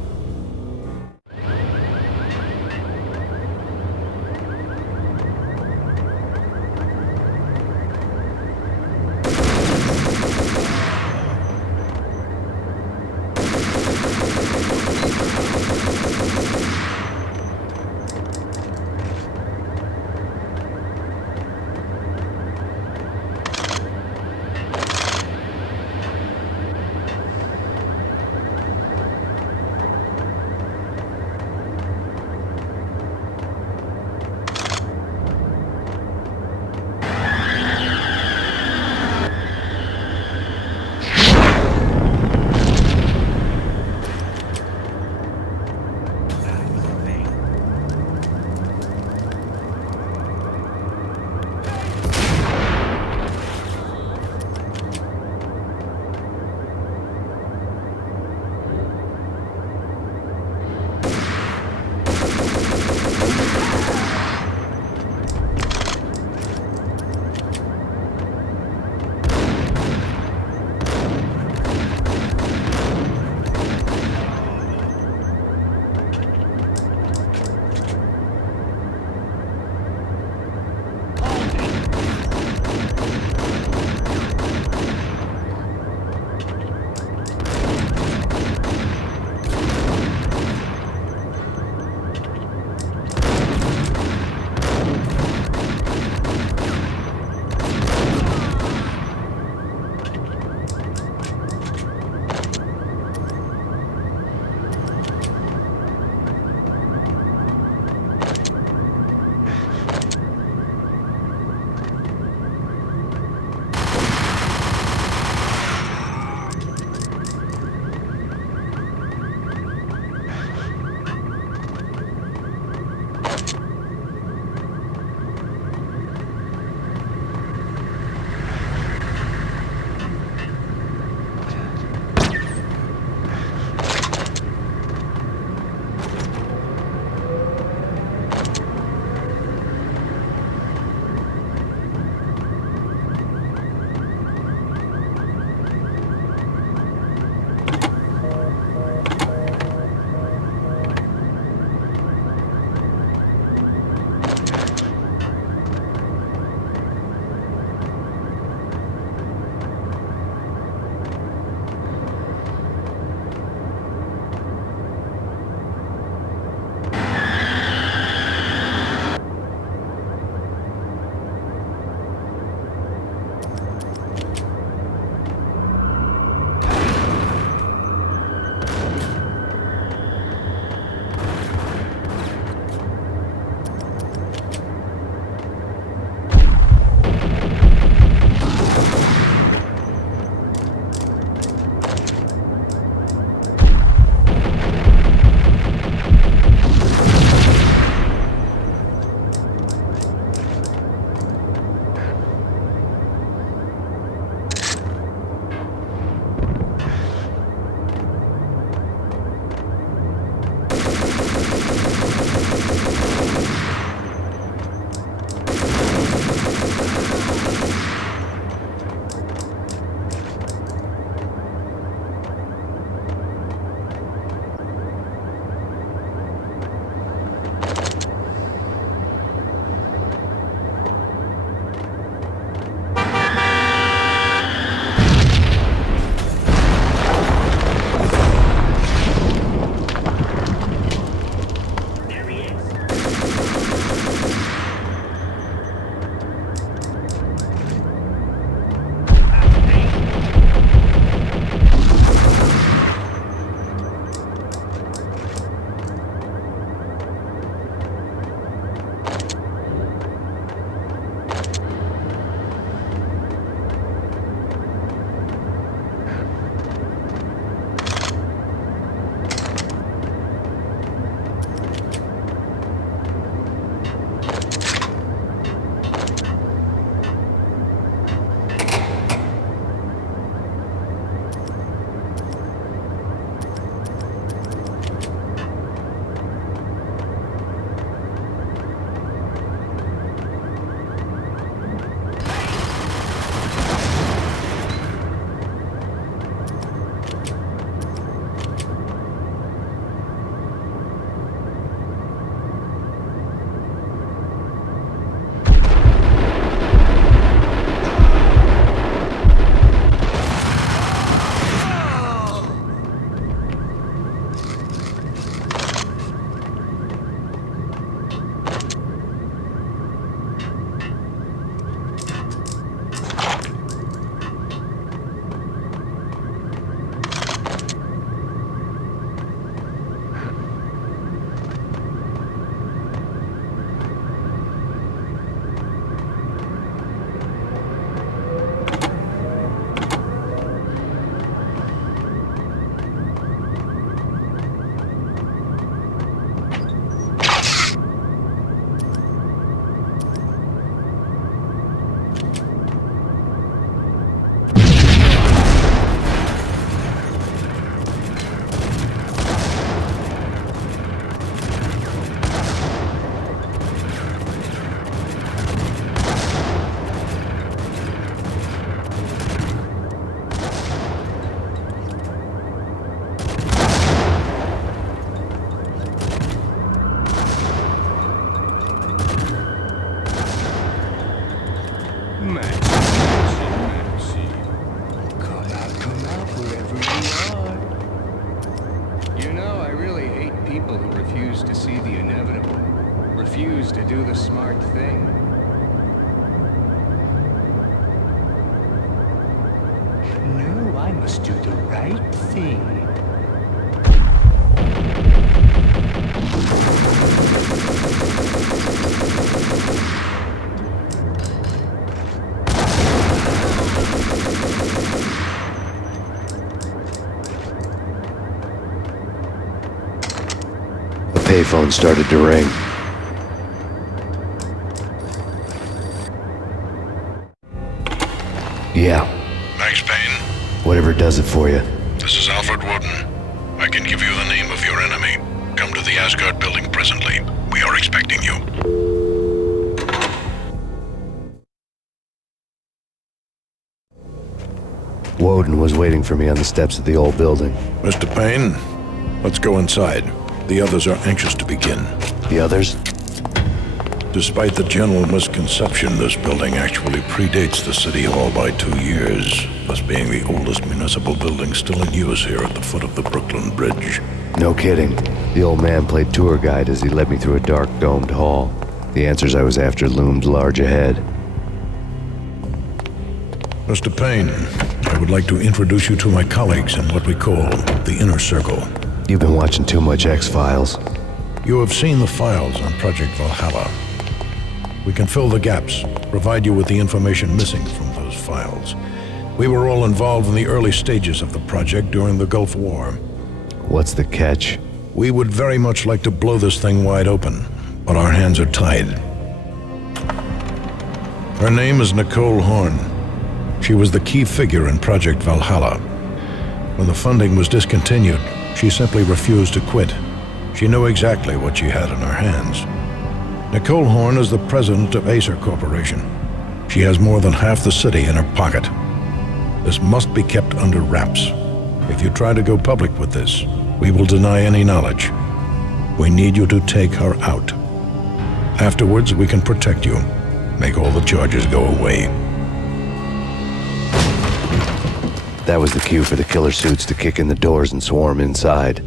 Maxie. Come out, wherever you are. You know, I really hate people who refuse to see the inevitable, refuse to do the smart thing. No, I must do the right thing. The payphone started to ring. Yeah. Max Payne? Whatever does it for you. This is Alfred Woden. I can give you the name of your enemy. Come to the Asgard building presently. We are expecting you. Woden was waiting for me on the steps of the old building. Mr. Payne, let's go inside. The others are anxious to begin. The others? Despite the general misconception, this building actually predates the City Hall by 2 years, thus being the oldest municipal building still in use here at the foot of the Brooklyn Bridge. No kidding. The old man played tour guide as he led me through a dark, domed hall. The answers I was after loomed large ahead. Mr. Payne, I would like to introduce you to my colleagues in what we call the Inner Circle. You've been watching too much X-Files. You have seen the files on Project Valhalla. We can fill the gaps, provide you with the information missing from those files. We were all involved in the early stages of the project during the Gulf War. What's the catch? We would very much like to blow this thing wide open, but our hands are tied. Her name is Nicole Horn. She was the key figure in Project Valhalla. When the funding was discontinued, she simply refused to quit. She knew exactly what she had in her hands. Nicole Horn is the president of Acer Corporation. She has more than half the city in her pocket. This must be kept under wraps. If you try to go public with this, we will deny any knowledge. We need you to take her out. Afterwards, we can protect you. Make all the charges go away. That was the cue for the killer suits to kick in the doors and swarm inside.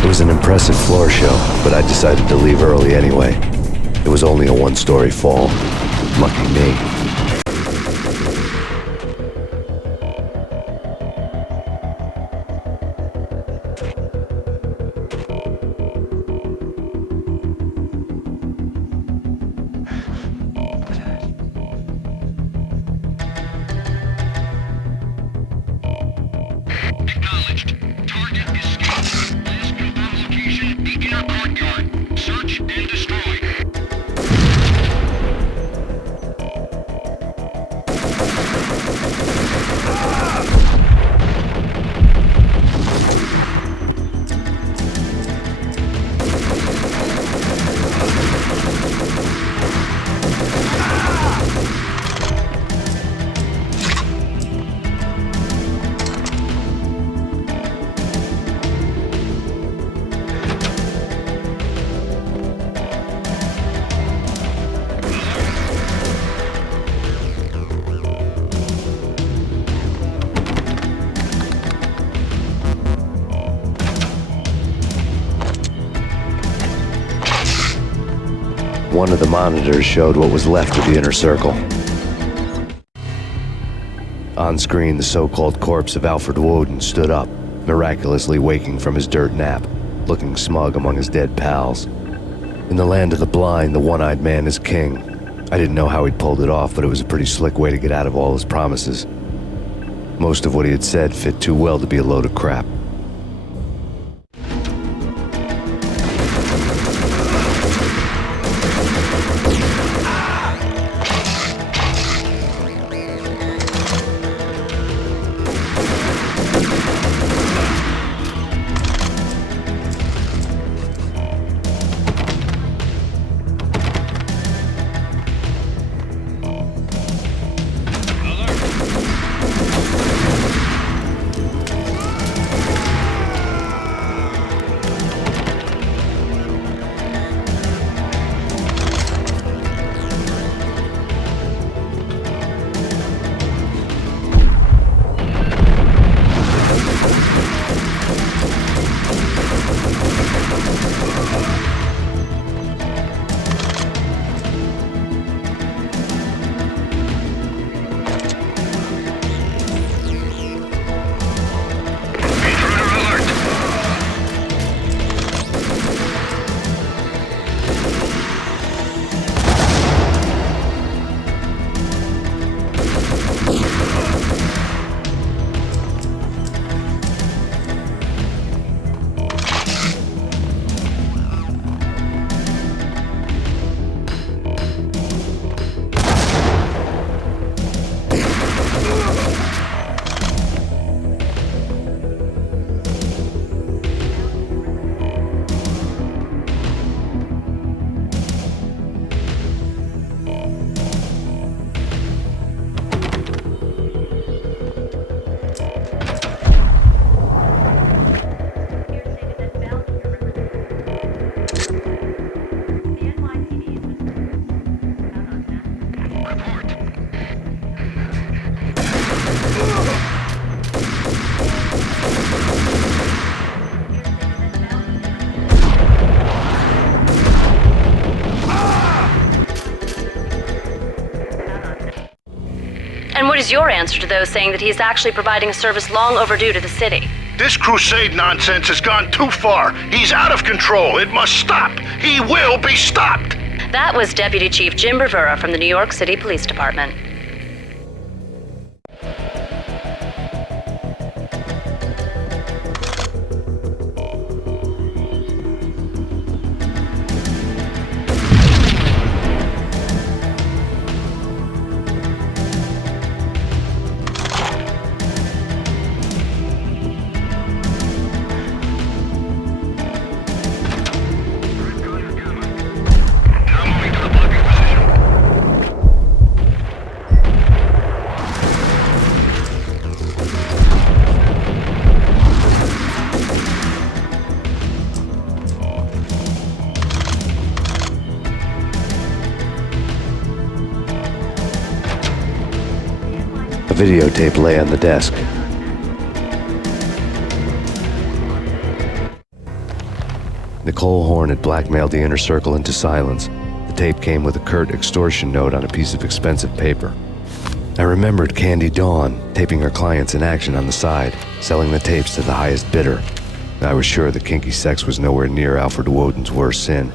It was an impressive floor show, but I decided to leave early anyway. It was only a one-story fall. Lucky me. Acknowledged. Target escaped. Last confirmed location, the inner courtyard. Search and destroy. One of the monitors showed what was left of the inner circle. On screen, the so-called corpse of Alfred Woden stood up, miraculously waking from his dirt nap, looking smug among his dead pals. In the land of the blind, the one-eyed man is king. I didn't know how he'd pulled it off, but it was a pretty slick way to get out of all his promises. Most of what he had said fit too well to be a load of crap. is your answer to those saying that he's actually providing a service long overdue to the city? This crusade nonsense has gone too far. He's out of control. It must stop. He will be stopped. That was Deputy Chief Jim Bravura from the New York City Police Department. A videotape lay on the desk. Nicole Horn had blackmailed the Inner Circle into silence. The tape came with a curt extortion note on a piece of expensive paper. I remembered Candy Dawn taping her clients in action on the side, selling the tapes to the highest bidder. I was sure that kinky sex was nowhere near Alfred Woden's worst sin.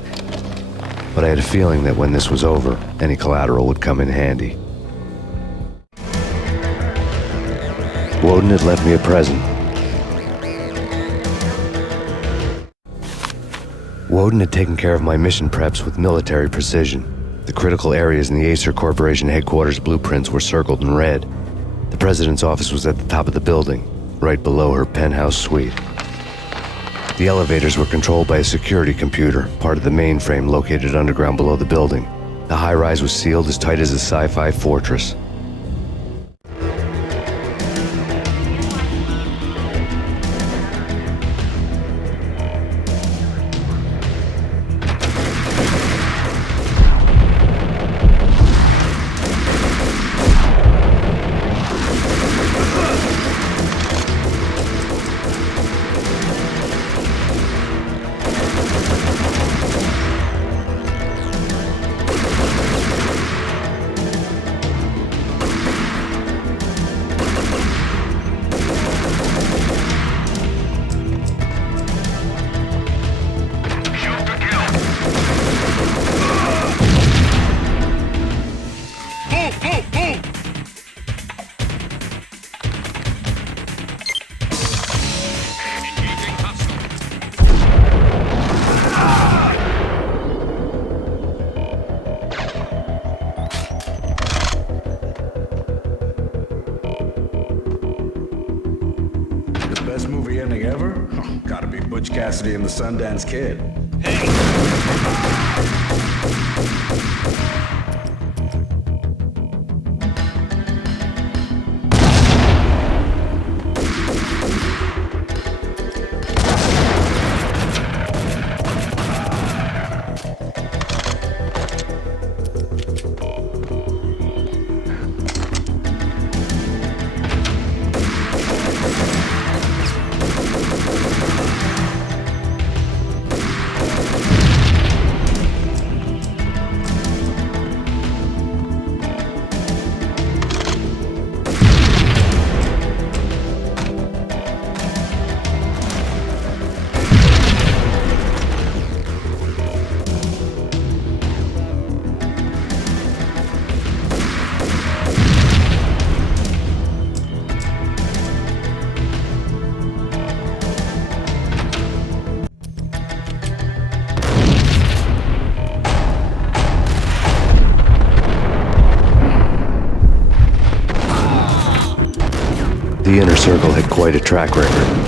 But I had a feeling that when this was over, any collateral would come in handy. Woden had left me a present. Woden had taken care of my mission preps with military precision. The critical areas in the Acer Corporation headquarters blueprints were circled in red. The president's office was at the top of the building, right below her penthouse suite. The elevators were controlled by a security computer, part of the mainframe located underground below the building. The high-rise was sealed as tight as a sci-fi fortress. Cassidy and the Sundance Kid. The Inner Circle had quite a track record.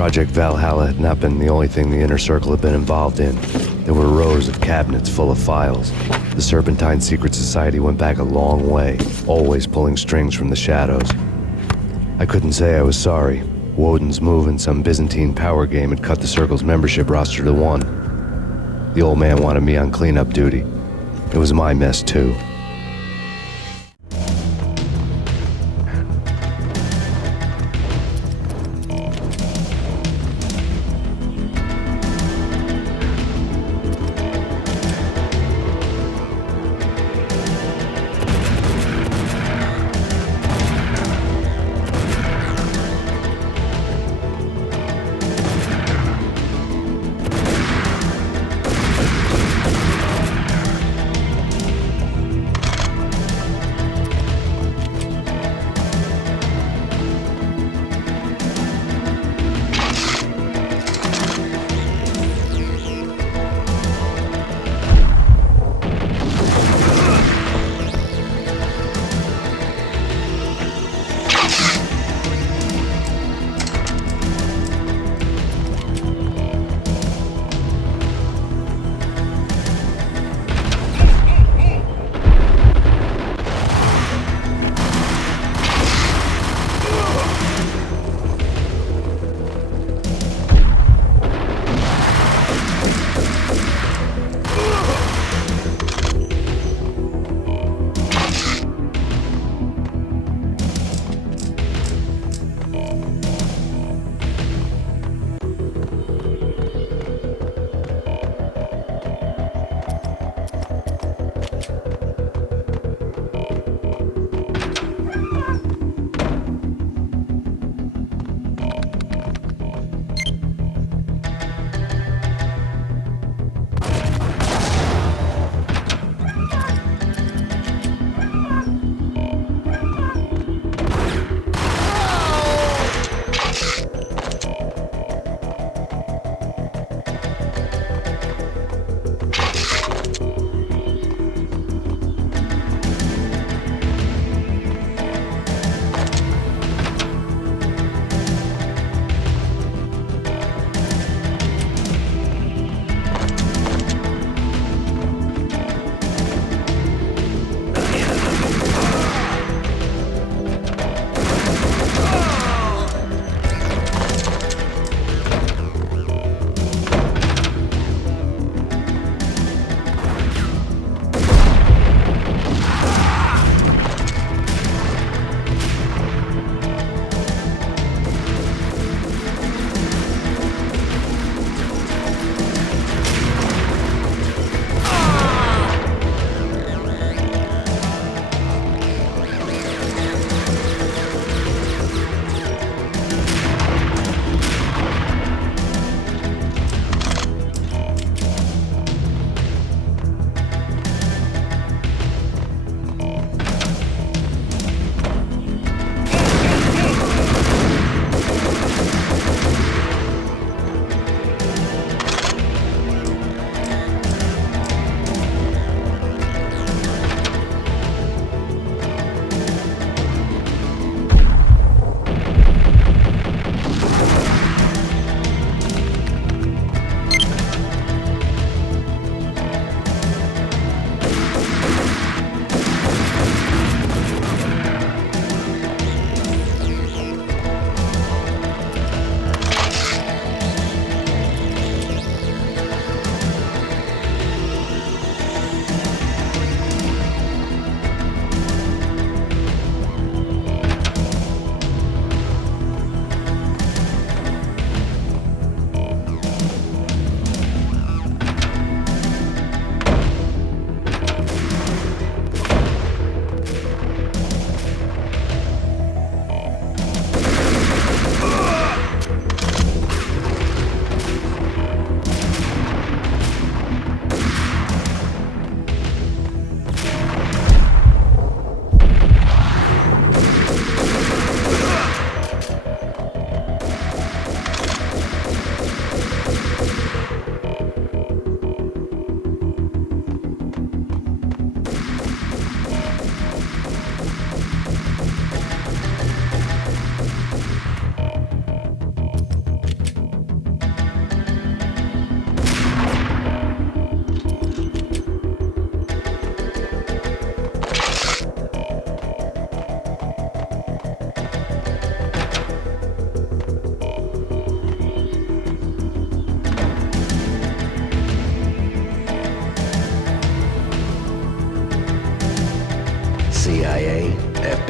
Project Valhalla had not been the only thing the Inner Circle had been involved in. There were rows of cabinets full of files. The Serpentine Secret Society went back a long way, always pulling strings from the shadows. I couldn't say I was sorry. Woden's move in some Byzantine power game had cut the Circle's membership roster to 1. The old man wanted me on cleanup duty. It was my mess, too.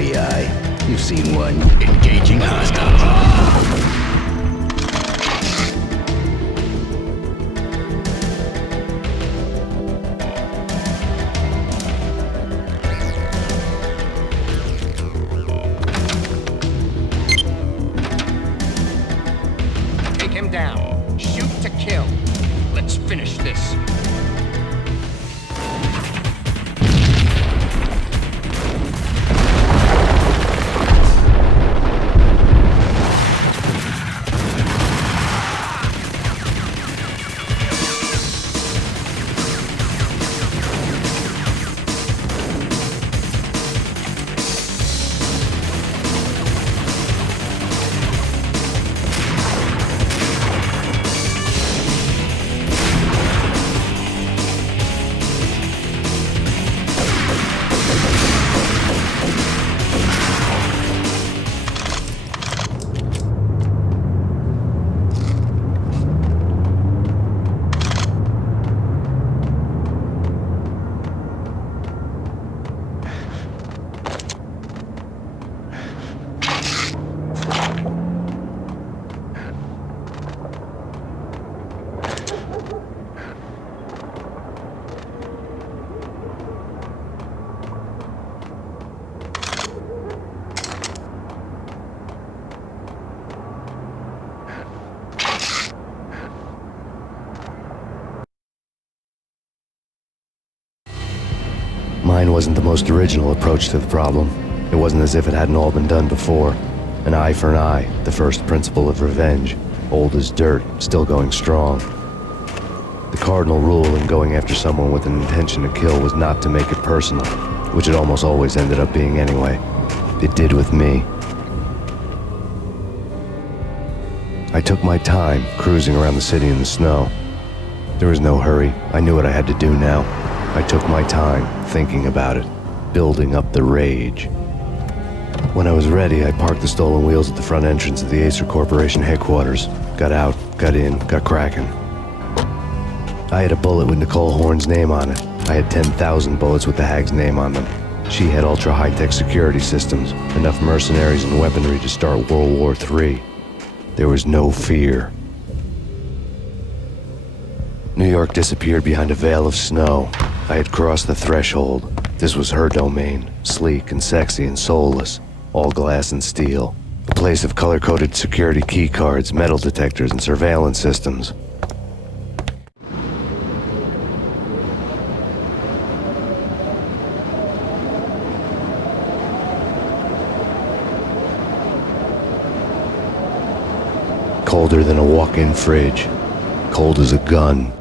FBI. You've seen one. Engaging hostiles. Take him down. Shoot to kill. Let's finish this. Mine wasn't the most original approach to the problem. It wasn't as if it hadn't all been done before. An eye for an eye, the first principle of revenge. Old as dirt, still going strong. The cardinal rule in going after someone with an intention to kill was not to make it personal, which it almost always ended up being anyway. It did with me. I took my time, cruising around the city in the snow. There was no hurry. I knew what I had to do now. I took my time, thinking about it, building up the rage. When I was ready, I parked the stolen wheels at the front entrance of the Acer Corporation headquarters. Got out, got in, got cracking. I had a bullet with Nicole Horn's name on it. I had 10,000 bullets with the Hag's name on them. She had ultra-high-tech security systems, enough mercenaries and weaponry to start World War III. There was no fear. New York disappeared behind a veil of snow. I had crossed the threshold. This was her domain, sleek and sexy and soulless, all glass and steel. A place of color-coded security key cards, metal detectors, and surveillance systems. Colder than a walk-in fridge. Cold as a gun.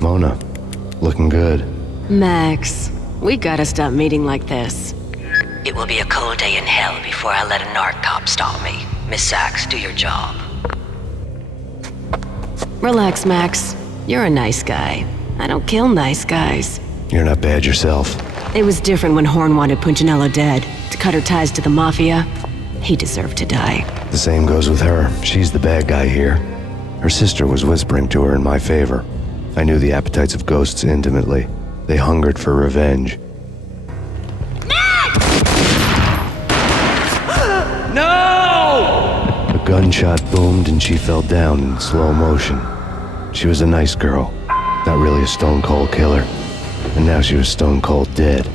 Mona, looking good. Max, we gotta stop meeting like this. It will be a cold day in hell before I let a narc cop stop me. Miss Sachs, do your job. Relax, Max. You're a nice guy. I don't kill nice guys. You're not bad yourself. It was different when Horn wanted Punchinello dead. To cut her ties to the Mafia. He deserved to die. The same goes with her. She's the bad guy here. Her sister was whispering to her in my favor. I knew the appetites of ghosts intimately. They hungered for revenge. No! A gunshot boomed and she fell down in slow motion. She was a nice girl, not really a stone-cold killer. And now she was stone-cold dead.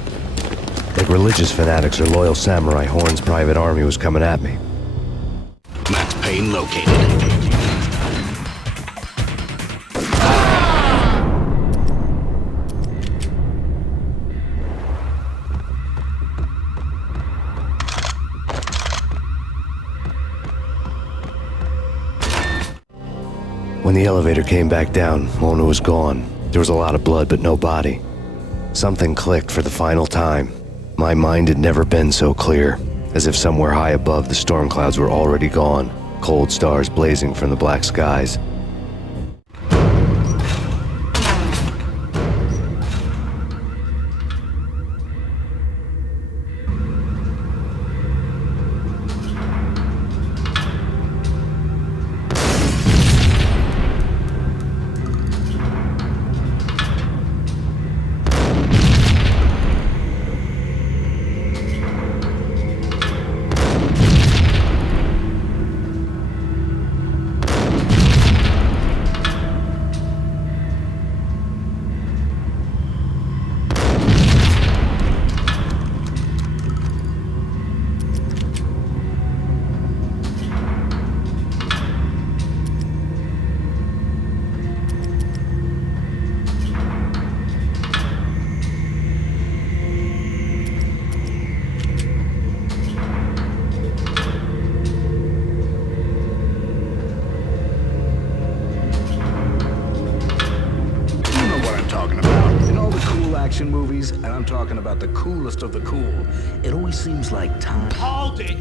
Like religious fanatics or loyal samurai, Horn's private army was coming at me. Max Payne located. When the elevator came back down, Mona was gone. There was a lot of blood, but no body. Something clicked for the final time. My mind had never been so clear, as if somewhere high above the storm clouds were already gone, cold stars blazing from the black skies. action movies, and I'm talking about the coolest of the cool, it always seems like time. Hold it!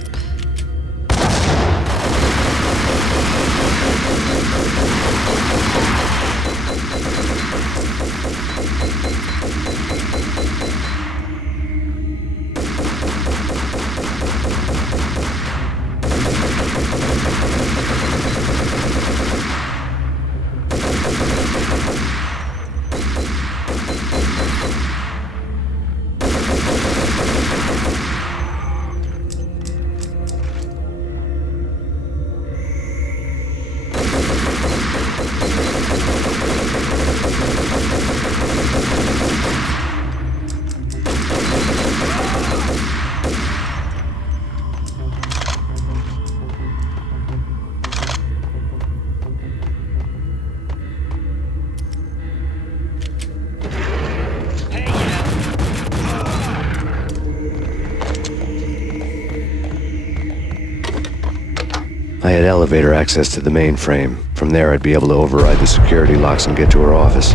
I had elevator access to the mainframe. From there, I'd be able to override the security locks and get to her office.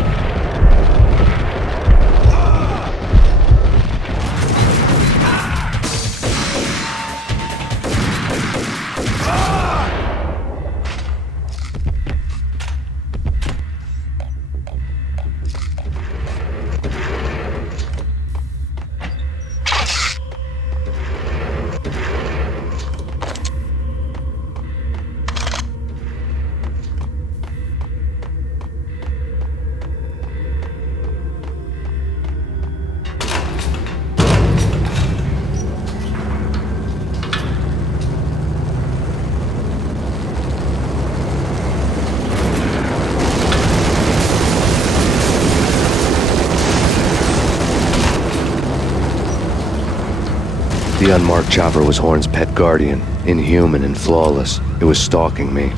The unmarked chopper was Horn's pet guardian, inhuman and flawless. It was stalking me.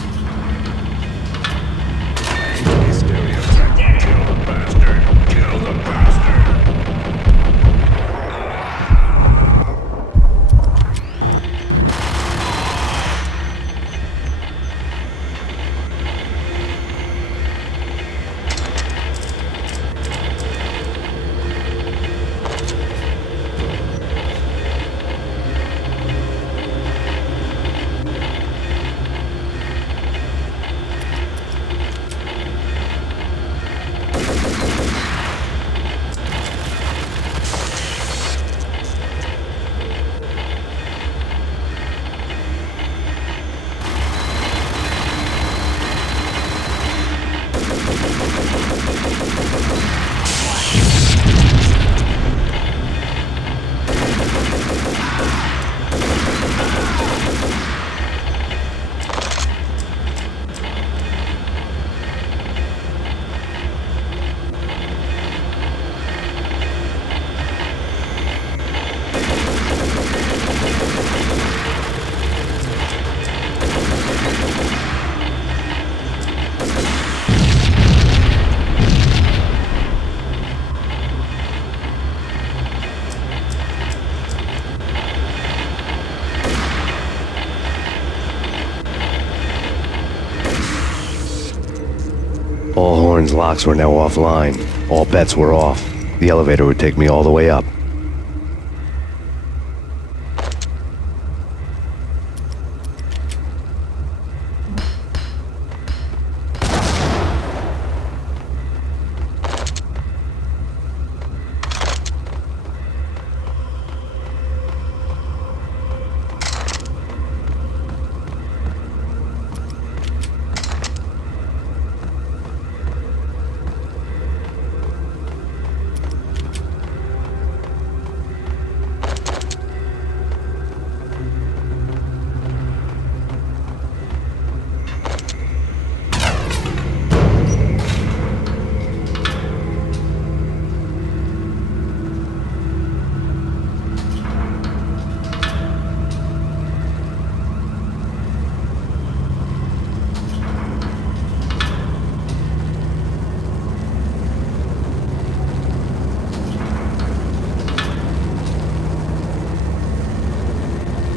All Horn's locks were now offline. All bets were off. The elevator would take me all the way up.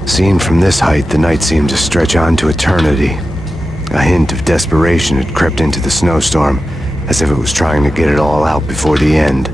Seen from this height, the night seemed to stretch on to eternity. A hint of desperation had crept into the snowstorm, as if it was trying to get it all out before the end.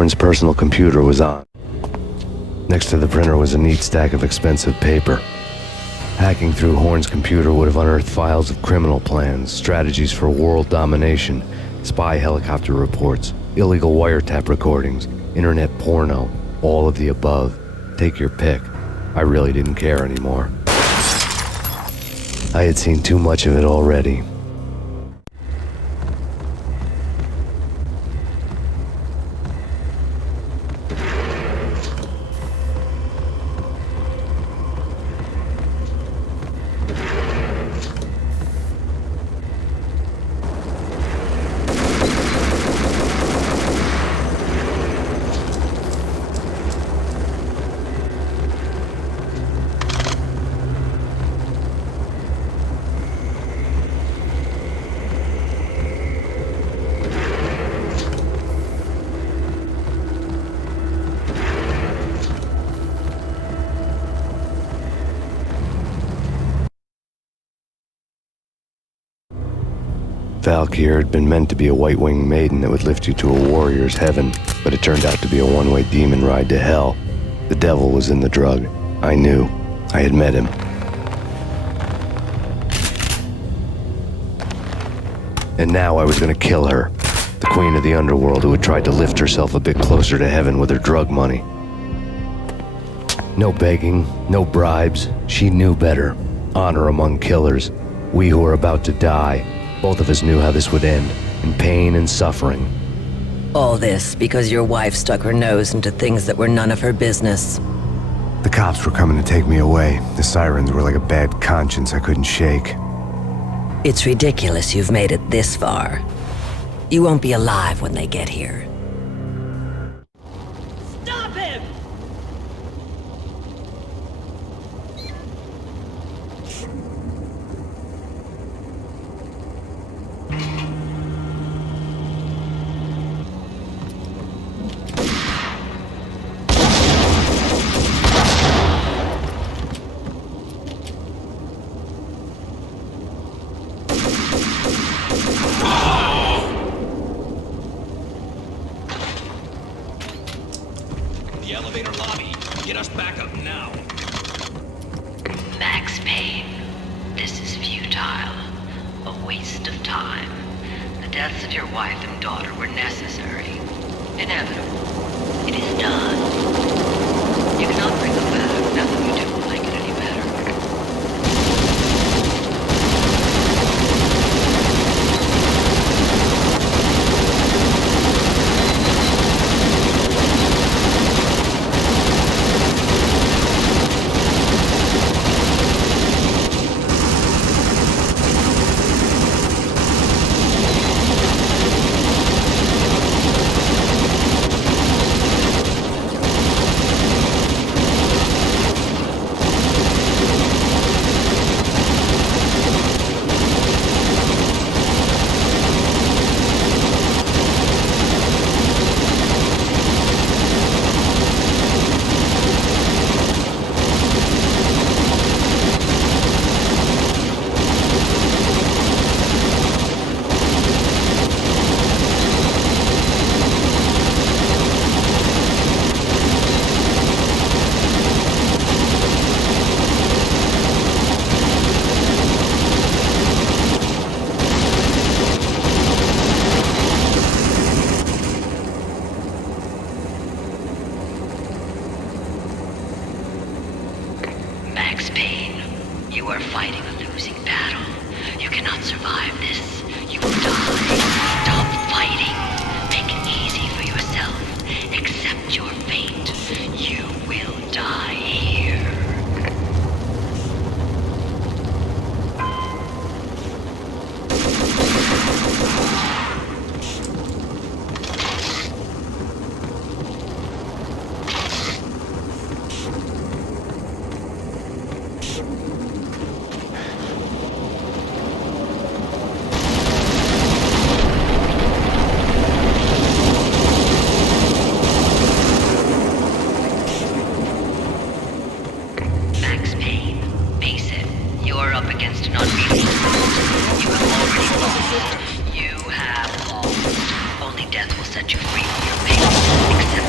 Horn's personal computer was on. Next to the printer was a neat stack of expensive paper. Hacking through Horn's computer would have unearthed files of criminal plans, strategies for world domination, spy helicopter reports, illegal wiretap recordings, internet porno, all of the above. Take your pick. I really didn't care anymore. I had seen too much of it already. Valkyr had been meant to be a white-winged maiden that would lift you to a warrior's heaven, but it turned out to be a one-way demon ride to hell. The devil was in the drug. I knew. I had met him. And now I was gonna kill her, the queen of the underworld who had tried to lift herself a bit closer to heaven with her drug money. No begging, no bribes. She knew better. Honor among killers. We who were about to die. Both of us knew how this would end, in pain and suffering. All this because your wife stuck her nose into things that were none of her business. The cops were coming to take me away. The sirens were like a bad conscience I couldn't shake. It's ridiculous you've made it this far. You won't be alive when they get here. Stop him! The elevator lobby. Get us back up now. Max Payne, this is futile. A waste of time. The deaths of your wife and daughter were necessary. Inevitable. It is done. You cannot bring them back. Nothing you do will make it any better. Max Payne, you are fighting a losing battle. You cannot survive this. You will die. Stop fighting. Make it easy for yourself. Accept your fate. You will die here. Max Payne, face it. You are up against an unbeatable opponent. You have already lost. You have lost. Only death will set you free from your pain. Accept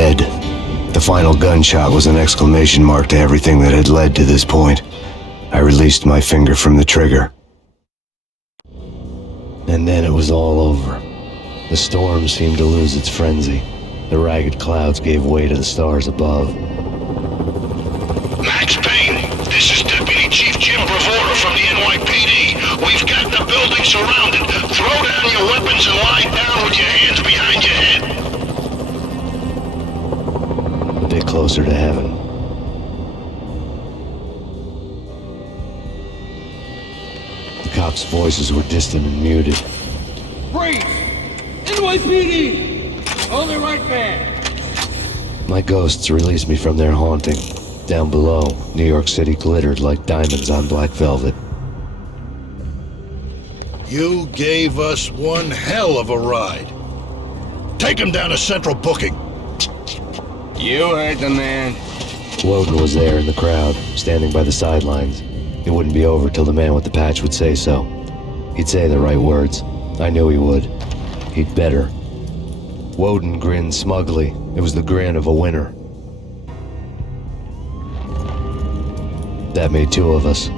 dead. The final gunshot was an exclamation mark to everything that had led to this point. I released my finger from the trigger. And then it was all over. The storm seemed to lose its frenzy. The ragged clouds gave way to the stars above. Max Payne, this is Deputy Chief Jim Bravura from the NYPD. We've got the building surrounded. Throw down your weapons and lie down with your hands behind your head. A bit closer to heaven. The cops' voices were distant and muted. Freeze! NYPD! I'll be right back. My ghosts released me from their haunting. Down below, New York City glittered like diamonds on black velvet. You gave us one hell of a ride. Take him down to Central Booking. You heard the man. Woden was there in the crowd, standing by the sidelines. It wouldn't be over till the man with the patch would say so. He'd say the right words. I knew he would. He'd better. Woden grinned smugly. It was the grin of a winner. That made two of us.